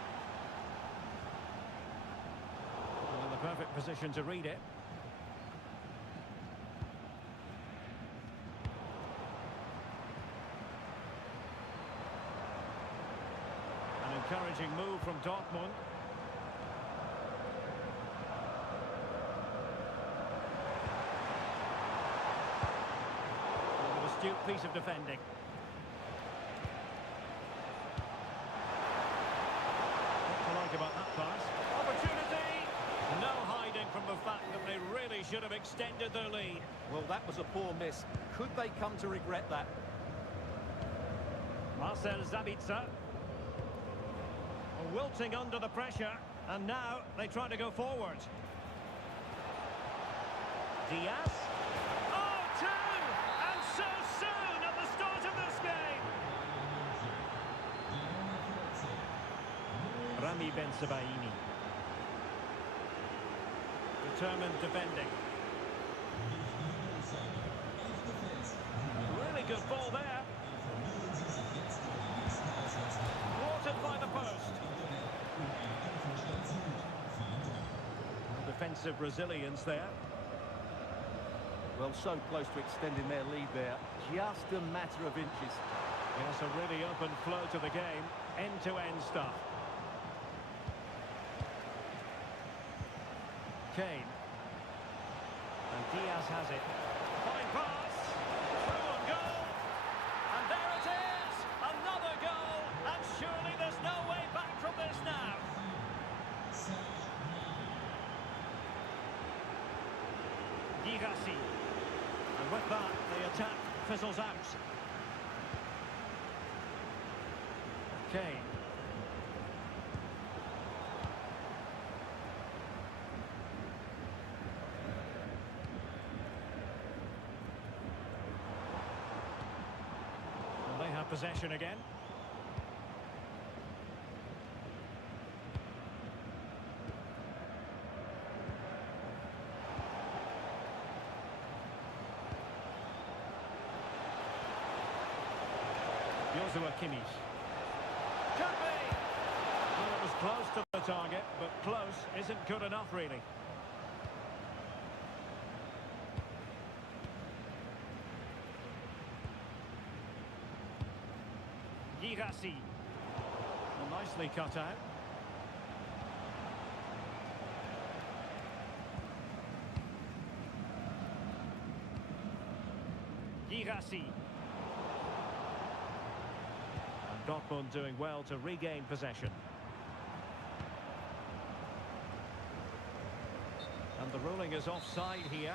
In the perfect position to read it. An encouraging move from Dortmund. An astute piece of defending. What to like about that pass? Opportunity! No hiding from the fact that they really should have extended their lead. Well, that was a poor miss. Could they come to regret that? Marcel Sabitzer. Wilting under the pressure, and now they try to go forward. Diaz. Oh, two! And so soon at the start of this game! Rami Ben-Sebaini. Determined defending. Really good ball there. Thwarted by the post. Defensive resilience there. Well, so close to extending their lead there. Just a matter of inches. Yes, a really open flow to the game. End-to-end stuff. Kane. And Diaz has it. Fine pass. Through on goal. And there it is. Another goal. And surely there's no way back from this now. Girassi. And with that, the attack fizzles out. Kane. And they have possession again. Joshua Kimmich. Could be! Well, it was close to the target, but close isn't good enough, really. Girassi. Well, nicely cut out. Girassi. Dortmund doing well to regain possession. And the ruling is offside here.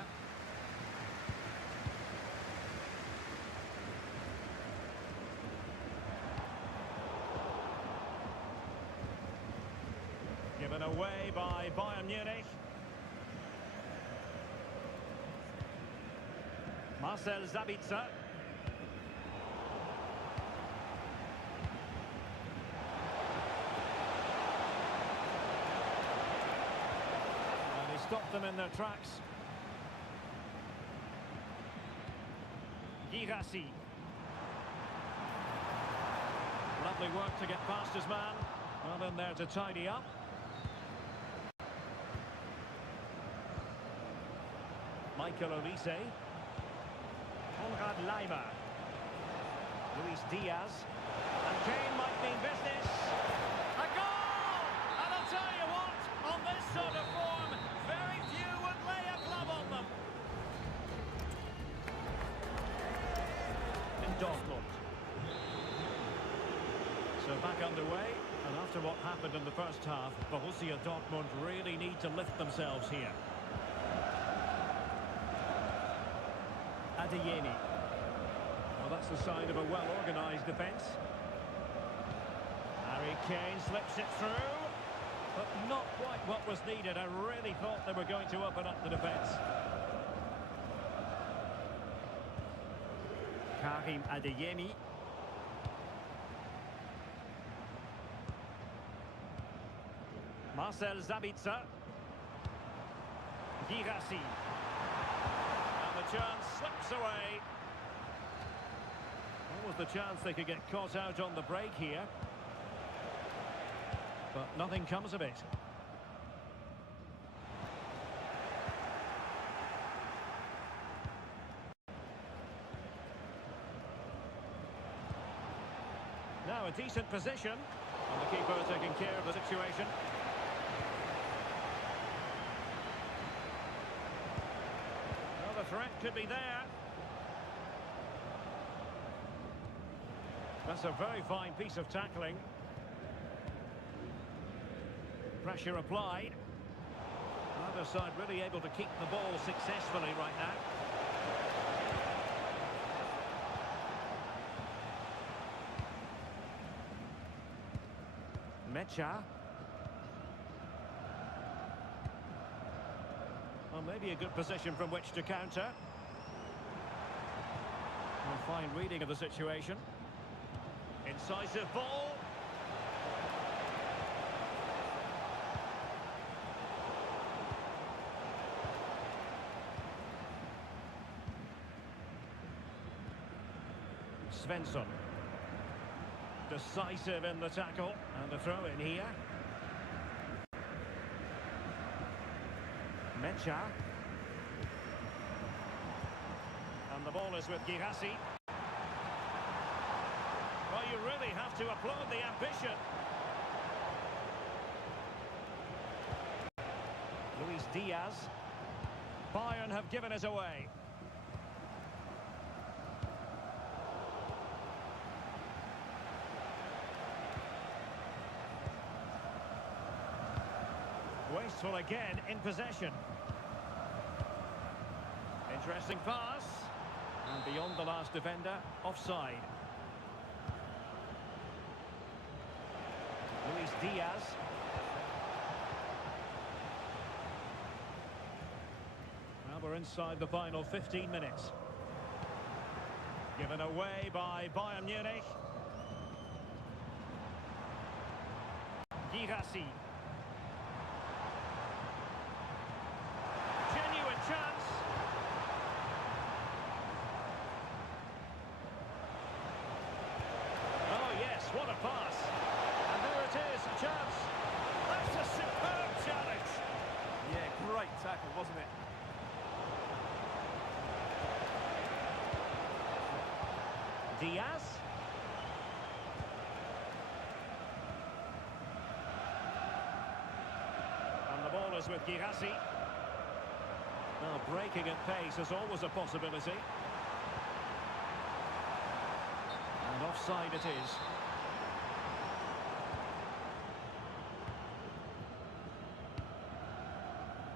Given away by Bayern Munich. Marcel Sabitzer. Stop them in their tracks. Girassi. Lovely work to get past his man. Well in there to tidy up. Michael Olise. Konrad Leimer. Luis Diaz. And Kane might mean business. A goal! And I'll tell you what, on this sort of form, very few would lay a glove on them. In Dortmund. So back underway, and after what happened in the first half, Borussia Dortmund really need to lift themselves here. Adeyemi. Well, that's the sign of a well-organised defence. Harry Kane slips it through, but not quite what was needed. I really thought they were going to open up the defence. Karim Adeyemi. Marcel Sabitzer. Girassi. And the chance slips away. What was the chance they could get caught out on the break here? But nothing comes of it. Now a decent position. And the keeper taking care of the situation. Well, the threat could be there. That's a very fine piece of tackling. Pressure applied. The other side really able to keep the ball successfully right now. Mecha. Well, maybe a good position from which to counter. A fine reading of the situation. Incisive ball. Svensson. Decisive in the tackle. And the throw in here. Mecha. And the ball is with Girassi. Well, you really have to applaud the ambition. Luis Diaz. Bayern have given it away. Wasteful again in possession. Interesting pass. And beyond the last defender, offside. Luis Diaz. Now we're inside the final 15 minutes. Given away by Bayern Munich. Girassi. Genuine chance. Oh yes, what a pass. And there it is, a chance. That's a superb challenge. Yeah, great tackle, wasn't it? Diaz. And the ball is with Girassi. Well, breaking at pace is always a possibility. And offside it is.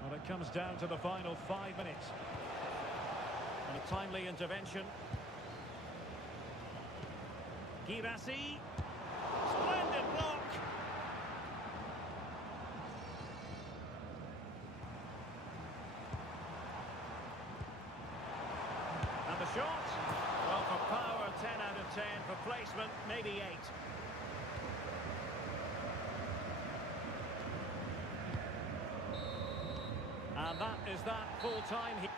Well, it comes down to the final 5 minutes. And a timely intervention. Girassi. Splendid block. And the shot. Well, for power, 10 out of 10. For placement, maybe 8. And that is that full time here.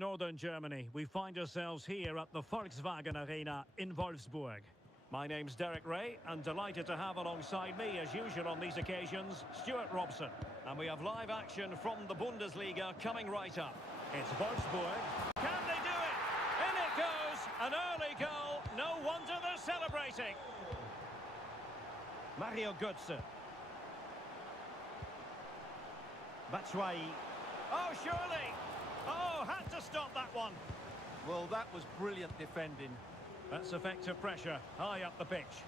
northern Germany. We find ourselves here at the Volkswagen Arena in Wolfsburg. My name's Derek Ray, and delighted to have alongside me, as usual on these occasions, Stuart Robson. And we have live action from the Bundesliga coming right up. It's Wolfsburg. Can they do it? In it goes! An early goal. No wonder they're celebrating. Mario Götze. Batshuayi. Oh, surely! Oh, had to stop that one. Well, that was brilliant defending. That's effective pressure, high up the pitch.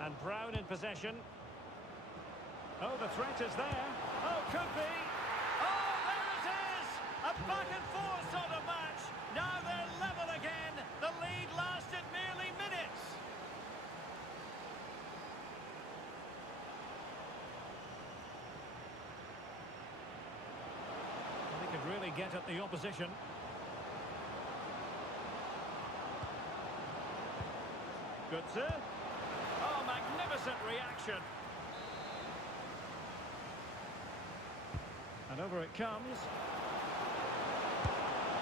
And Brown in possession. Oh, the threat is there. Oh, could be. Oh, there it is! A back and forth sort of match. Now they're level again. The lead lasted merely minutes. They could really get at the opposition. Götze. Oh, magnificent reaction. And over it comes.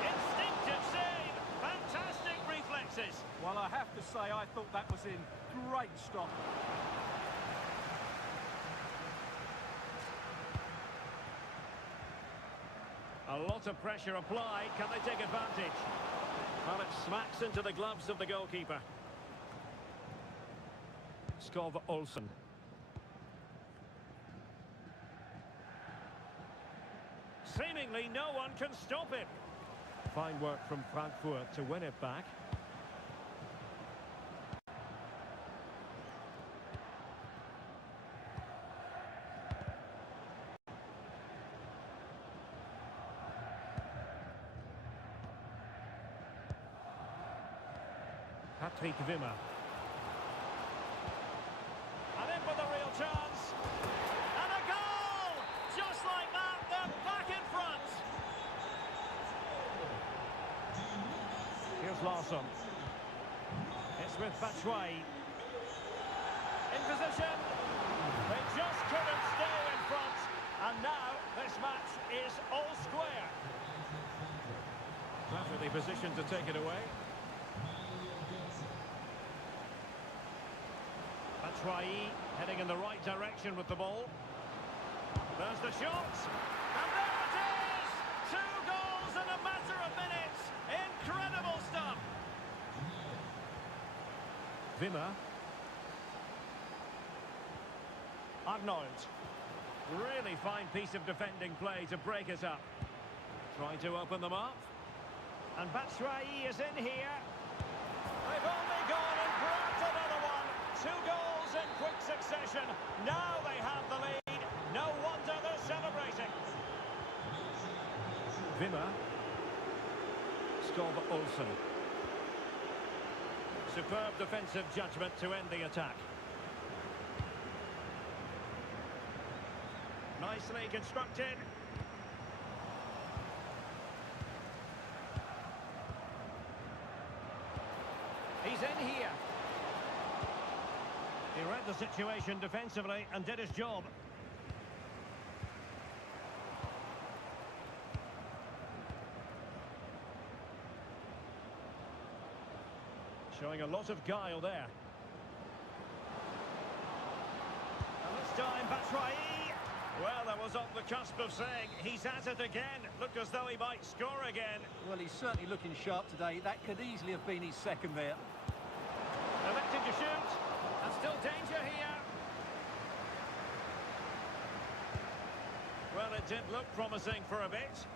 Instinctive save. Fantastic reflexes. Well, I have to say, I thought that was in great stop. A lot of pressure applied. Can they take advantage? Well, it smacks into the gloves of the goalkeeper. Skov Olsen. Seemingly no one can stop him. Fine work from Frankfurt to win it back. Patrick Wimmer. And in for the real chance. And a goal! Just like that, they're back in front. Here's Larsson. It's with Batshuayi. In position. They just couldn't stay in front. And now this match is all square. Perfectly positioned to take it away. Batshuayi heading in the right direction with the ball. There's the shot. And there it is! 2 goals in a matter of minutes. Incredible stuff. Wimmer. Arnold. Really fine piece of defending play to break it up. Trying to open them up. And Batshuayi is in here. They've only gone and grabbed another one. 2 goals in quick succession. Now they have the lead. No wonder they're celebrating. Wimmer. Skov Olsen. Superb defensive judgment to end the attack. Nicely constructed. He's in here. He read the situation defensively and did his job. Showing a lot of guile there. And this time Batshuayi. Well, that was on the cusp of saying he's at it again. Looked as though he might score again. Well, he's certainly looking sharp today. That could easily have been his second there. Elected to shoot. And still danger here. Well, it did look promising for a bit.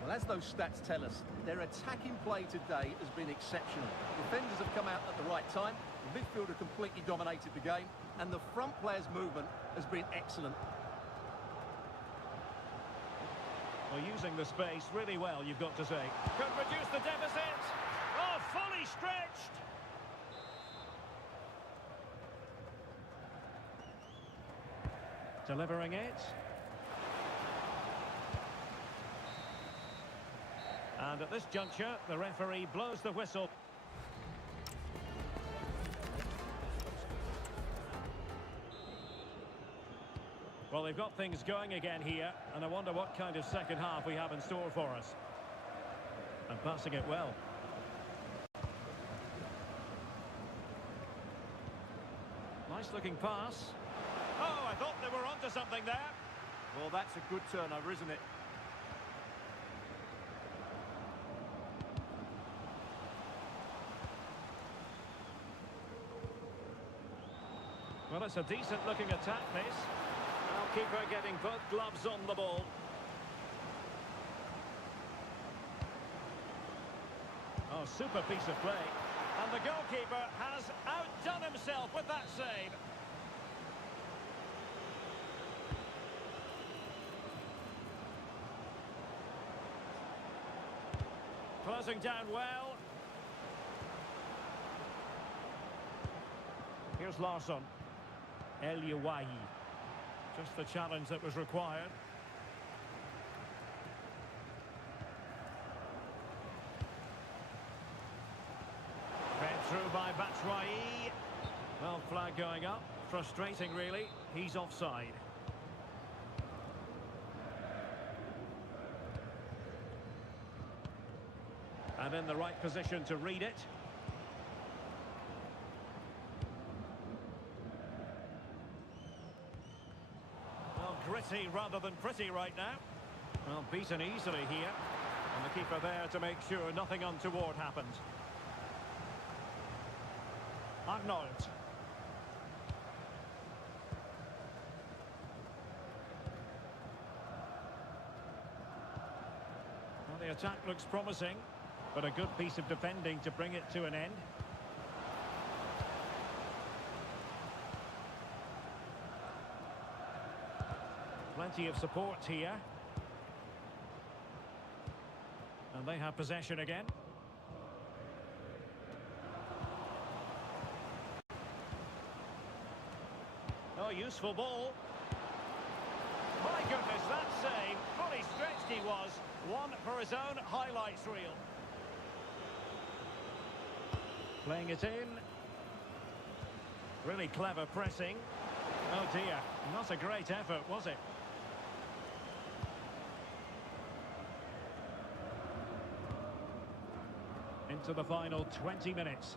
Well, as those stats tell us, their attacking play today has been exceptional. Defenders have come out at the right time, the midfield have completely dominated the game, and the front players' movement has been excellent. Well, using the space really well, you've got to say. Could reduce the deficit. Oh, fully stretched. Delivering it. And at this juncture, the referee blows the whistle. they've got things going again here, and I wonder what kind of second half we have in store for us. And passing it well. Nice looking pass. Oh, I thought they were onto something there. Well, that's a good turnover, isn't it? Well, it's a decent looking attack, this. Now keeper getting both gloves on the ball. Oh, super piece of play. And the goalkeeper has outdone himself with that save. Closing down well. Here's Larsson. El Yawahi. Just the challenge that was required. Fed through by Batshuayi. Well, flag going up. Frustrating, really. He's offside. And in the right position to read it. Well, gritty rather than pretty right now. Well, beaten easily here. And the keeper there to make sure nothing untoward happened. Arnold. Well, the attack looks promising, but a good piece of defending to bring it to an end. Plenty of support here. And they have possession again. Oh, useful ball. My goodness, that save. Fully stretched he was. One for his own highlights reel. Playing it in. Really clever pressing. Oh dear, not a great effort, was it? Into the final 20 minutes.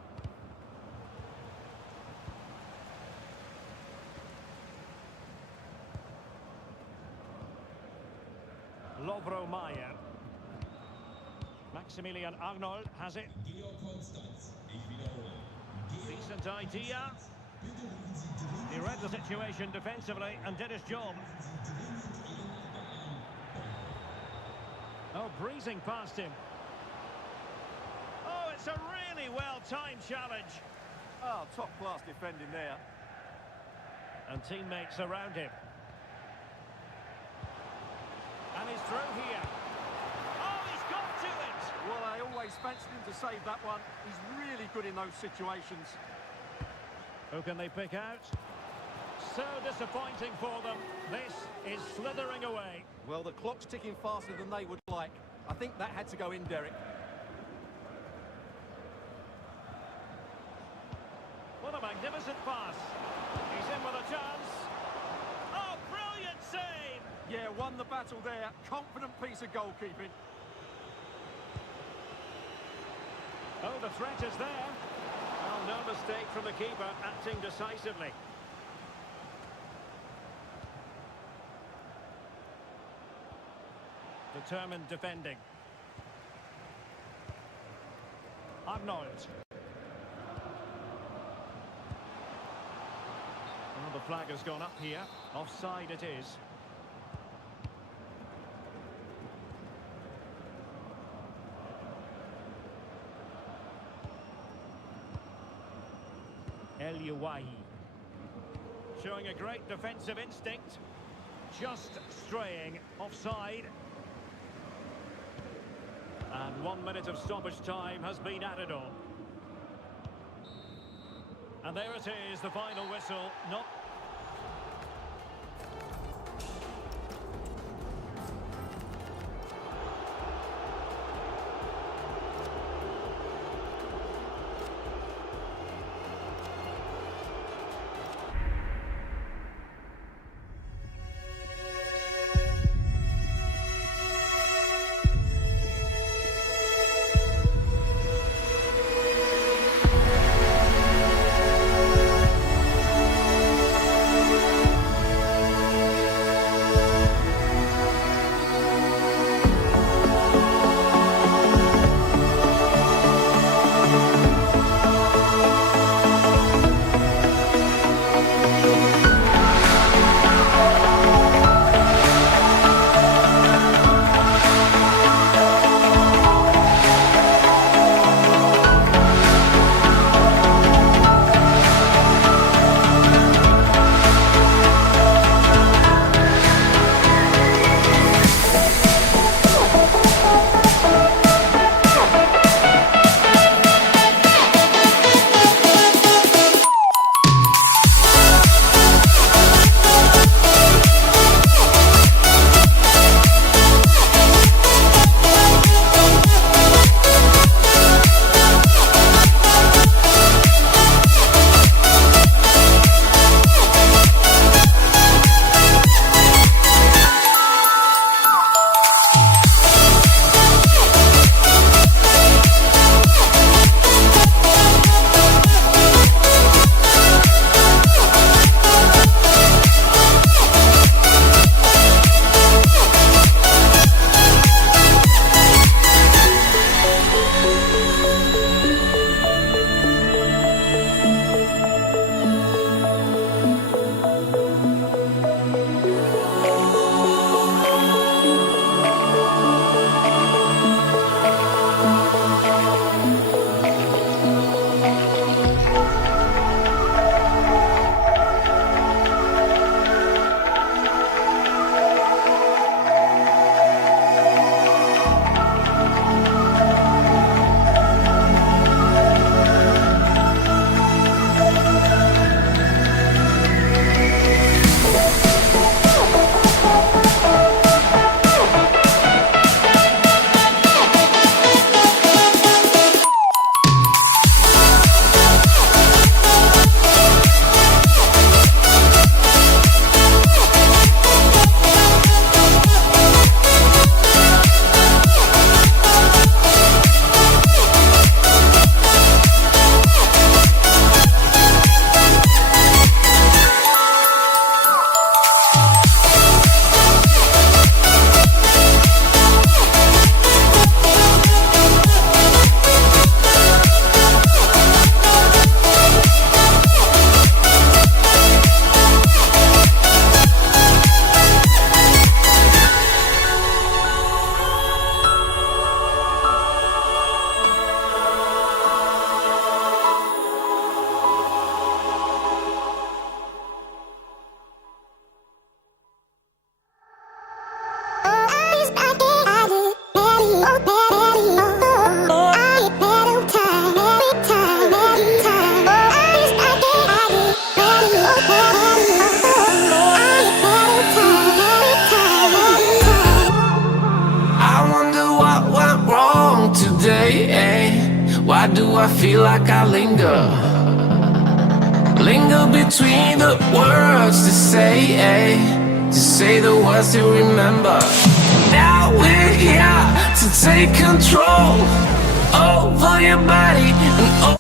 Lovro Mayer. Maximilian Arnold has it. Decent idea. He read the situation defensively and did his job. Oh, breezing past him. Oh, it's a really well-timed challenge. Oh, top-class defending there. And teammates around him. And he's through here. Oh, he's got to it! Well, I always fancied him to save that one. He's really good in those situations. Who can they pick out? So disappointing for them. This is slithering away. Well, the clock's ticking faster than they would like. I think that had to go in, Derek. What a magnificent pass. He's in with a chance. Oh, brilliant save! Yeah, won the battle there. Confident piece of goalkeeping. Oh, the threat is there. Well, no mistake from the keeper, acting decisively. Determined defending. Arnold. Well, the flag has gone up here. Offside it is. El Yawahi. Showing a great defensive instinct. Just straying offside. And 1 minute of stoppage time has been added on. And there it is, the final whistle. Not Why do I feel like I linger? Linger between the words to say the words to remember. Now we're here to take control over your body and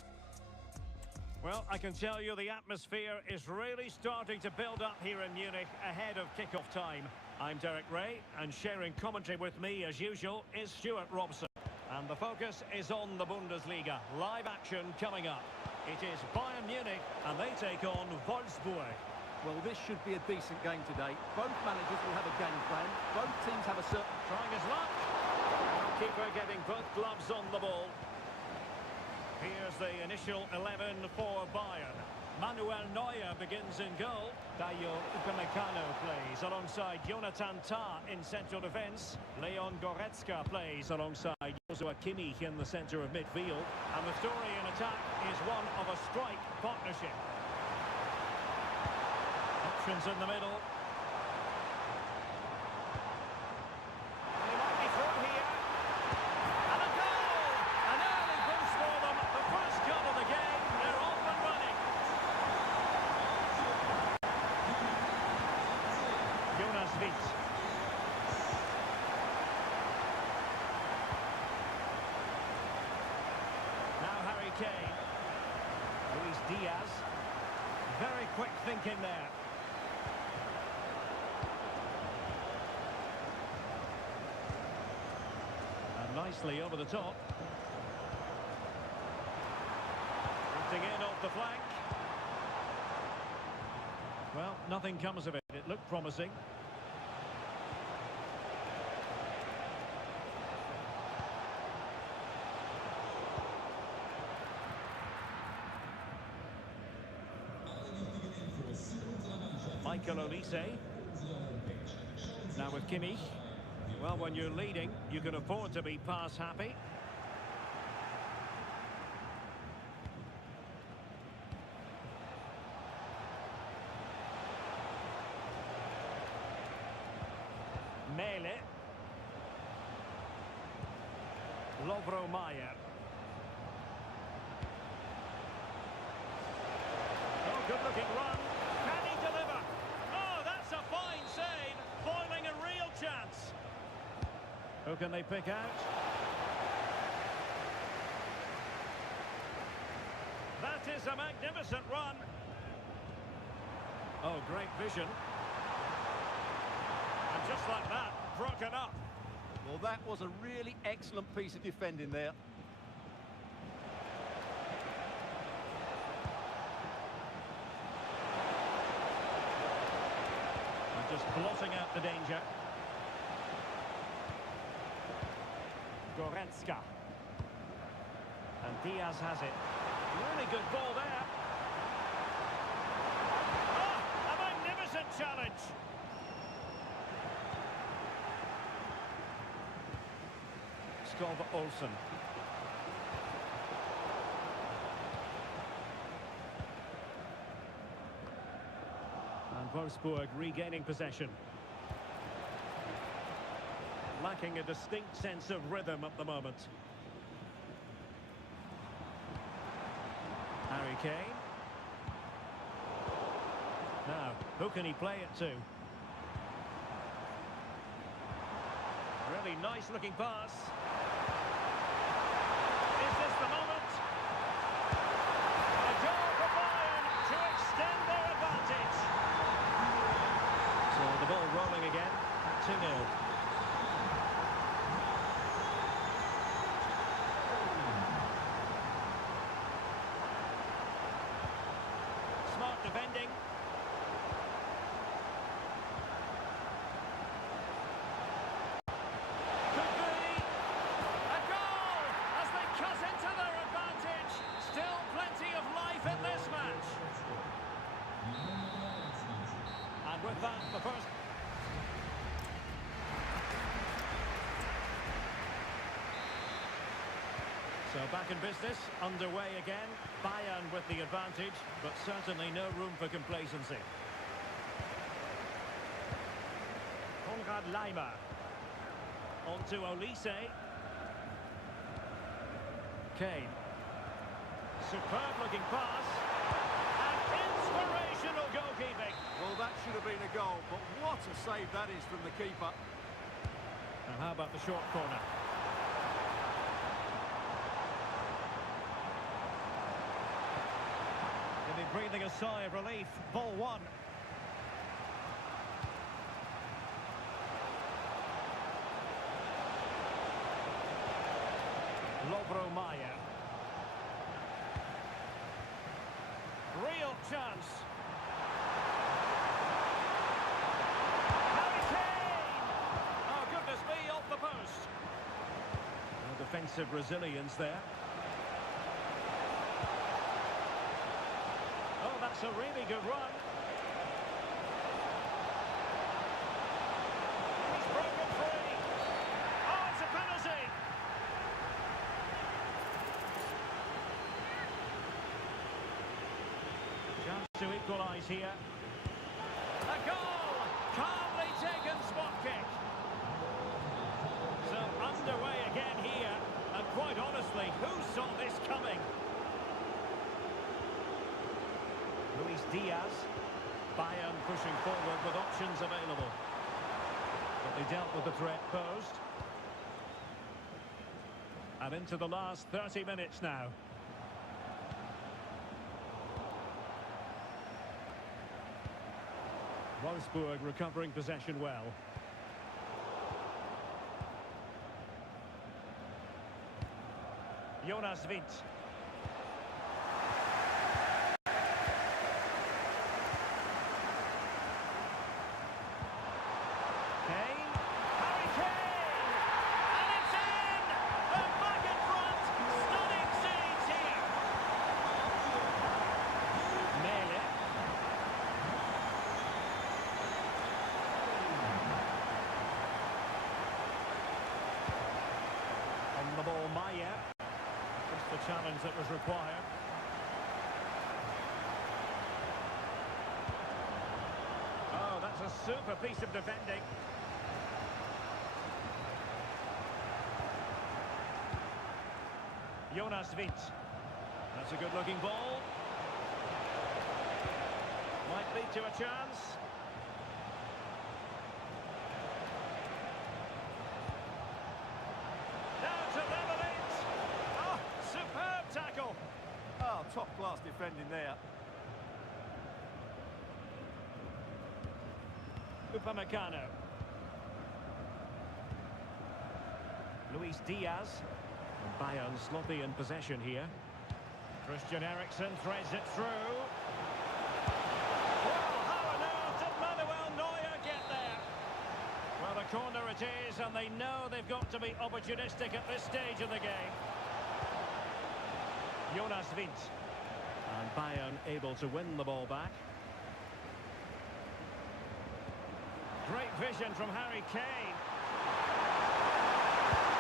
Well, I can tell you the atmosphere is really starting to build up here in Munich ahead of kick-off time. I'm Derek Ray, and sharing commentary with me, as usual, is Stuart Robson. And the focus is on the Bundesliga. Live action coming up. It is Bayern Munich, and they take on Wolfsburg. Well, this should be a decent game today. Both managers will have a game plan. Both teams have a certain... Trying his luck. Keeper getting both gloves on the ball. Here's the initial 11 for Bayern. Manuel Neuer begins in goal. Dayo Upamecano plays alongside Jonathan Tah in central defence. Leon Goretzka plays alongside Joshua Kimmich in the centre of midfield. And the story in attack is one of a strike partnership. Options in the middle. They might be through here. And a goal! An early boost for them. The first goal of the game. They're off and running. Jonas Witt. Now Harry Kane. Luis Diaz. Very quick thinking there. And nicely over the top. Drifting in off the flank. Well, nothing comes of it. It looked promising. Michael Olise. Now with Kimmich. Well, when you're leading, you can afford to be pass happy. Mele. Lovro Mayer. Oh, good-looking run. Can he deliver? Oh, that's a fine save. Foiling a real chance. Who can they pick out? That is a magnificent run. Oh, great vision. And just like that, broken up. Well, that was a really excellent piece of defending there. And just blotting out the danger. Goretzka. And Diaz has it. Really good ball there. Oh, a magnificent challenge. Skov Olsen. And Wolfsburg regaining possession. Lacking a distinct sense of rhythm at the moment. Harry Kane. Now, who can he play it to? Really nice looking pass. Is this the moment? A goal for Bayern to extend their advantage. So the ball rolling again. 2-0. Defending. Could be a goal as they cut into their advantage. Still plenty of life in this match. And with that, the first. So back in business, underway again. Bayern with the advantage, but certainly no room for complacency. Konrad Laimer. On to Olise. Kane. Superb looking pass. And inspirational goalkeeping. Well, that should have been a goal, but what a save that is from the keeper. And how about the short corner? He'll be breathing a sigh of relief. Ball one. Lovro Maia. Real chance. Harry Kane! Oh, goodness me, off the post. No defensive resilience there. Oh, that's a really good run. He's broken free. Oh, it's a penalty. Chance to equalise here. A goal! Calmly taken spot kick. So underway again here. And quite honestly, who saw this coming? Luis Diaz. Bayern pushing forward with options available. But they dealt with the threat posed. And into the last 30 minutes now. Wolfsburg recovering possession well. Jonas Wind. Kane. Harry Kane! And it's in! They're back in front! Stunning scenes here! Mele. On the ball, Maya. Just the challenge that was required. Oh, that's a super piece of defending. Jonas Wind. That's a good-looking ball. Might lead to a chance. Down to level it. Oh, superb tackle. Oh, top-class defending there. Upamecano. Luis Diaz. Bayern sloppy in possession here. Christian Eriksen threads it through. Well, how on earth did Manuel Neuer get there? Well, the corner it is, and they know they've got to be opportunistic at this stage of the game. Jonas Wind. And Bayern able to win the ball back. Great vision from Harry Kane.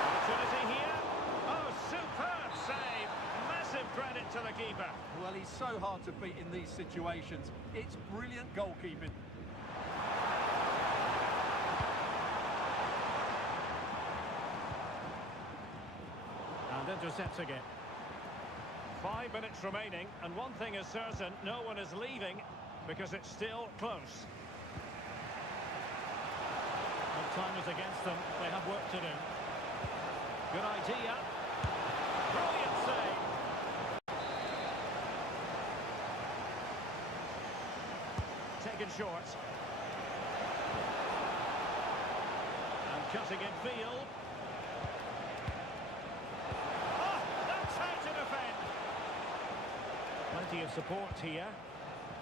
Opportunity here. Oh, superb save. Massive credit to the keeper. Well, he's so hard to beat in these situations. It's brilliant goalkeeping. And intercepts again. 5 minutes remaining, and one thing is certain, no one is leaving because it's still close. When time is against them, they have work to do. Good idea. Brilliant save. Taken short. And cutting in field. Oh, that's how to defend. Plenty of support here.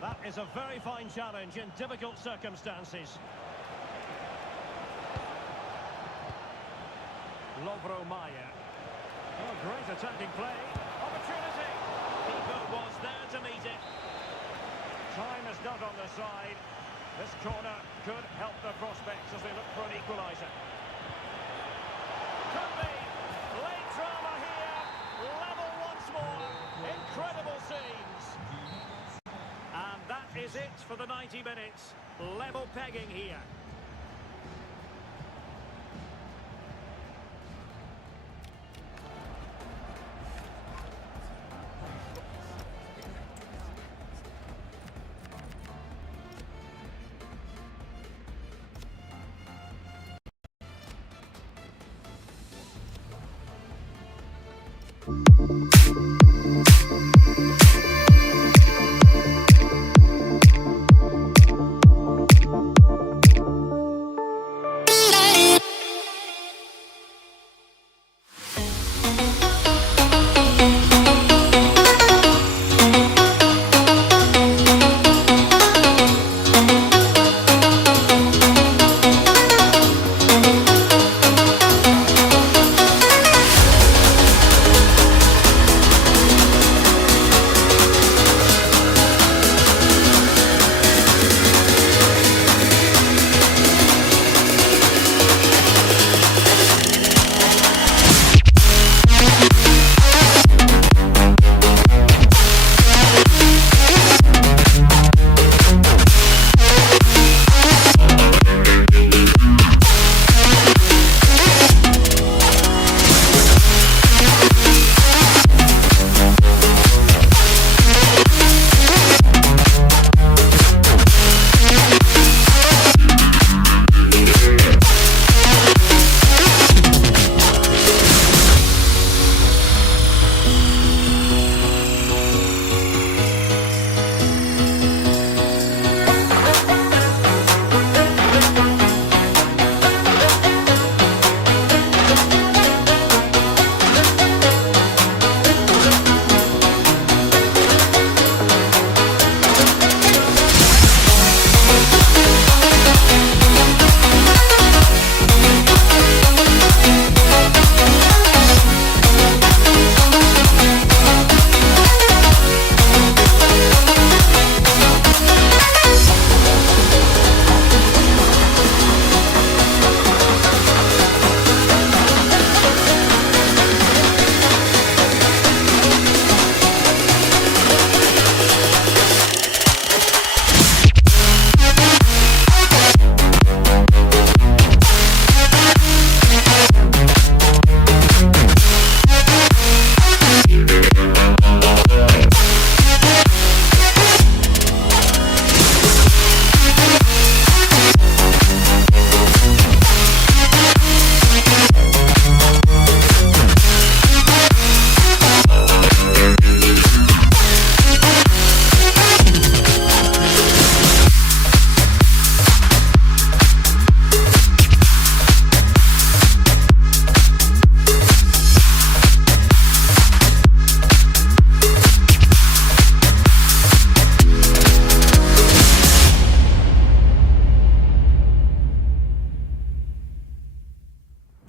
That is a very fine challenge in difficult circumstances. Lovro Maia. Oh, great attacking play. Opportunity. Keeper was there to meet it. Time is not on their side. This corner could help their prospects as they look for an equaliser. Could be. Late drama here. Level once more. Incredible scenes. And that is it for the 90 minutes. Level pegging here.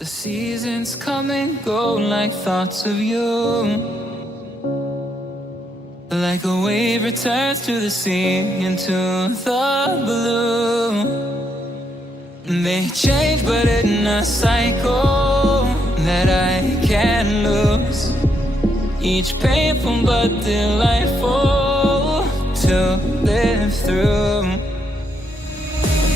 The seasons come and go like thoughts of you. Like a wave returns to the sea into the blue. They change but in a cycle that I can't lose. Each painful but delightful to live through.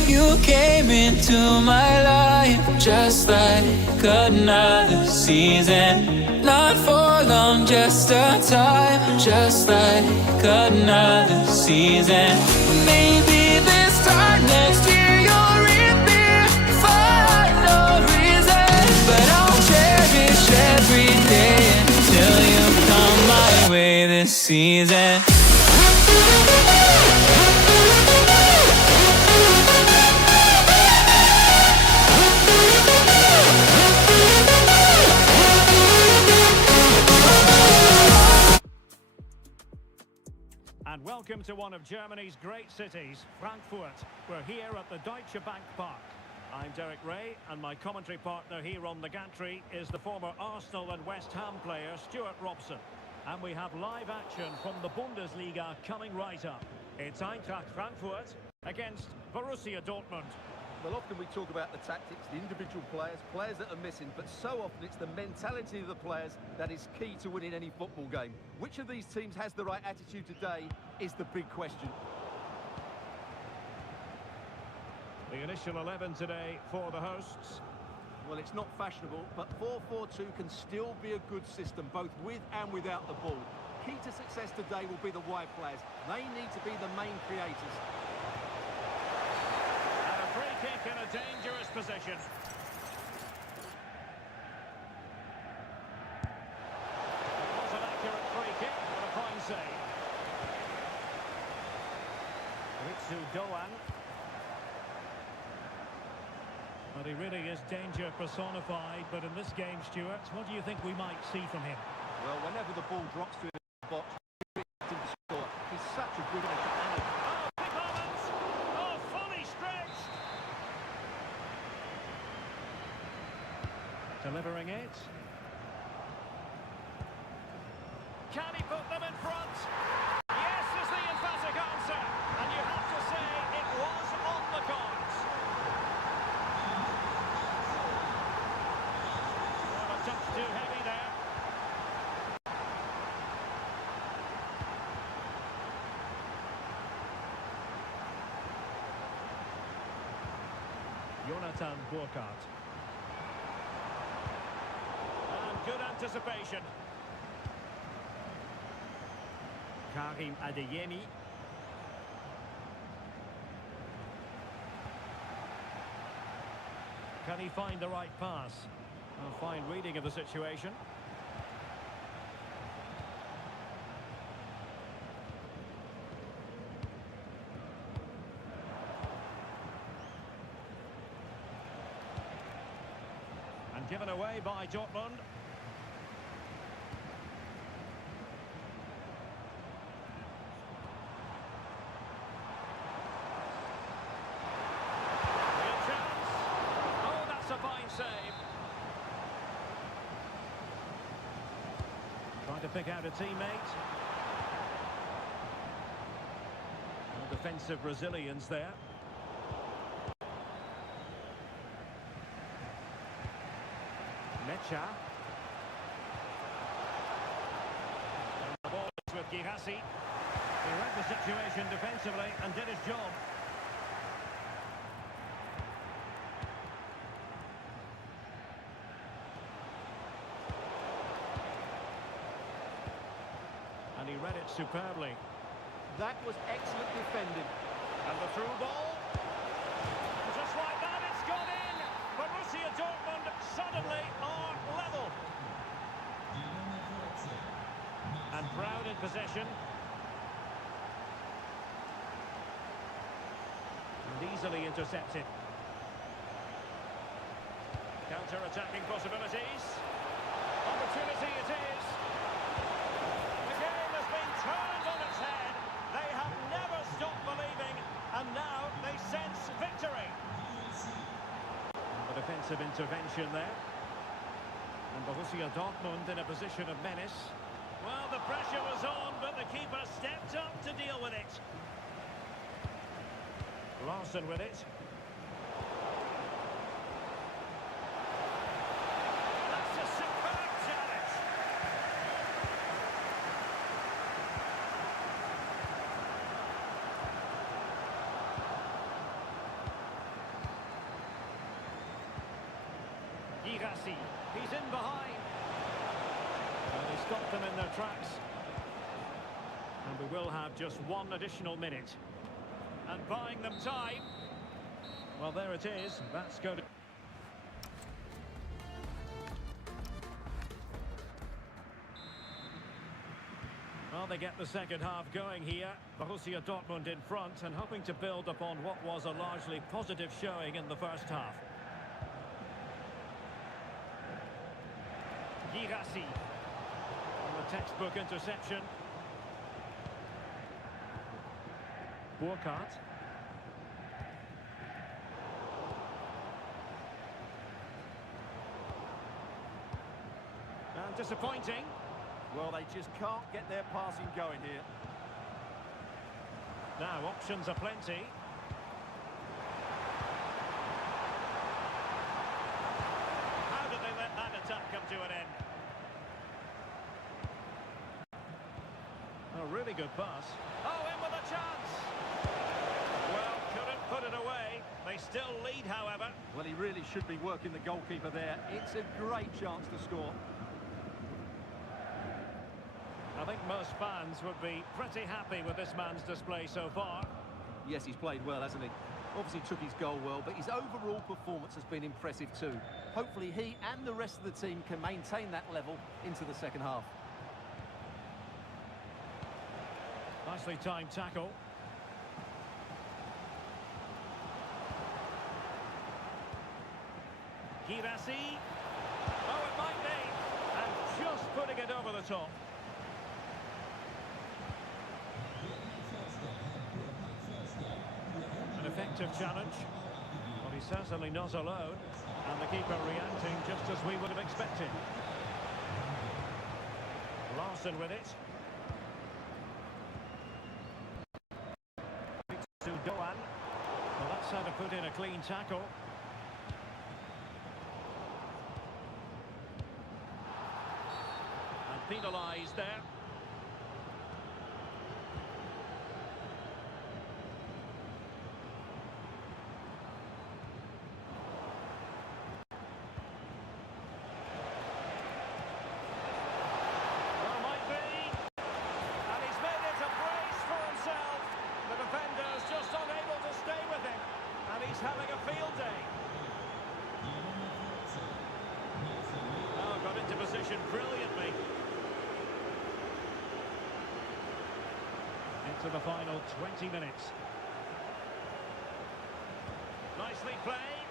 You came into my life just like another season. Not for long, just a time, just like another season. Maybe this time next year you'll reappear for no reason. But I'll cherish every day until you come my way this season. And welcome to one of Germany's great cities, Frankfurt. We're here at the Deutsche Bank Park. I'm Derek Ray, and my commentary partner here on the gantry is the former Arsenal and West Ham player Stuart Robson. And we have live action from the Bundesliga coming right up. It's Eintracht Frankfurt against Borussia Dortmund. Well, often we talk about the tactics, the individual players that are missing, but so often it's the mentality of the players that is key to winning any football game. Which of these teams has the right attitude today is the big question. The initial 11 today for the hosts. Well, it's not fashionable, but 4-4-2 can still be a good system, both with and without the ball. Key to success today will be the wide players. They need to be the main creators. Free kick in a dangerous position. to Doan. But he really is danger personified. But in this game, Stuart, what do you think we might see from him? Well, whenever the ball drops to him in the box, he him to score. He's such a good entertainer. Oh, big moments! Oh, fully stretched! Delivering it. Can he put them in front? Yes is the emphatic answer. And you have to say it was on the cards. Well, a touch too heavy there. Jonathan Burkhardt. And good anticipation. Karim Adeyemi. Can he find the right pass? A fine reading of the situation. And given away by Dortmund. Trying to pick out a teammate. And defensive resilience there. Mecha. And the ball is with Girassi. He read the situation defensively and did his job. And he read it superbly. That was excellent defending. And the through ball. And just like that, it's gone in. Borussia Dortmund suddenly are level. And Brown in possession. And easily intercepted. Counter-attacking possibilities. Opportunity it is. Turned on its head. They have never stopped believing, and now they sense victory. A defensive intervention there. And Borussia Dortmund in a position of menace. Well, the pressure was on, but the keeper stepped up to deal with it. Larson with it. That's a superb challenge. Girassi, he's in behind. And he stopped them in their tracks. And we will have just one additional minute. And buying them time. Well, there it is. That's going to... Well, they get the second half going here. Borussia Dortmund in front and hoping to build upon what was a largely positive showing in the first half. Girassi. The textbook interception. Burkhardt. And disappointing. Well, they just can't get their passing going here. Now, options are plenty. How did they let that attack come to an end? A really good pass. Oh, in with a chance! Well, couldn't put it away. They still lead, however. Well, he really should be working the goalkeeper there. It's a great chance to score. I think most fans would be pretty happy with this man's display so far. Yes, he's played well, hasn't he? Obviously took his goal well, but his overall performance has been impressive too. Hopefully he and the rest of the team can maintain that level into the second half. Nicely timed tackle. Girassi. Oh, it might be. And just putting it over the top. An effective challenge. Well, he's certainly not alone. And the keeper reacting just as we would have expected. Larson with it. To Doan. Well, that's how to put in a clean tackle. And penalised there. Well, might be. And he's made it a brace for himself. The defender's just unable to stay with him. And he's having a field day. Oh, got into position brilliantly. Into the final 20 minutes. Nicely played.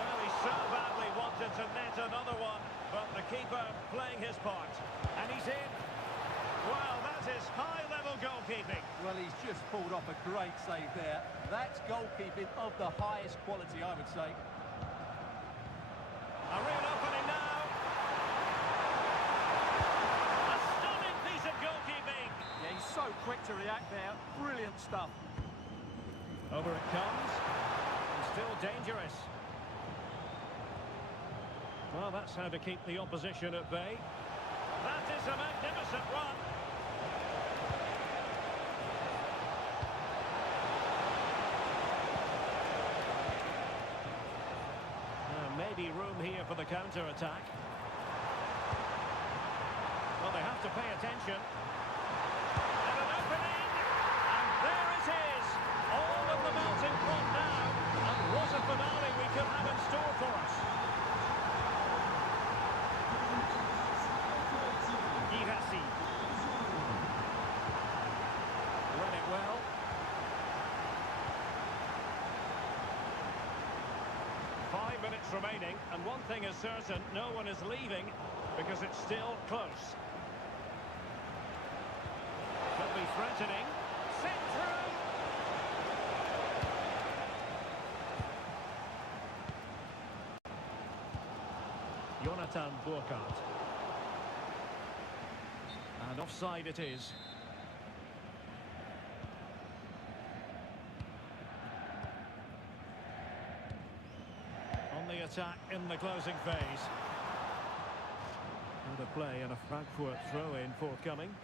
Well, he so badly wanted to net another one, but the keeper playing his part. And he's in. Well, that is high-level goalkeeping. Well, he's just pulled off a great save there. That's goalkeeping of the highest quality, I would say. A real opening now. A stunning piece of goalkeeping. Yeah, he's so quick to react there. Brilliant stuff. Over it comes. And still dangerous. Well, that's how to keep the opposition at bay. That is a magnificent run. Maybe room here for the counter-attack. Well, they have to pay attention. And an opening! And there it is! All of the melting pot now. And what a finale we could have in store for us. Girassi. Read it well. Minutes remaining, and one thing is certain, no one is leaving because it's still close. Could be threatening. Sent through. Jonathan Burkhardt. And offside it is. The attack in the closing phase. And a play and a Frankfurt throw-in forthcoming.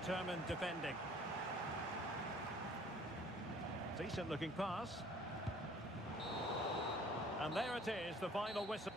Determined defending. Decent looking pass. And there it is, the final whistle.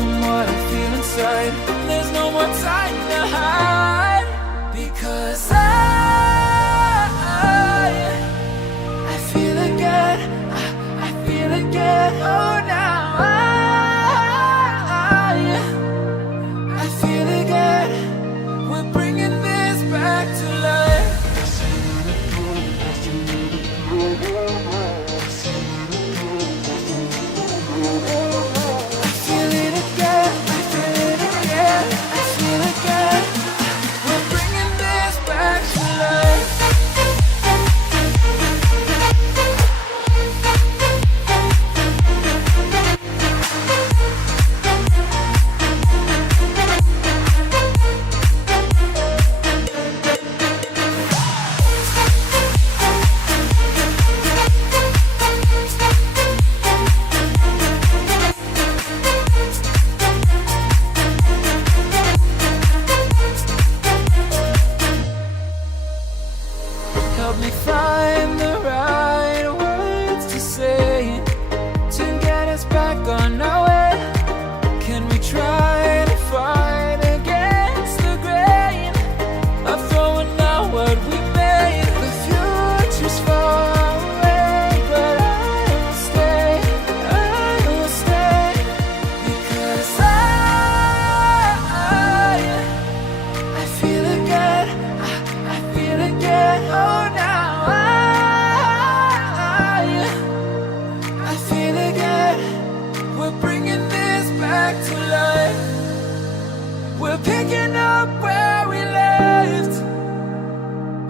from what I feel inside. There's no more time to hide, because I feel again, I feel again. Oh, now I feel again. We're bringing this back to life. I feel it again, I feel it again, I feel again. We're bringing this back to life. Help me find the right words to say to get us back on our way. Can we try to fight against the grain of throwing out what we made? The future's far away, but I will stay, because I feel again, I feel again. Oh, now I feel again. We're bringing this back to life. We're picking up where we left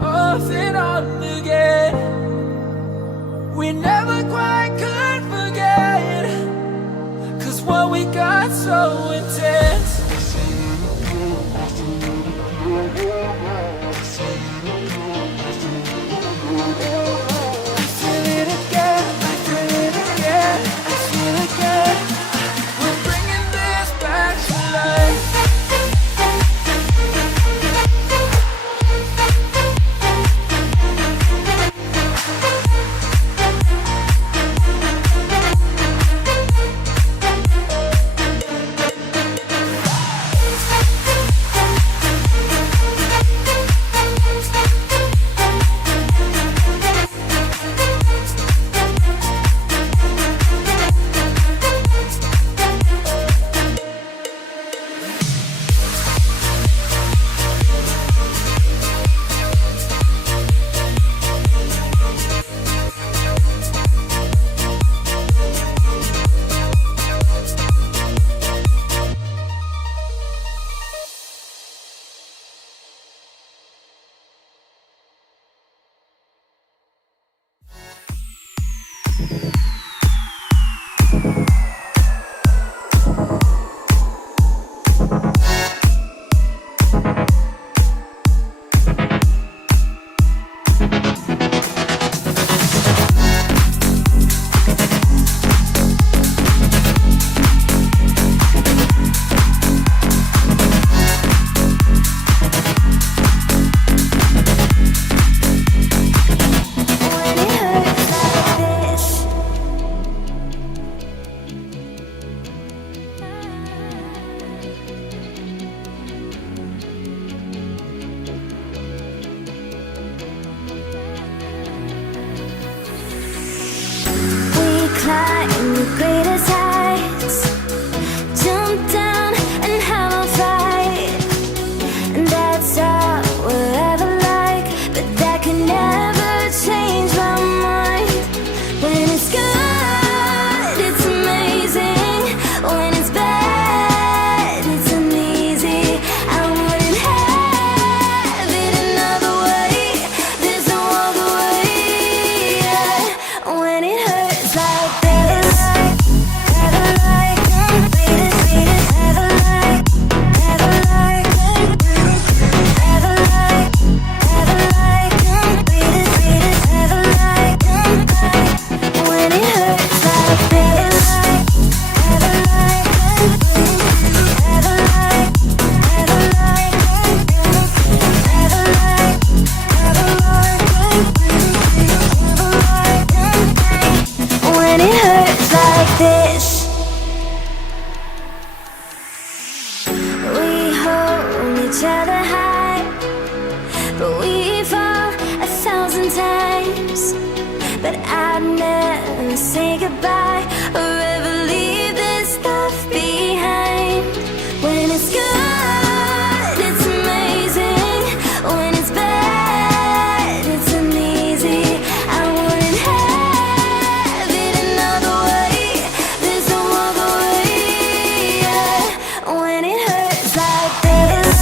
off and on again. We never quite could forget, 'cause what we got so intense. I feel it again, I feel it again, I feel it again. We're bringing this back to life. each other high, but we fall 1,000 times. But I'd never say goodbye or ever leave this stuff behind. When it's good, it's amazing. When it's bad, it's uneasy. I wouldn't have it another way. There's no other way, yeah. When it hurts like this.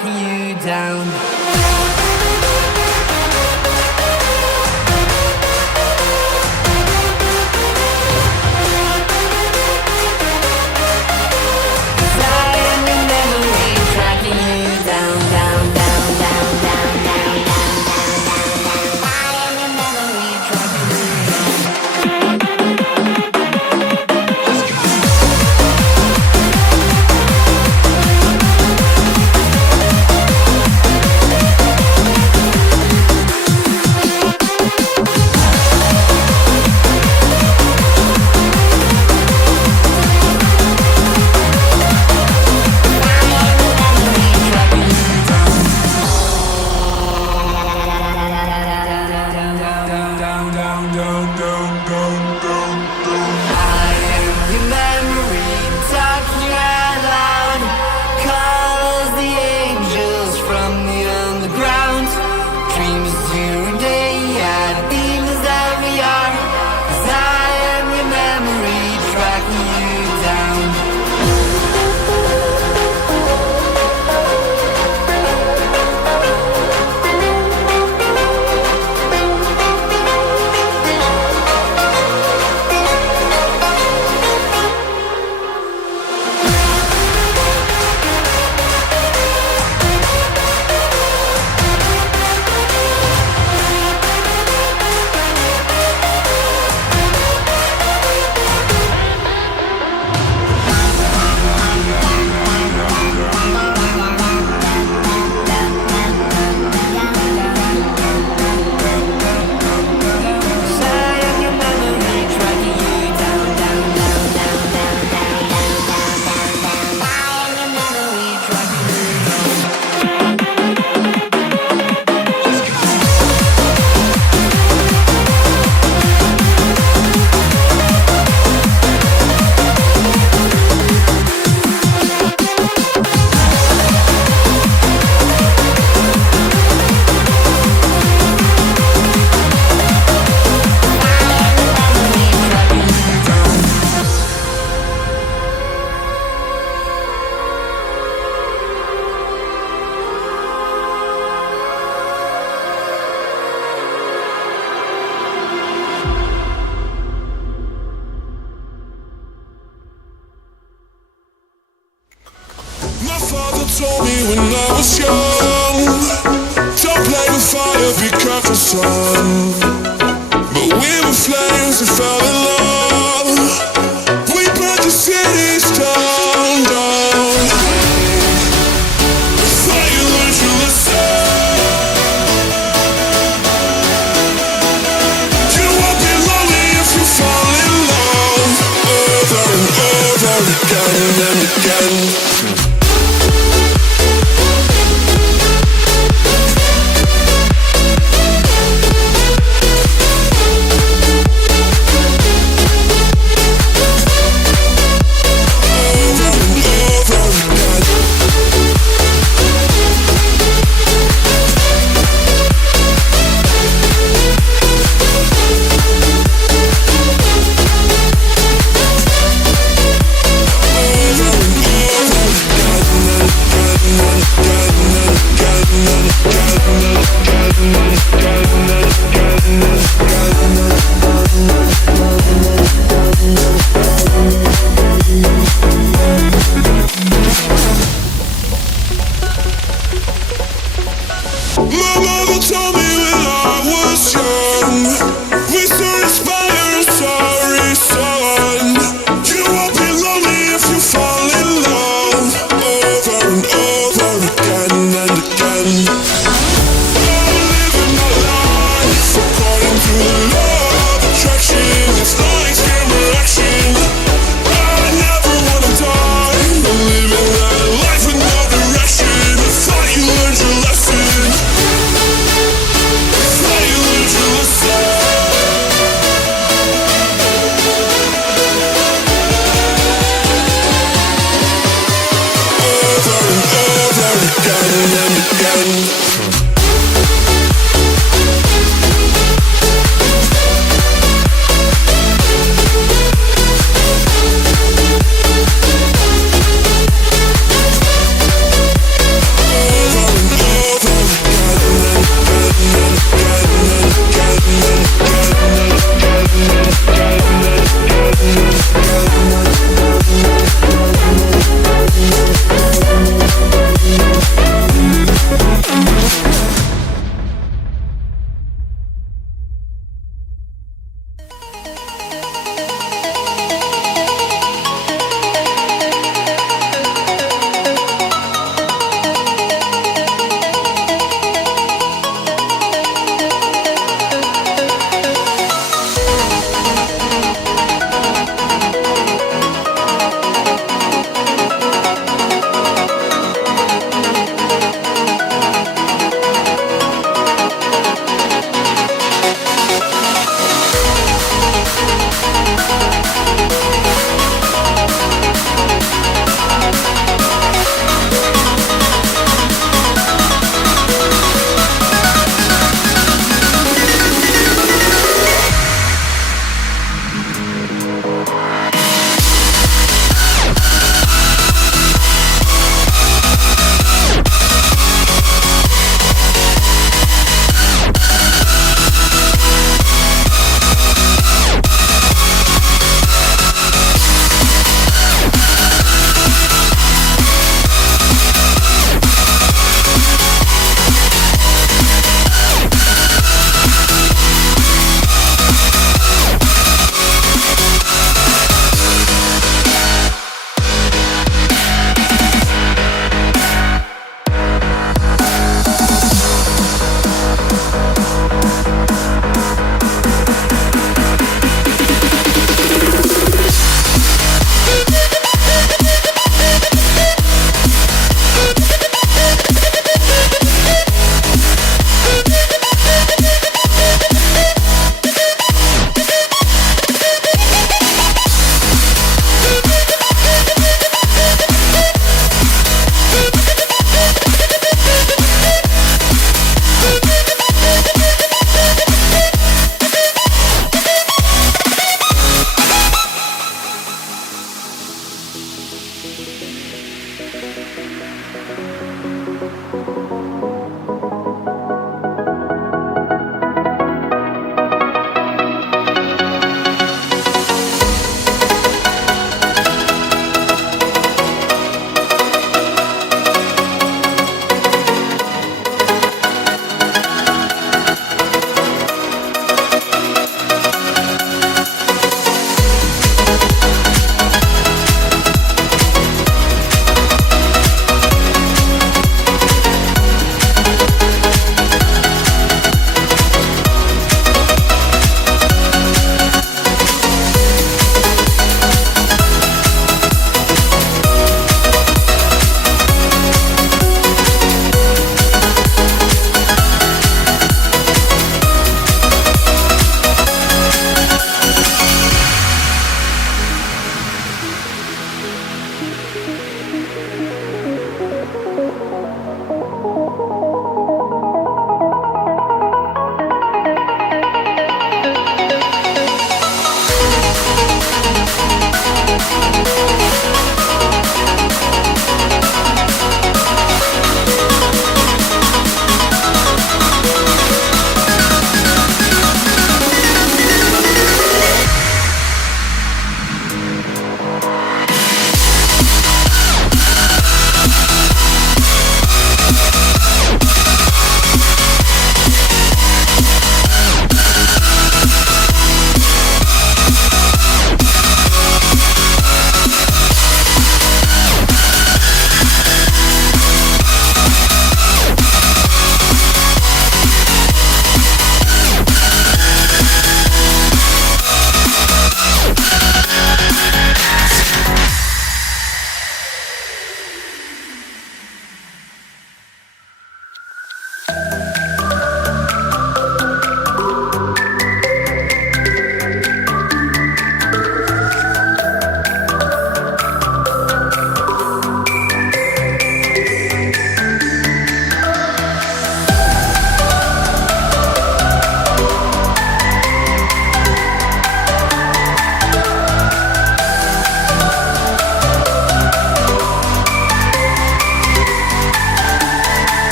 tracking you down. My father told me when I was young, don't play with fire, be careful, son. But we were flames and fell in love. We burned the cities down, down. Before you learned your lesson, you won't be lonely if you fall in love. Over and over again and again.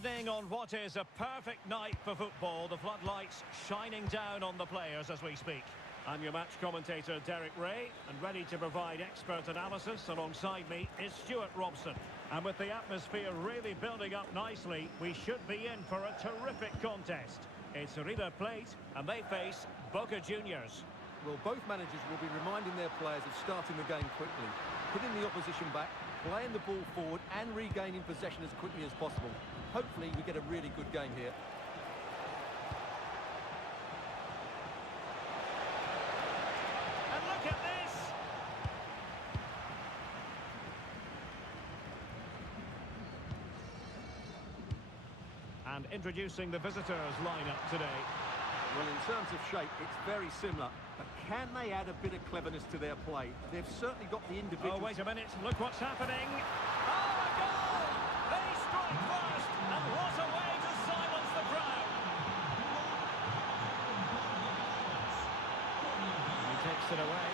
evening on what is a perfect night for football. The floodlights shining down on the players as we speak. I'm your match commentator, Derek Ray, and ready to provide expert analysis alongside me is Stuart Robson. And with the atmosphere really building up nicely, we should be in for a terrific contest. It's River Plate, and they face Boca Juniors. Well, both managers will be reminding their players of starting the game quickly, putting the opposition back, playing the ball forward and regaining possession as quickly as possible. Hopefully we get a really good game here. And look at this! And introducing the visitors lineup today. Well, in terms of shape, it's very similar. But can they add a bit of cleverness to their play? They've certainly got the individual... Oh, wait a minute. Look what's happening. Oh, a goal! They strike first. And what a way to silence the crowd. He takes it away.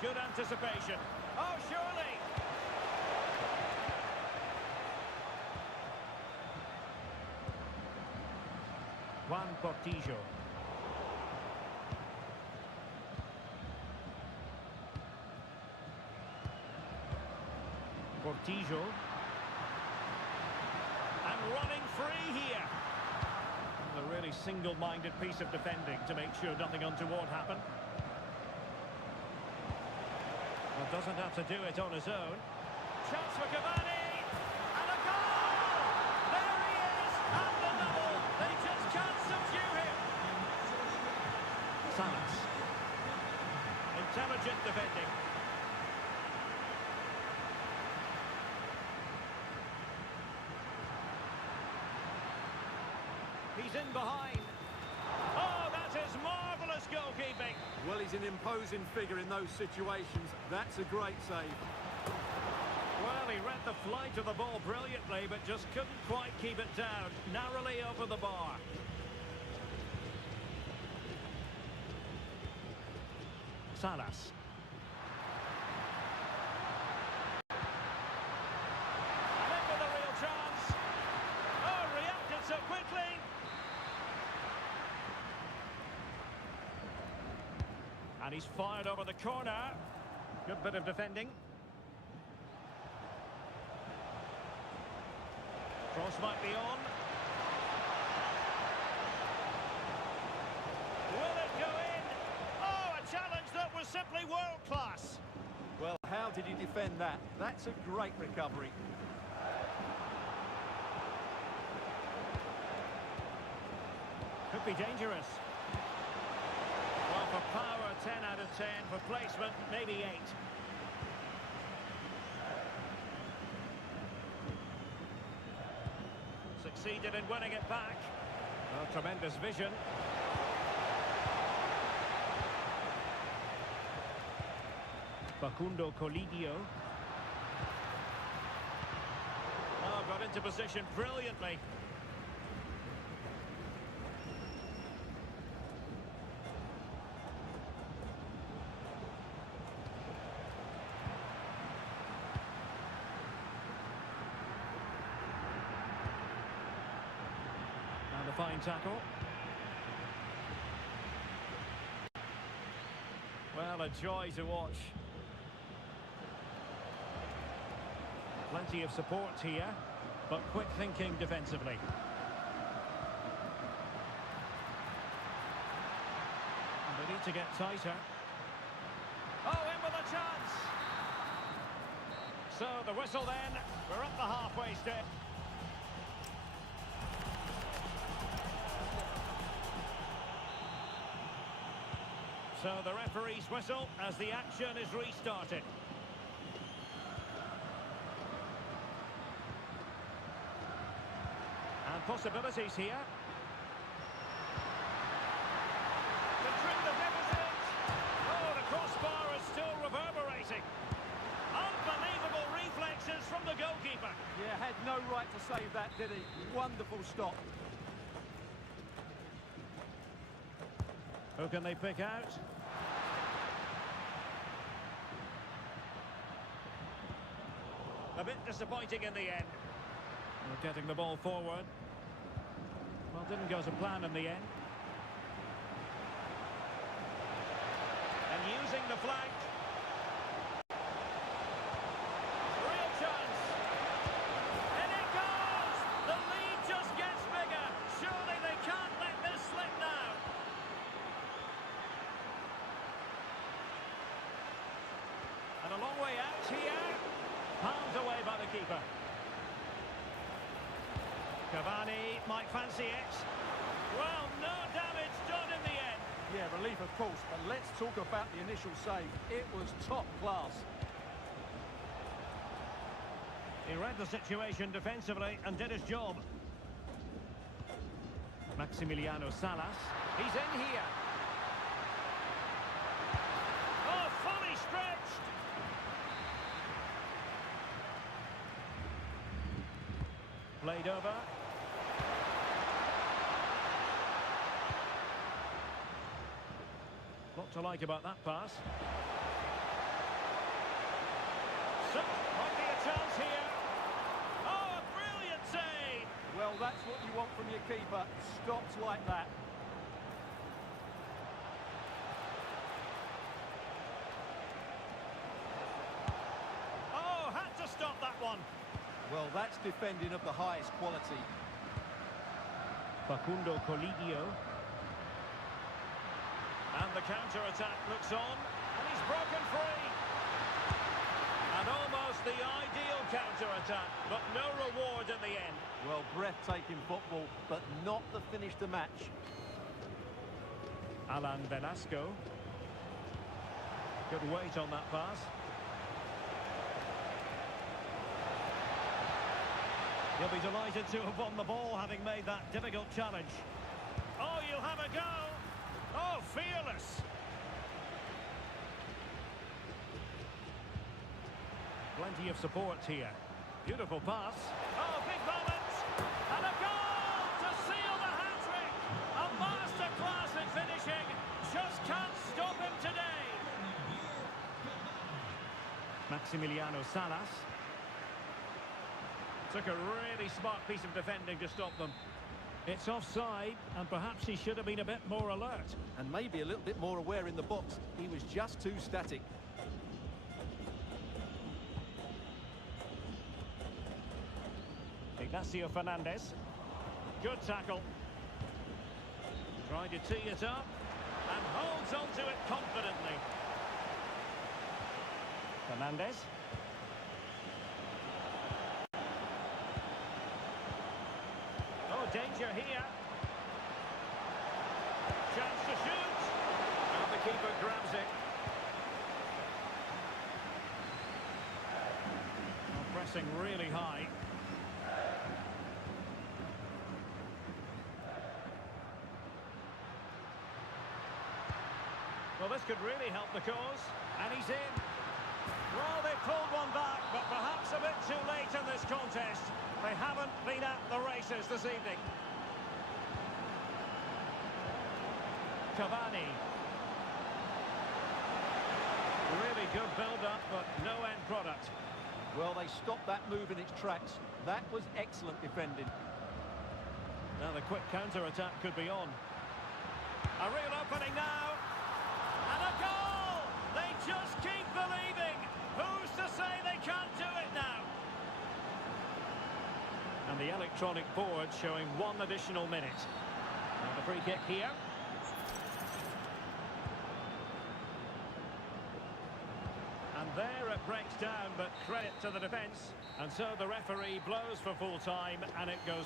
Good anticipation. Oh, surely! Juan Portillo. Portillo. And running free here. A really single-minded piece of defending to make sure nothing untoward happened. Well, doesn't have to do it on his own. Chance for Cavani! And a goal! There he is! And the double! They just can't subdue him! Salas. Intelligent defending. He's in behind. Oh, that is marvellous goalkeeping. Well, he's an imposing figure in those situations. That's a great save. Well, he read the flight of the ball brilliantly, but just couldn't quite keep it down. Narrowly over the bar. Salas. And in with a real chance. Oh, reacted so quickly. And he's fired over the corner. Good bit of defending. Cross might be on. Will it go in? Oh, a challenge that was simply world class. Well, how did he defend that? That's a great recovery. Could be dangerous. Well, for power, 10 out of 10. For placement, maybe 8. Succeeded in winning it back. Oh, tremendous vision. Facundo Colidio. Oh, got into position brilliantly. And a fine tackle. Well, a joy to watch. Plenty of support here, but quick thinking defensively. And they need to get tighter. Oh, in with a chance! So the whistle then, we're up the halfway step. So the referee's whistle as the action is restarted. And possibilities here. To trim the deficit. Oh, the crossbar is still reverberating. Unbelievable reflexes from the goalkeeper. Yeah, had no right to save that, did he? Wonderful stop. Who can they pick out? A bit disappointing in the end. They're getting the ball forward. Well, didn't go to plan in the end. And using the flank. Real chance. And it goes! The lead just gets bigger. Surely they can't let this slip now. And a long way out here. Palmed away by the keeper. Cavani might fancy it. Well, no damage done in the end. Yeah, relief of course, but let's talk about the initial save. It was top class. He read the situation defensively and did his job. Maximiliano Salas. He's in here. Oh, fully stretched. Played over. Lot to like about that pass. So, might be a chance here. Oh, a brilliant save! Well, that's what you want from your keeper. Stops like that. Oh, had to stop that one. Well, that's defending of the highest quality. Facundo Colidio. And the counter-attack looks on. And he's broken free. And almost the ideal counter-attack, but no reward in the end. Well, breathtaking football, but not the finish to match. Alan Velasco. Good weight on that pass. He'll be delighted to have won the ball, having made that difficult challenge. Oh, you'll have a go. Oh, fearless. Plenty of support here. Beautiful pass. Oh, big moment. And a goal to seal the hat-trick. A masterclass in finishing. Just can't stop him today. Maximiliano Salas. Took a really smart piece of defending to stop them. It's offside, and perhaps he should have been a bit more alert. And maybe a little bit more aware in the box. He was just too static. Ignacio Fernandez. Good tackle. Tried to tee it up, and holds onto it confidently. Fernandez. Danger here. Chance to shoot. And the keeper grabs it. Pressing really high. Well, this could really help the cause. And he's in. Well, they pulled one back, but perhaps a bit too late in this contest. They haven't been at the races this evening. Cavani. Really good build-up, but no end product. Well, they stopped that move in its tracks. That was excellent defending. Now the quick counter-attack could be on. A real opening now. And a goal! They just keep believing. Who's to say they can't do it now? And the electronic board showing 1 additional minute. And the free kick here. And there it breaks down, but credit to the defence. And so the referee blows for full time, and it goes...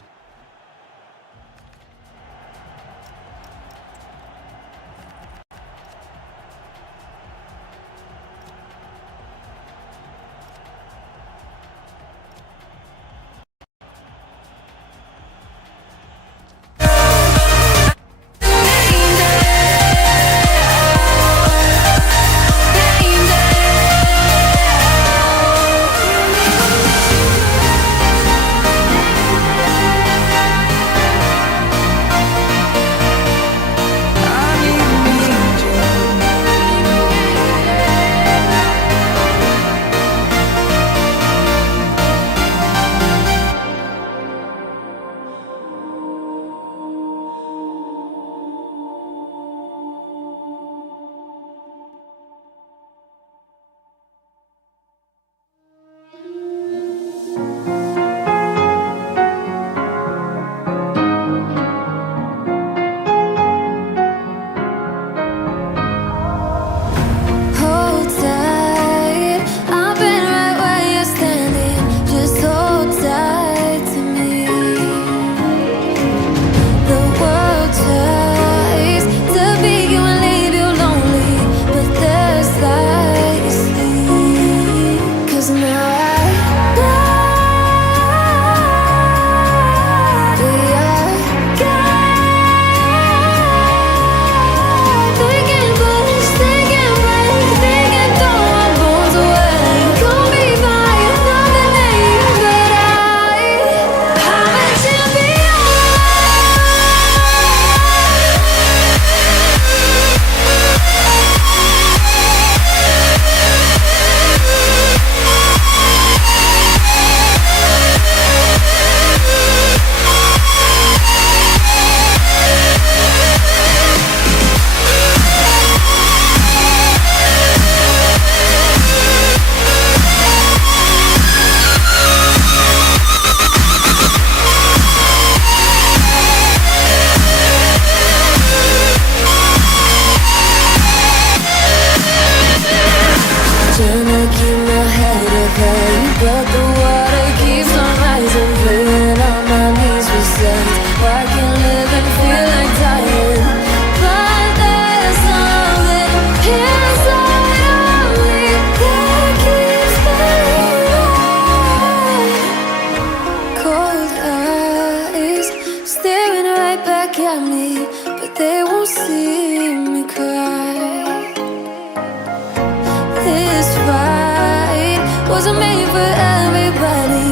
for everybody.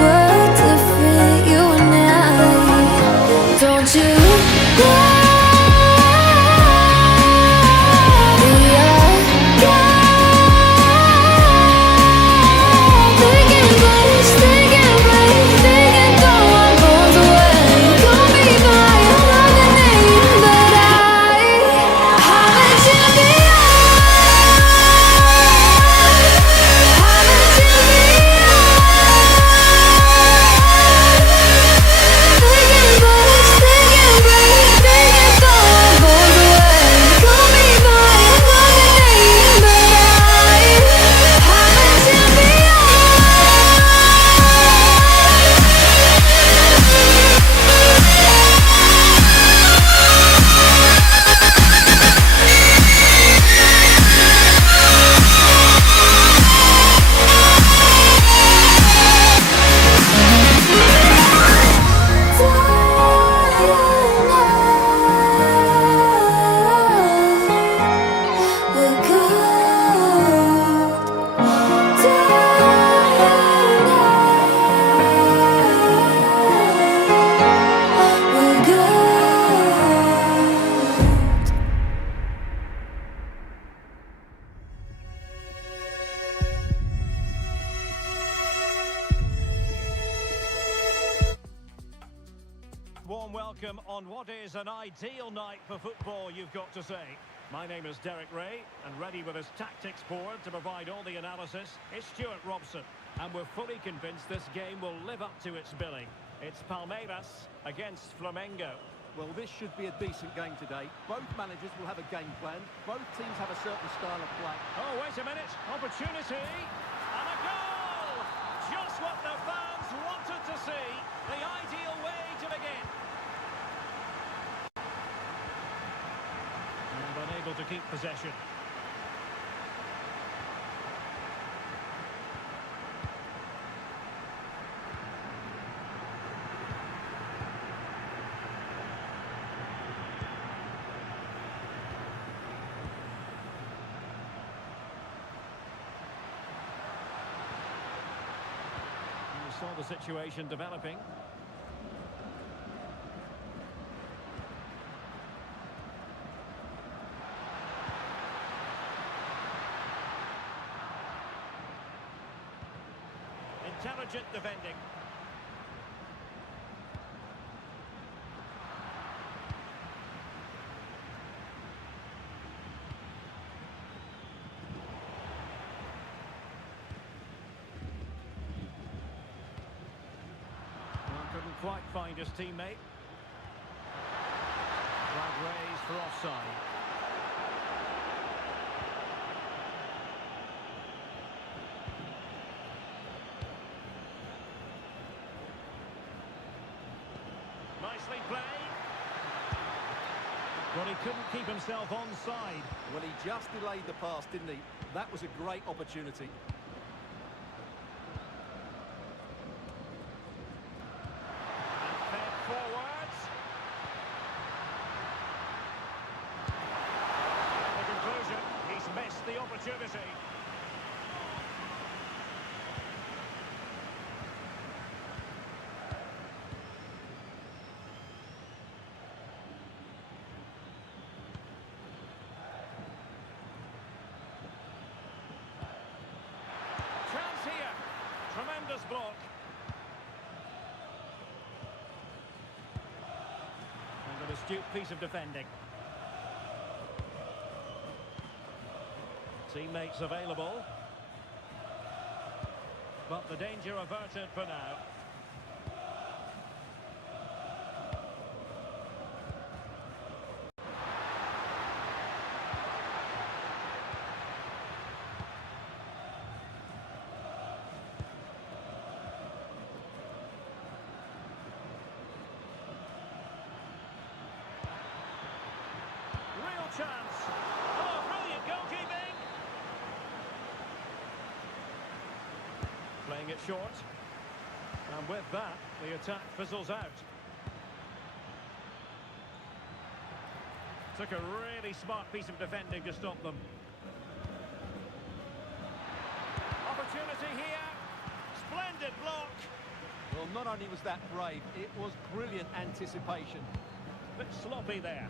World different, you and I. Don't you go. Warm welcome on what is an ideal night for football, you've got to say. My name is Derek Ray, and ready with his tactics board to provide all the analysis is Stuart Robson. And we're fully convinced this game will live up to its billing. It's Palmeiras against Flamengo. Well, this should be a decent game today. Both managers will have a game plan. Both teams have a certain style of play. Oh, wait a minute. Opportunity. And a goal! Just what the fans wanted to see. The ideal way to begin. And unable to keep possession. Saw the situation developing. Intelligent defending. Couldn't quite find his teammate. Flag raised for offside. Nicely played. Well, he couldn't keep himself onside. Well, he just delayed the pass, didn't he? That was a great opportunity. Forwards. The conclusion, he's missed the opportunity. Chance here. Tremendous block. An astute piece of defending. Teammates available. But the danger averted for now. Chance. Oh, brilliant goalkeeping. Playing it short. And with that, the attack fizzles out. Took a really smart piece of defending to stop them. Opportunity here. Splendid block. Well, not only was that brave, it was brilliant anticipation. Bit sloppy there.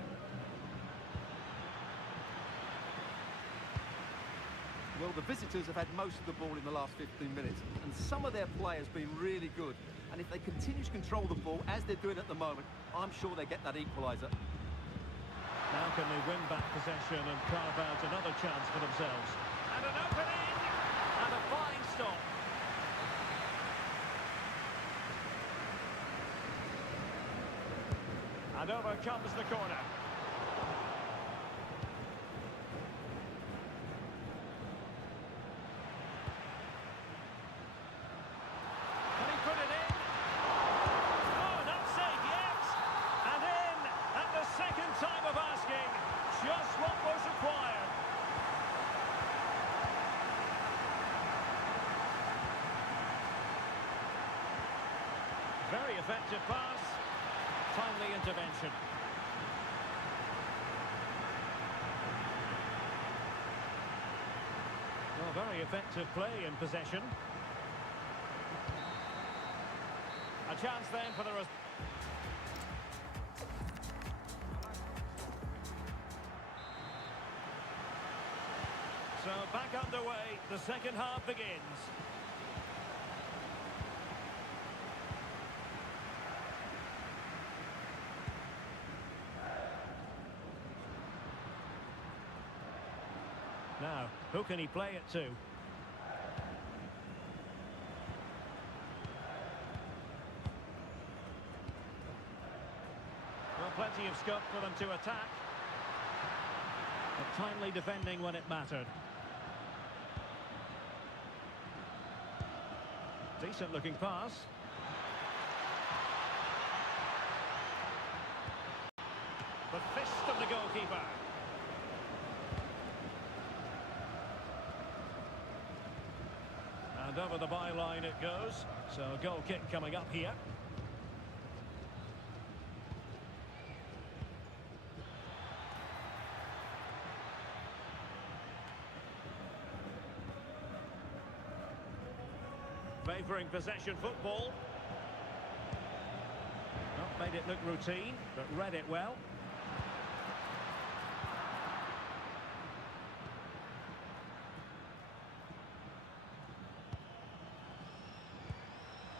Well, the visitors have had most of the ball in the last 15 minutes, and some of their players been really good. And if they continue to control the ball, as they're doing at the moment, I'm sure they get that equaliser. Now can they win back possession and carve out another chance for themselves? And an opening! And a fine stop. And over comes the corner. Can he put it in? Oh, not safe yet. And in at the second time of asking. Just what was required. Very effective pass. Timely intervention. Well, very effective play in possession. A chance then for the... So back underway, the second half begins. Now, who can he play it to? Well, plenty of scope for them to attack. But timely defending when it mattered. Decent looking pass. The fist of the goalkeeper. And over the byline it goes. So a goal kick coming up here. Favouring possession football. Not made it look routine, but read it well.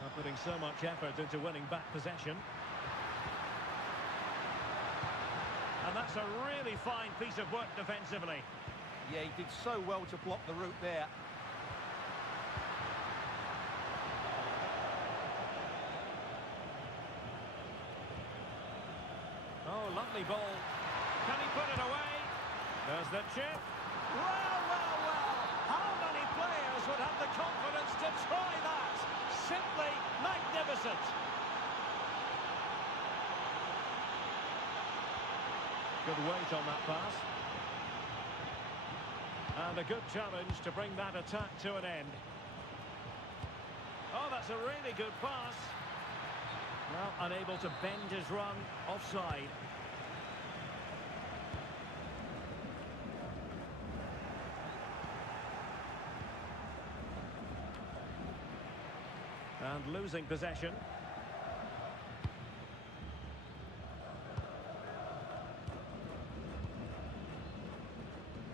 Not putting so much effort into winning back possession. And that's a really fine piece of work defensively. Yeah, he did so well to block the route there. Oh, lovely ball. Can he put it away? There's the chip. Well, well, well. How many players would have the confidence to try that? Simply magnificent. Good weight on that pass. And a good challenge to bring that attack to an end. Oh, that's a really good pass. Well, unable to bend his run, offside. And losing possession.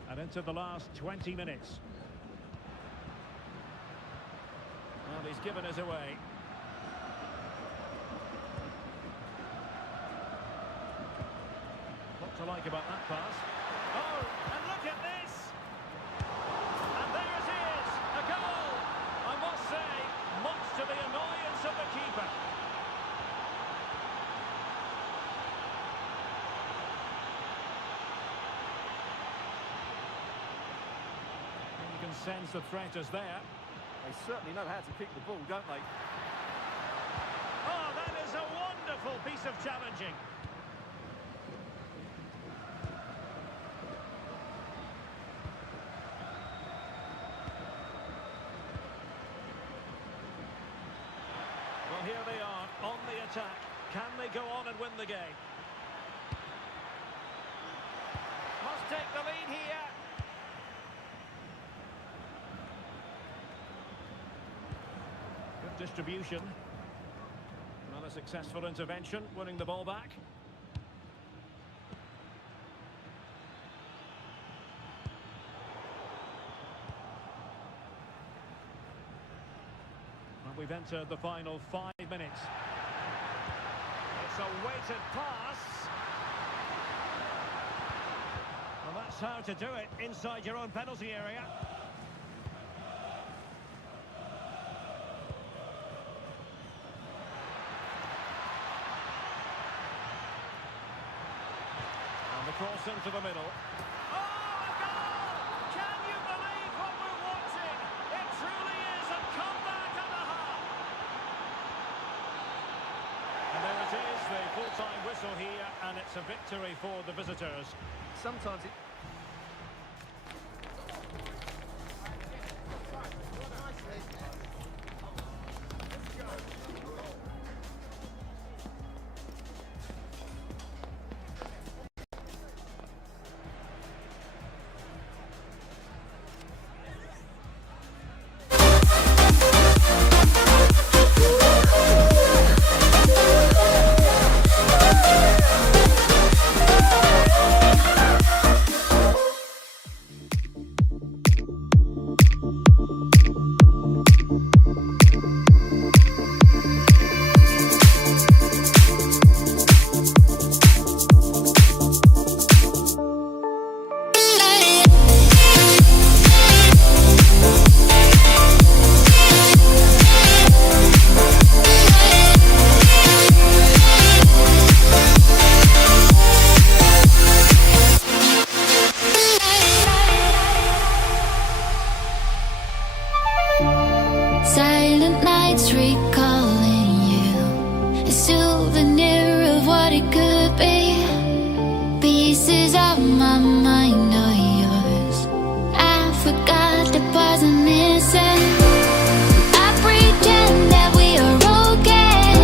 And into the last 20 minutes. Well, he's given us away. What to like about that pass? Oh, and look at this! And there it is, a goal! I must say, much to the annoyance of the keeper. And you can sense the threat is there. They certainly know how to kick the ball, don't they? Oh, that is a wonderful piece of challenging. Well, here they are, on the attack. Can they go on and win the game? Must take the lead here. Good distribution. Not a successful intervention, winning the ball back. And we've entered the final 5 minutes. It's a weighted pass. Well, that's how to do it inside your own penalty area. And the cross into the middle. Oh, a goal! Can you believe what we're watching? It truly is a comeback and a half. And there it is, the full-time whistle here, and it's a victory for the visitors. Sometimes it... Silent nights recalling you, a souvenir of what it could be. Pieces of my mind are yours. I forgot the parts I'm missing. I pretend that we are okay,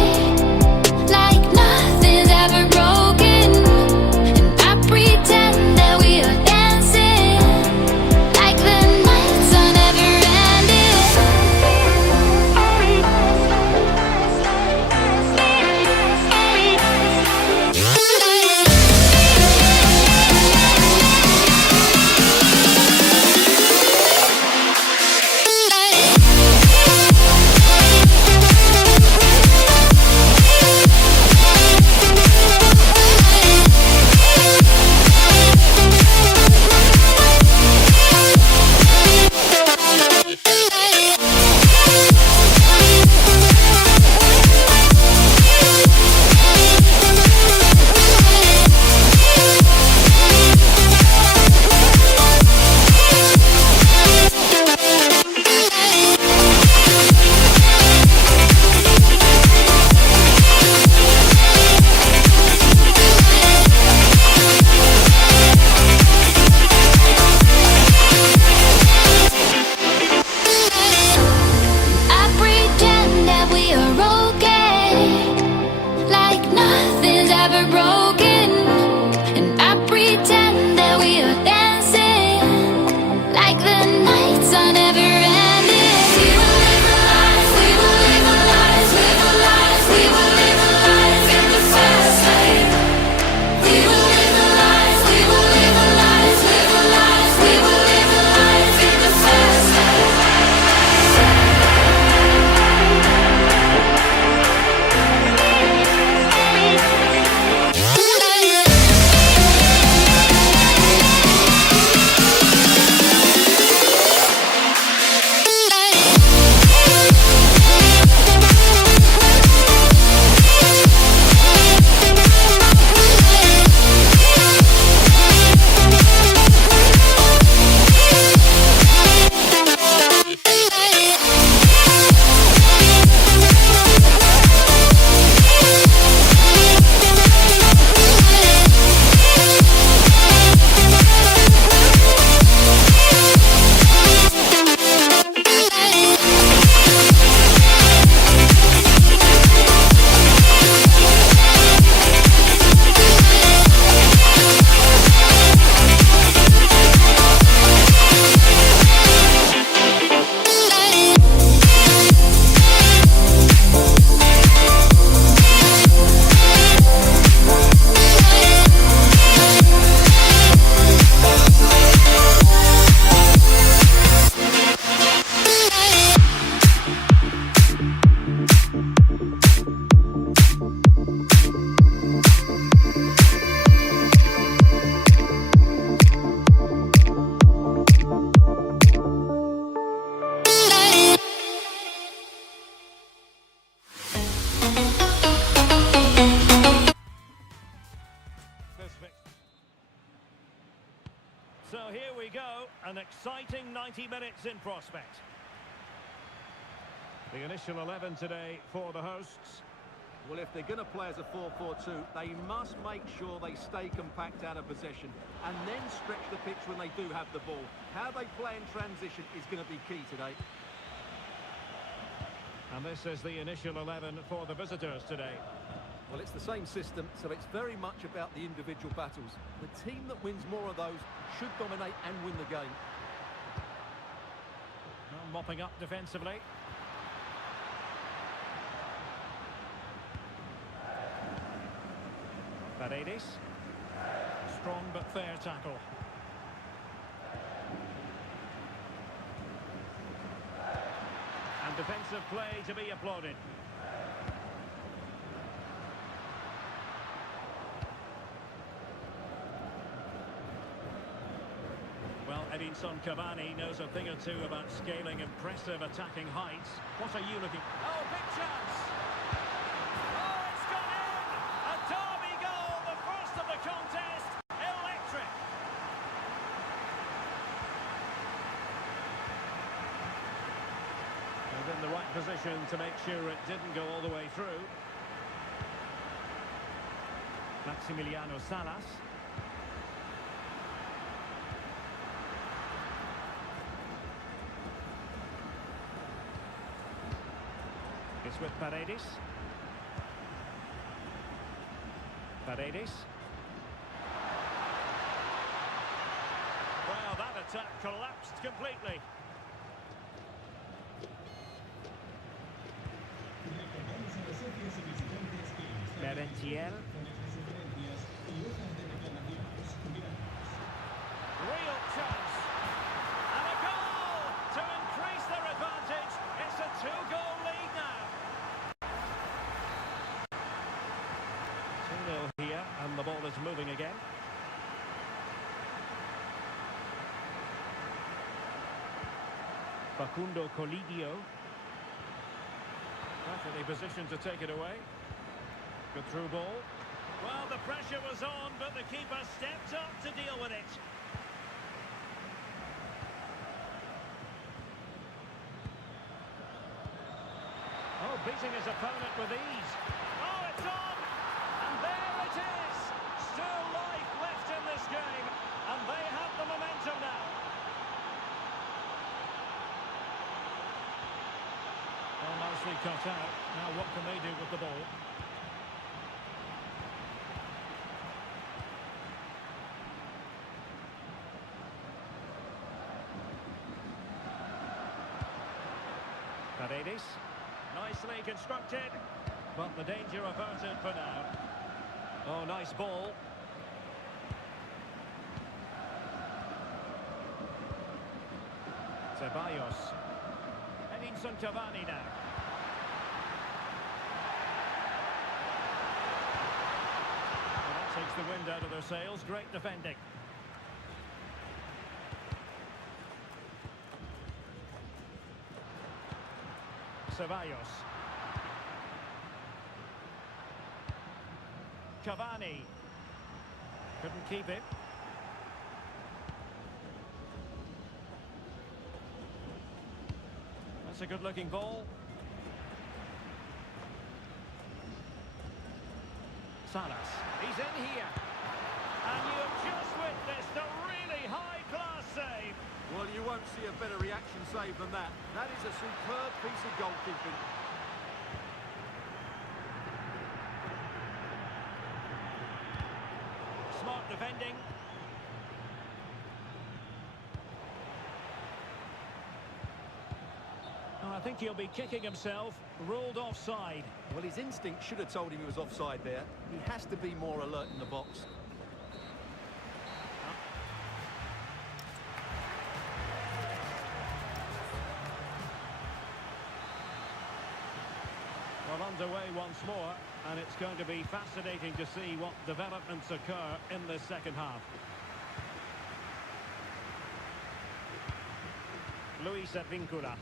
like nothing's ever broken. And I pretend that we are dancing, like the nights are never ending. So here we go, an exciting 90 minutes in prospect. The initial 11 today for the hosts. Well, if they're going to play as a 4-4-2, they must make sure they stay compact out of possession and then stretch the pitch when they do have the ball. How they play in transition is going to be key today. And this is the initial 11 for the visitors today. Well, it's the same system, so it's very much about the individual battles. The team that wins more of those should dominate and win the game. Well, mopping up defensively. Paredes. Strong but fair tackle. And defensive play to be applauded. Well, Edinson Cavani knows a thing or two about scaling impressive attacking heights. What are you looking... Oh, big chance! Oh, it's gone in! A derby goal, the first of the contest. Electric! And in the right position to make sure it didn't go all the way through. Maximiliano Salas. It's with Paredes. Paredes. Well, that attack collapsed completely. Merentiel. Real chance. And a goal to increase their advantage. It's a two-goal lead now. 2-0 here, and the ball is moving again. Facundo Colidio. Perfectly positioned to take it away. Good through ball. Well, the pressure was on, but the keeper stepped up to deal with it. Oh, beating his opponent with ease. Oh, it's on! And there it is! Still life left in this game, and they have the momentum now. Well, nicely cut out. Now what can they do with the ball? Paredes. Nicely constructed, but the danger averted for now. Oh, nice ball. Ceballos. Edinson Cavani now. Well, that takes the wind out of their sails. Great defending. Ceballos. Cavani. Couldn't keep it. That's a good-looking ball. Salas. He's in here. And you have just witnessed a really high-class save. Well, you won't see a better reaction save than that. That is a superb piece of goalkeeping. Smart defending. Oh, I think he'll be kicking himself. Ruled offside. Well, his instinct should have told him he was offside there. He has to be more alert in the box. Well, underway once more, and it's going to be fascinating to see what developments occur in this second half. Luis Advíncula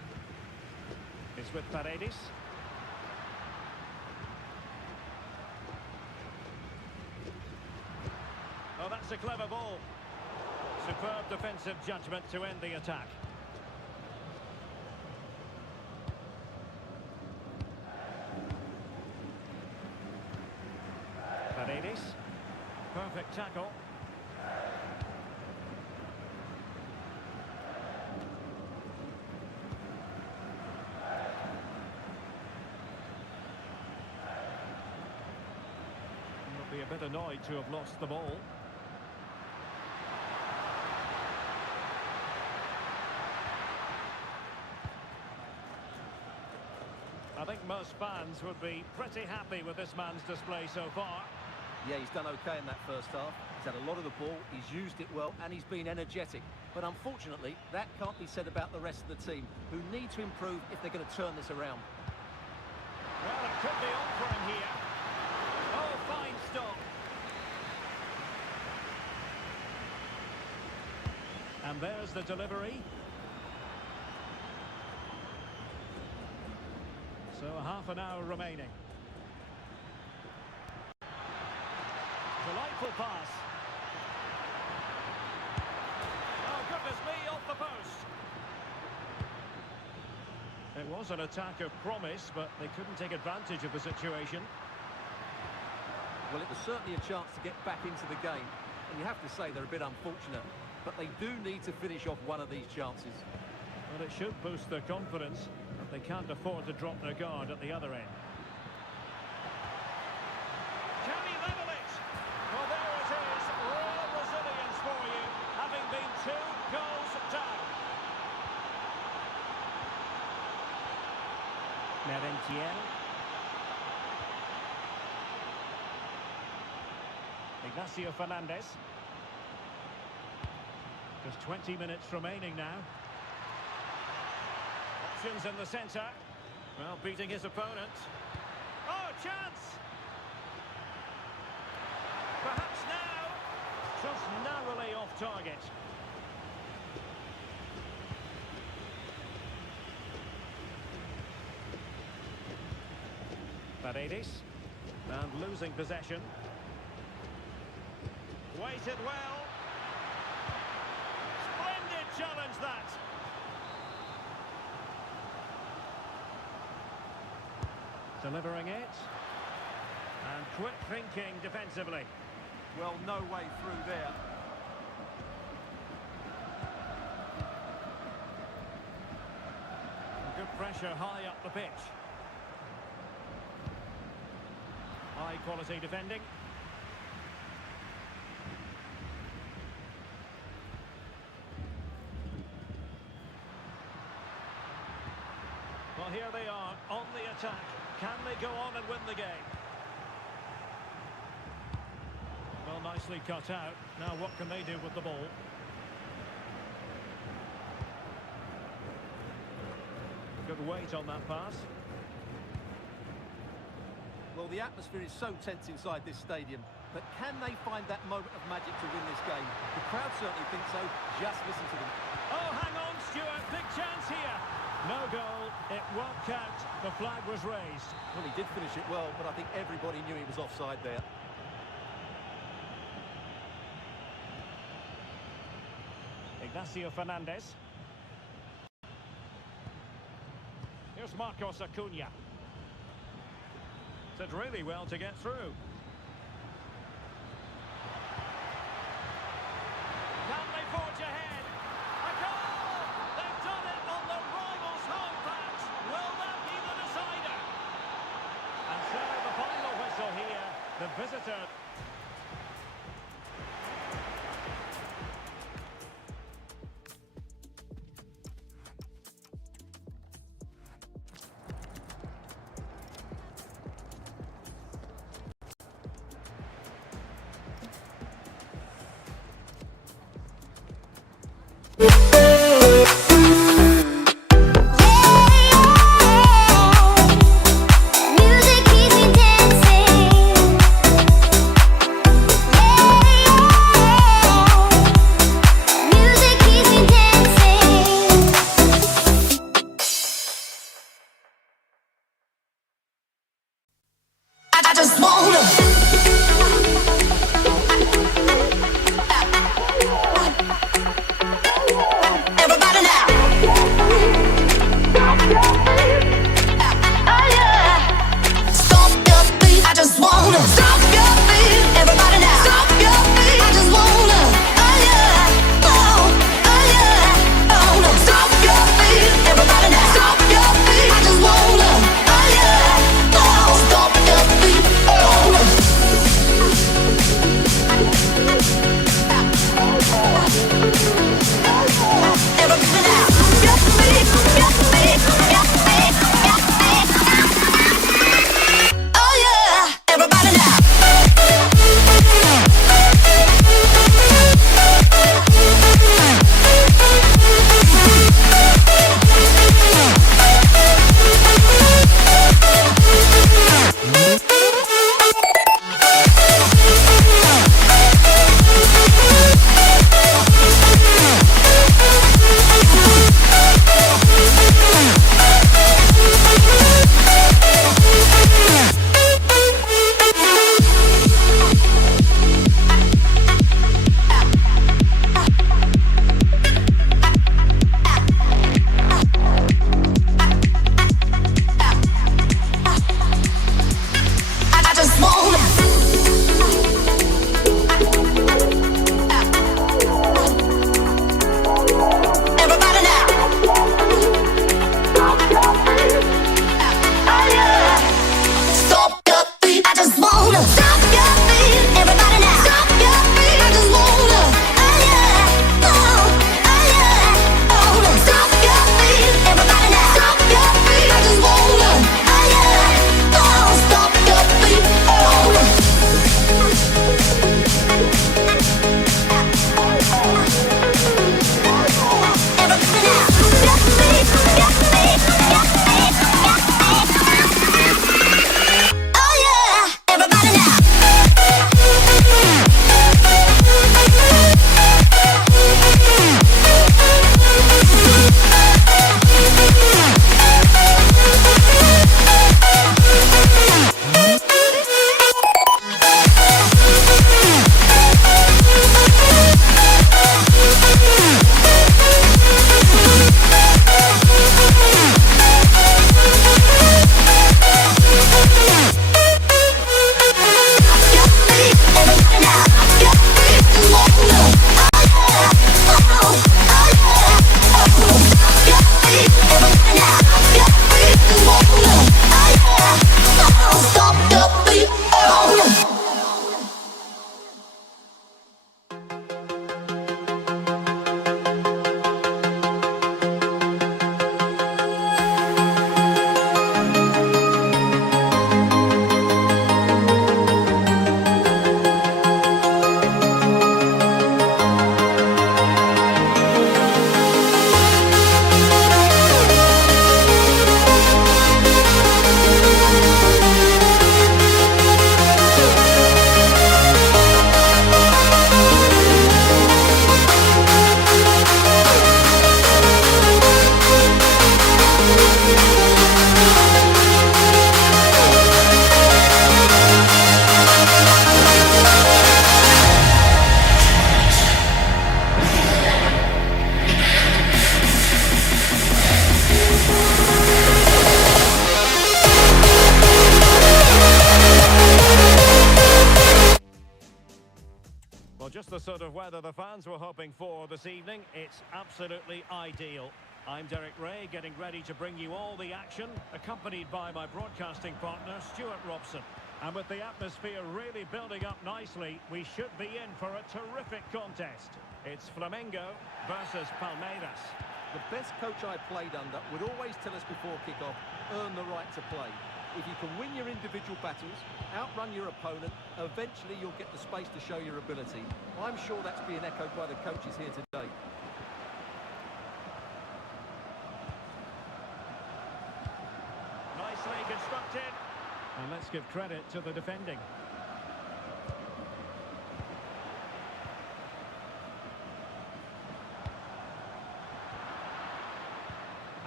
is with Paredes. That's a clever ball. Superb defensive judgment to end the attack. Paredes. Perfect tackle. Be a bit annoyed to have lost the ball. I think most fans would be pretty happy with this man's display so far. Yeah, he's done okay in that first half. He's had a lot of the ball, he's used it well, and he's been energetic. But unfortunately, that can't be said about the rest of the team, who need to improve if they're going to turn this around. Well, it could be on for him here. Oh, fine stop. And there's the delivery. So half an hour remaining. Delightful pass. Oh, goodness me, off the post. It was an attack of promise, but they couldn't take advantage of the situation. Well, it was certainly a chance to get back into the game, and you have to say they're a bit unfortunate, but they do need to finish off one of these chances. Well, it should boost their confidence, but they can't afford to drop their guard at the other end. Can he level it? Well, there it is, raw resilience for you, having been 2 goals down. Merentiel. Ignacio Fernandez. Just 20 minutes remaining now. Options in the centre. Well, beating his opponent. Oh, chance! Perhaps now. Just narrowly off target. Paredes. And losing possession. Waited well. Splendid challenge, that. Delivering it. And quick thinking defensively. Well, no way through there. Good pressure high up the pitch. High quality defending. Well, here they are on the attack. Can they go on and win the game? Well, nicely cut out. Now what can they do with the ball? Good weight on that pass. Well, the atmosphere is so tense inside this stadium, but can they find that moment of magic to win this game? The crowd certainly think so. Just listen to them. Oh, hang on, Stuart. Big chance here. No goal. It won't count. The flag was raised. Well, he did finish it well, but I think everybody knew he was offside there. Ignacio Fernandez. Here's Marcos Acuna. Did really well to get through. Can they forge ahead? A goal! They've done it on the rivals' home patch. Will that be the decider? And so the final whistle here. The visitor. Music keeps me dancing. Music keeps me dancing. I just wanna. sort of weather the fans were hoping for this evening. It's absolutely ideal. I'm Derek Ray, getting ready to bring you all the action, accompanied by my broadcasting partner, Stuart Robson. And with the atmosphere really building up nicely, we should be in for a terrific contest. It's Flamengo versus Palmeiras. The best coach I played under would always tell us before kick-off, earn the right to play. If you can win your individual battles, outrun your opponent, eventually you'll get the space to show your ability. I'm sure that's being echoed by the coaches here today. Nicely constructed. And let's give credit to the defending.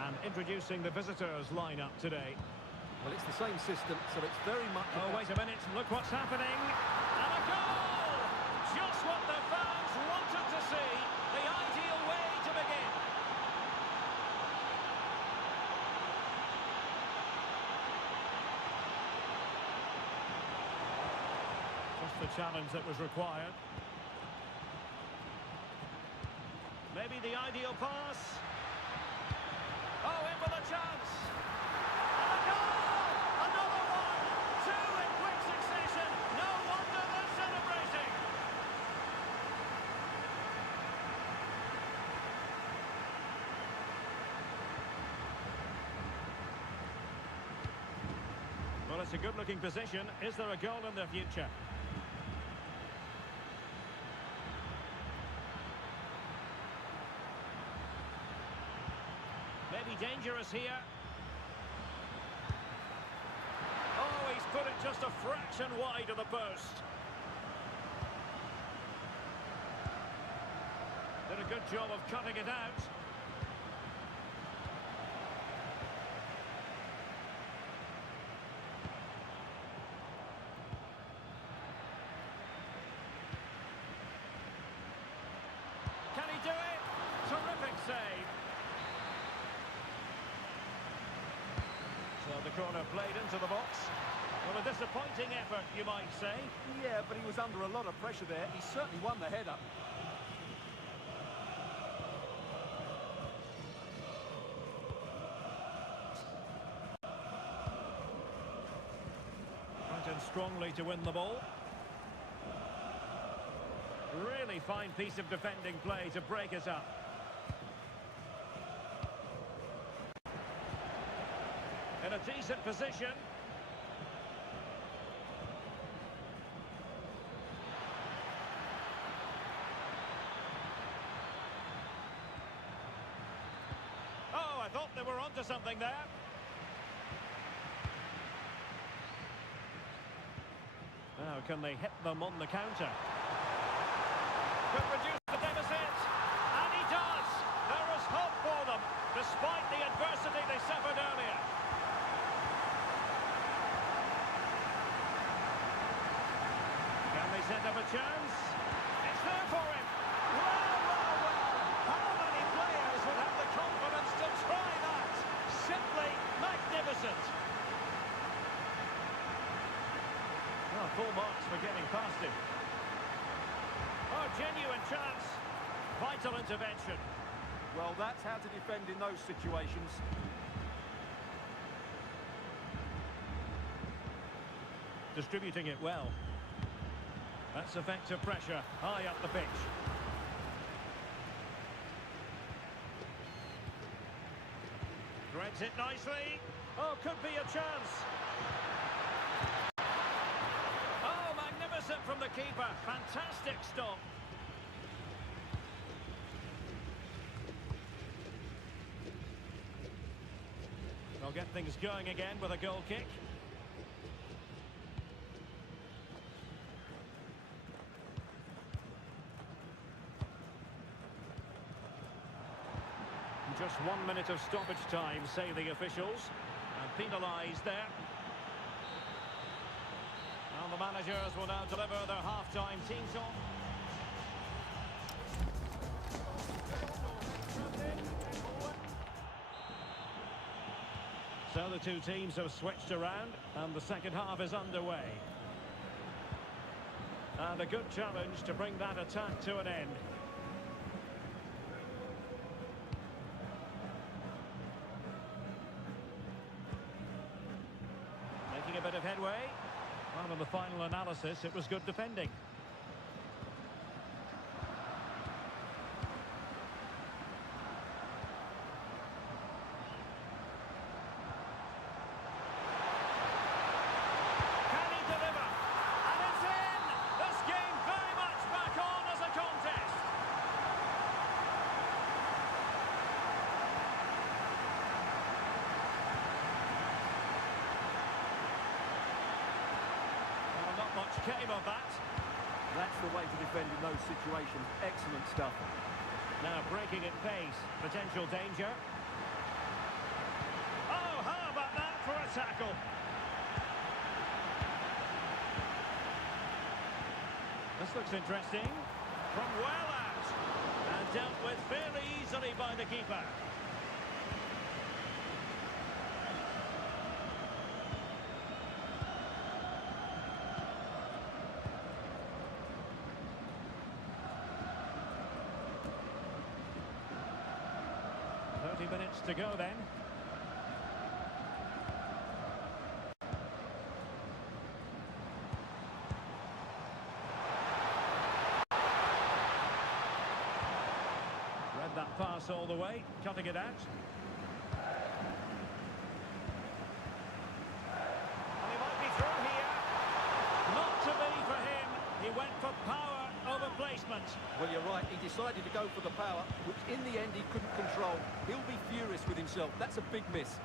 And introducing the visitors lineup today. Well, it's the same system, so it's very much... Oh, wait a minute. Look what's happening. And a goal! Just what the fans wanted to see. The ideal way to begin. Just the challenge that was required. Maybe the ideal pass. Oh, in with a chance. And a goal! Another one! Two in quick succession. No wonder they're celebrating. Well, it's a good-looking position. Is there a goal in the future? Maybe dangerous here. Oh, he's put it just a fraction wide of the post. Did a good job of cutting it out. Can he do it? Terrific save. So the corner played into the box. Well, a disappointing effort, you might say. Yeah, but he was under a lot of pressure there. He certainly won the header. Right in strongly to win the ball. Really fine piece of defending play to break us up. In a decent position. Oh, I thought they were onto something there. Now, can they hit them on the counter? Could reduce the deficit. And he does. There is hope for them, despite the adversity they suffered earlier. Can they set up a chance? It's there for him. Well. How many players would have the confidence to try that? Simply magnificent. Oh, full marks for getting past him. Oh, genuine chance. Vital intervention. Well, that's how to defend in those situations. Distributing it well. That's effective pressure, high up the pitch. Threads it nicely. Oh, could be a chance. Oh, magnificent from the keeper. Fantastic stop. They'll get things going again with a goal kick. Just 1 minute of stoppage time, say the officials, and penalised there. And the managers will now deliver their half-time team talk. So the two teams have switched around, and the second half is underway. And a good challenge to bring that attack to an end. Making a bit of headway. Well, in the final analysis, it was good defending. Can he deliver? And it's in! This game very much back on as a contest. Well, not much came of that. That's the way to defend in those situations. Excellent stuff. Now breaking at pace, potential danger. Oh, how about that for a tackle? This looks interesting. From well out. And dealt with fairly easily by the keeper. Minutes to go then. Read that pass all the way, cutting it out. And he might be through here. Not to be for him. He went for power over placement. Well, you're right. He decided to go for the power, which in the end he couldn't control. He'll be furious with himself. That's a big miss.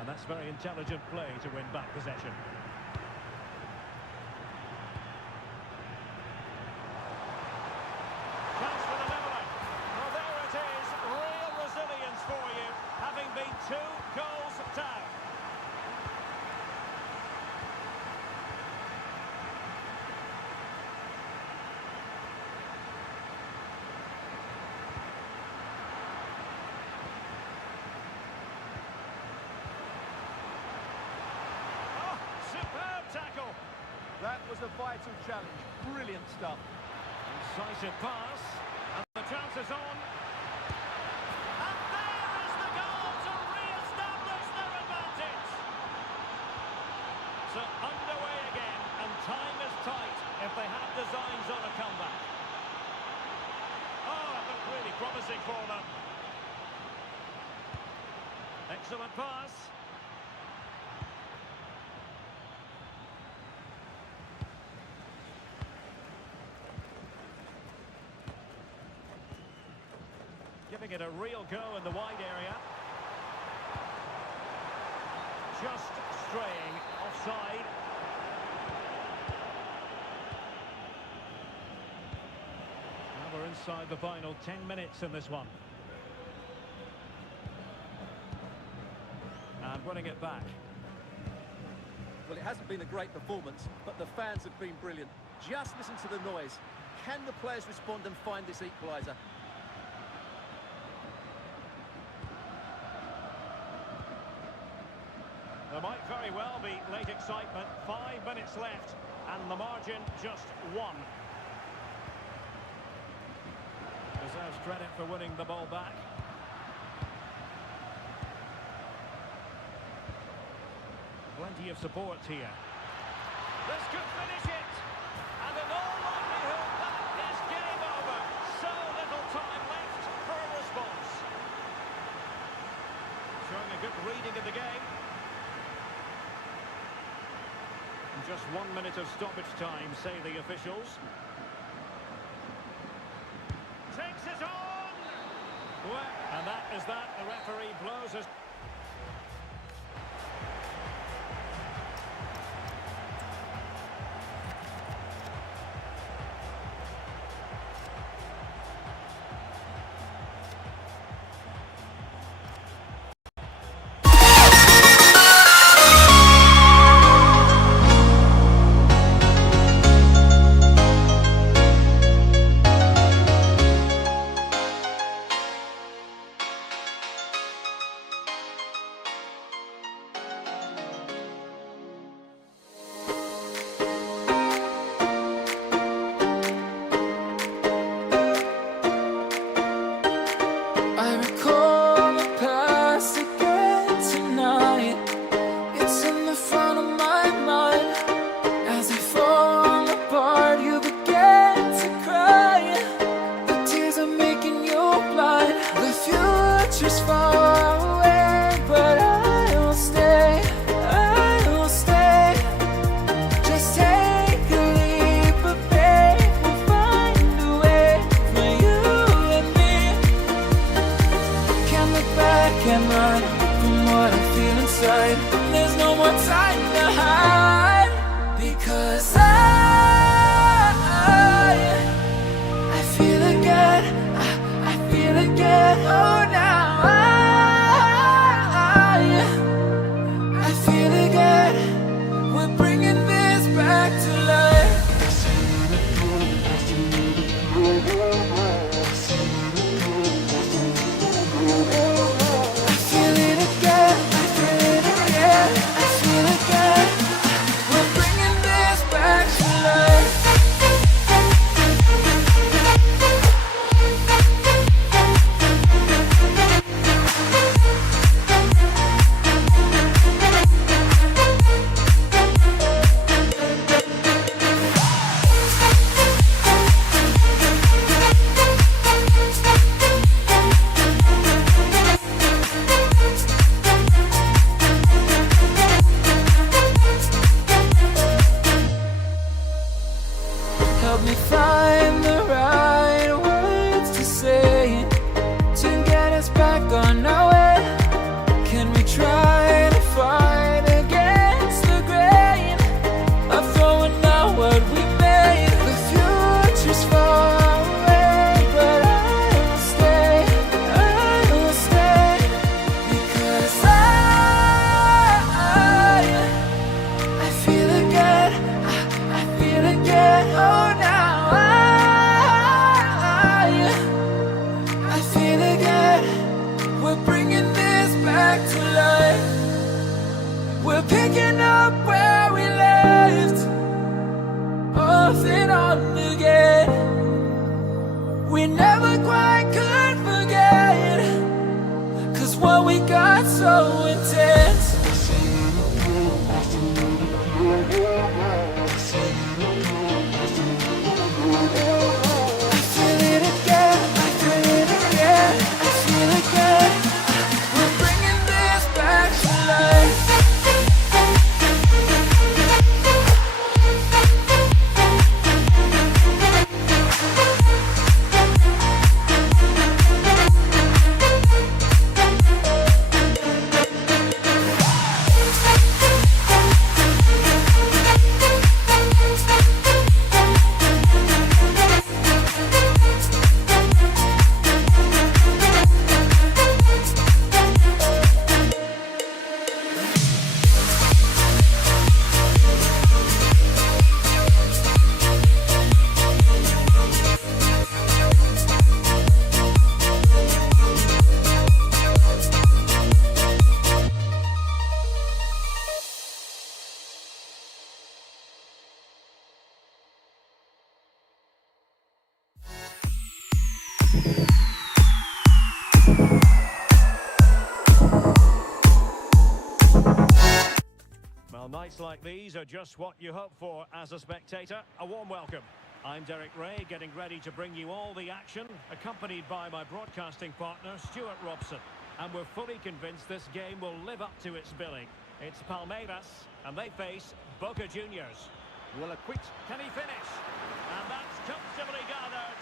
And that's very intelligent play to win back possession. Chance for the leveller. Well, there it is. Real resilience for you, having been 2 goals down. Tackle. That was a vital challenge. Brilliant stuff. Incisive pass. And the chance is on. And there is the goal to re-establish their advantage. So underway again, and time is tight if they have designs on a comeback. Oh, it looked really promising for them. Excellent pass. Giving it a real go in the wide area. Just straying offside. Now we're inside the final 10 minutes in this one. And winning it back. Well, it hasn't been a great performance, but the fans have been brilliant. Just listen to the noise. Can the players respond and find this equaliser? There might very well be late excitement. 5 minutes left, and the margin just 1. Deserves credit for winning the ball back. Plenty of support here. This could finish it, and in all likelihood, that is game over. So little time left for a response. Showing a good reading of the game. Just 1 minute of stoppage time, say the officials. Takes it on! Well, and that is that. The referee blows us. I can run from what I feel inside. There's no more time to hide, because I feel again, I feel again. Oh, now I feel again. We're bringing this back to life. I feel it again, I feel it again, I feel again. We're bringing this back to life. Help me find the right words to say to get us back on our way. Can we try to fight against the grain of throwing out what we made? The future's far away, but I will stay, because I feel again, I feel again. Oh, now I feel again. We're bringing this back to life. We're picking up where we left off and on again. We never quite could forget, 'cause what we got so intense. I feel it again, I feel it again, I feel again. We're bringing this back to life. Well, nights like these are just what you hope for as a spectator. A warm welcome. I'm Derek Ray, getting ready to bring you all the action, accompanied by my broadcasting partner, Stuart Robson. And we're fully convinced this game will live up to its billing. It's Palmeiras, and they face Boca Juniors. Well, a quick... Can he finish? And that's comfortably gathered.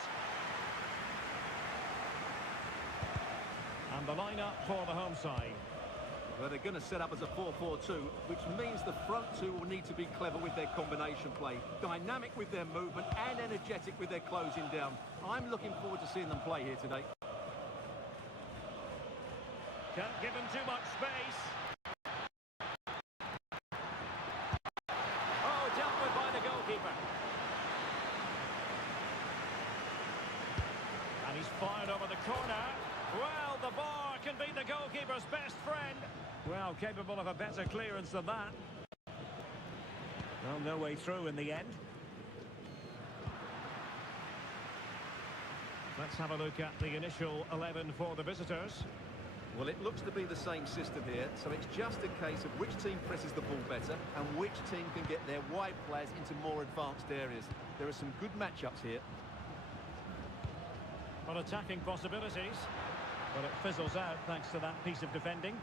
And the lineup for the home side. Well, they're going to set up as a 4-4-2, which means the front two will need to be clever with their combination play, dynamic with their movement and energetic with their closing down. I'm looking forward to seeing them play here today. Can't give him too much space. Oh, dealt with by the goalkeeper. And he's fired over the corner. Well, the bar can be the goalkeeper's best friend. Well, capable of a better clearance than that. Well, no way through in the end. Let's have a look at the initial 11 for the visitors. Well, it looks to be the same system here, so it's just a case of which team presses the ball better and which team can get their wide players into more advanced areas. There are some good matchups here. Well, attacking possibilities, but it fizzles out thanks to that piece of defending.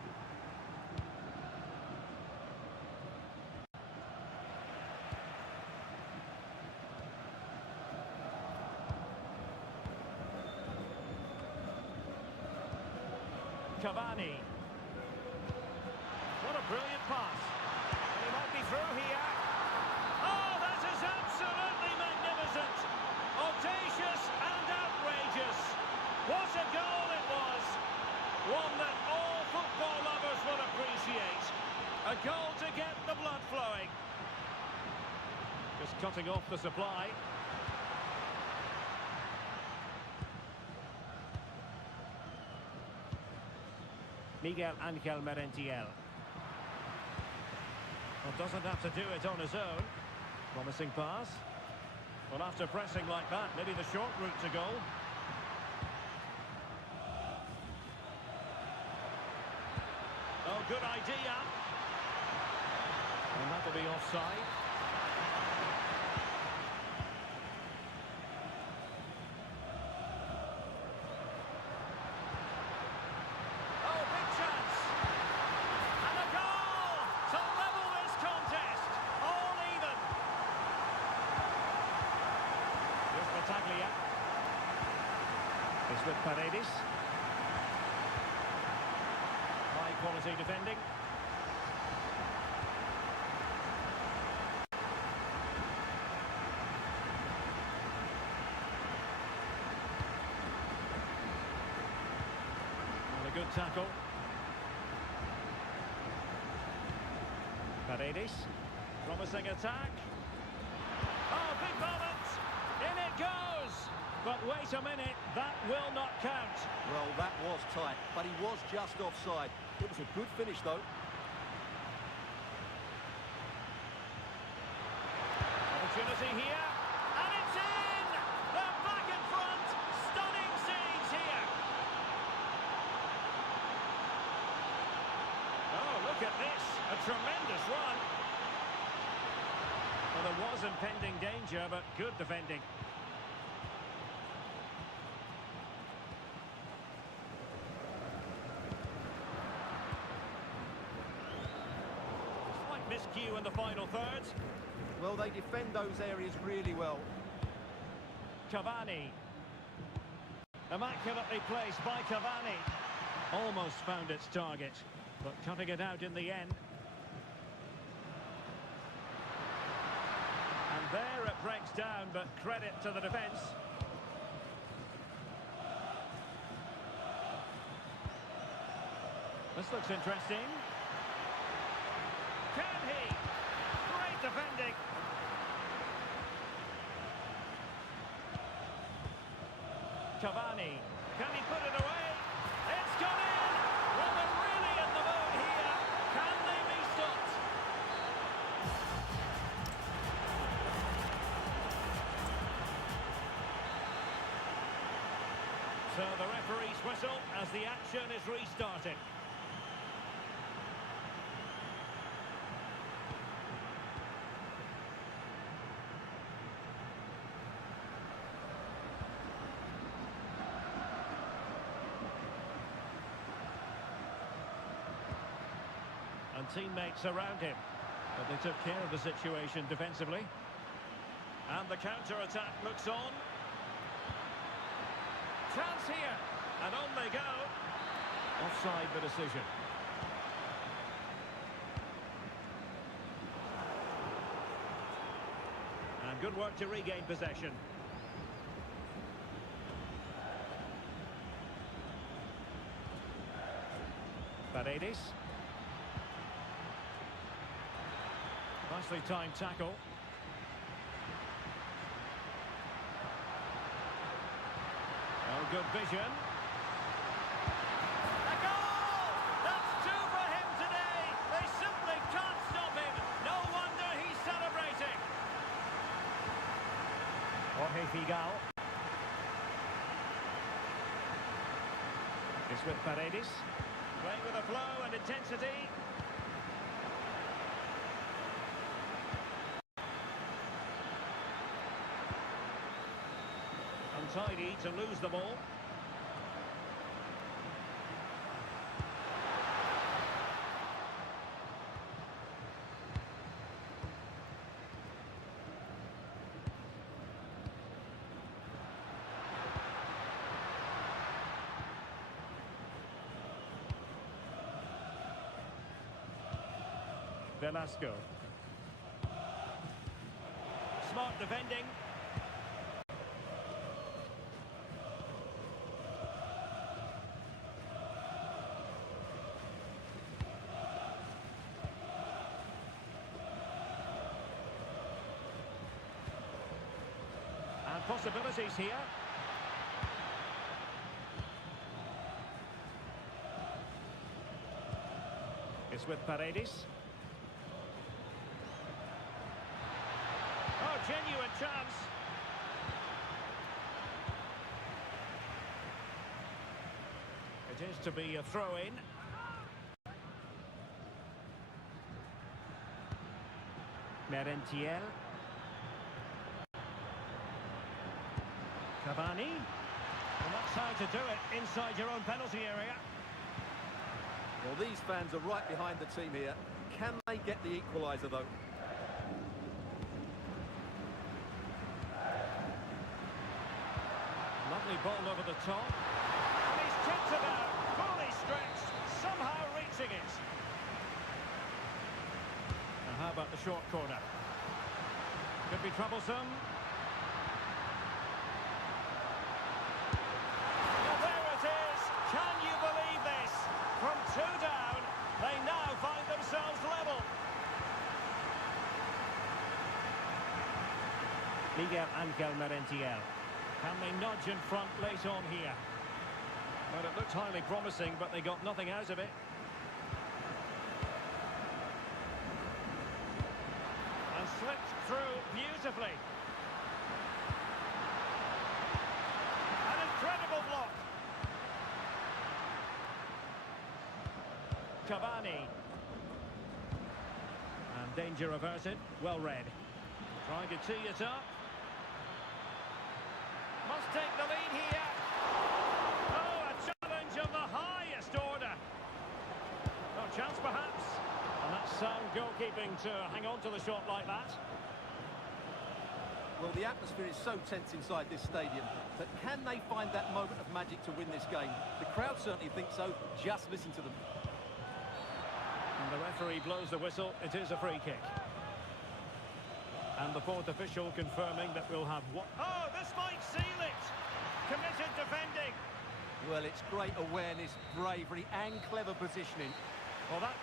Cavani. What a brilliant pass. And he might be through here. Oh, that is absolutely magnificent. Audacious and outrageous. What a goal it was. One that all football lovers will appreciate. A goal to get the blood flowing. Just cutting off the supply. Miguel Angel Merentiel. Well, doesn't have to do it on his own. Promising pass. Well, after pressing like that, maybe the short route to goal. Oh, good idea. And that'll be offside. Oh, big chance. And a goal to level this contest. All even. Here's Battaglia. It's with Paredes. High quality defending. And a good tackle. Paredes. Promising attack. Oh, big moment. In it goes. But wait a minute, that will not count. Well, that was tight, but he was just offside. It was a good finish, though. Opportunity here, and it's in! They're back in front! Stunning scenes here! Oh, look at this! A tremendous run! Well, there was impending danger, but good defending. Miscue in the final third. Well, they defend those areas really well. Cavani. Immaculately placed by Cavani. Almost found its target, but cutting it out in the end. And there it breaks down, but credit to the defence. This looks interesting. Can he? Great defending. Cavani. Can he put it away? It's gone in! Well, they're really in the mood here. Can they be stopped? So the referee's whistle as the action is restarted. And teammates around him. But they took care of the situation defensively. And the counter-attack looks on. Chance here. And on they go. Offside the decision. And good work to regain possession. Paredes. Nicely timed tackle. Oh, good vision. A goal! That's two for him today. They simply can't stop him. No wonder he's celebrating. Jorge Figal. It's with Paredes. Playing with a flow and intensity. Untidy to lose the ball. Velasco. Smart defending. And possibilities here. It's with Paredes. Oh, genuine chance. It is to be a throw-in. Merentiel. Cavani. And that's how to do it inside your own penalty area. Well, these fans are right behind the team here. Can they get the equaliser, though? Lovely ball over the top. And he's tipped it out, fully stretched, somehow reaching it. And how about the short corner? Could be troublesome. Well, there it is. Can you believe this? From 2 down, they now find themselves level. Miguel Ángel Merentiel. Can they nudge in front late on here? Well, it looked highly promising, but they got nothing out of it. And slipped through beautifully. An incredible block. Cavani. And danger averted. Well read. Trying to tee it up. Must take the lead here. Oh, a challenge of the highest order. No chance, perhaps. And that's sound goalkeeping to hang on to the shot like that. Well, the atmosphere is so tense inside this stadium, but can they find that moment of magic to win this game? The crowd certainly think so. Just listen to them. And the referee blows the whistle. It is a free kick. And the fourth official confirming that we'll have what? Oh, this might seal it! Committed defending. Well, it's great awareness, bravery and clever positioning. Well, that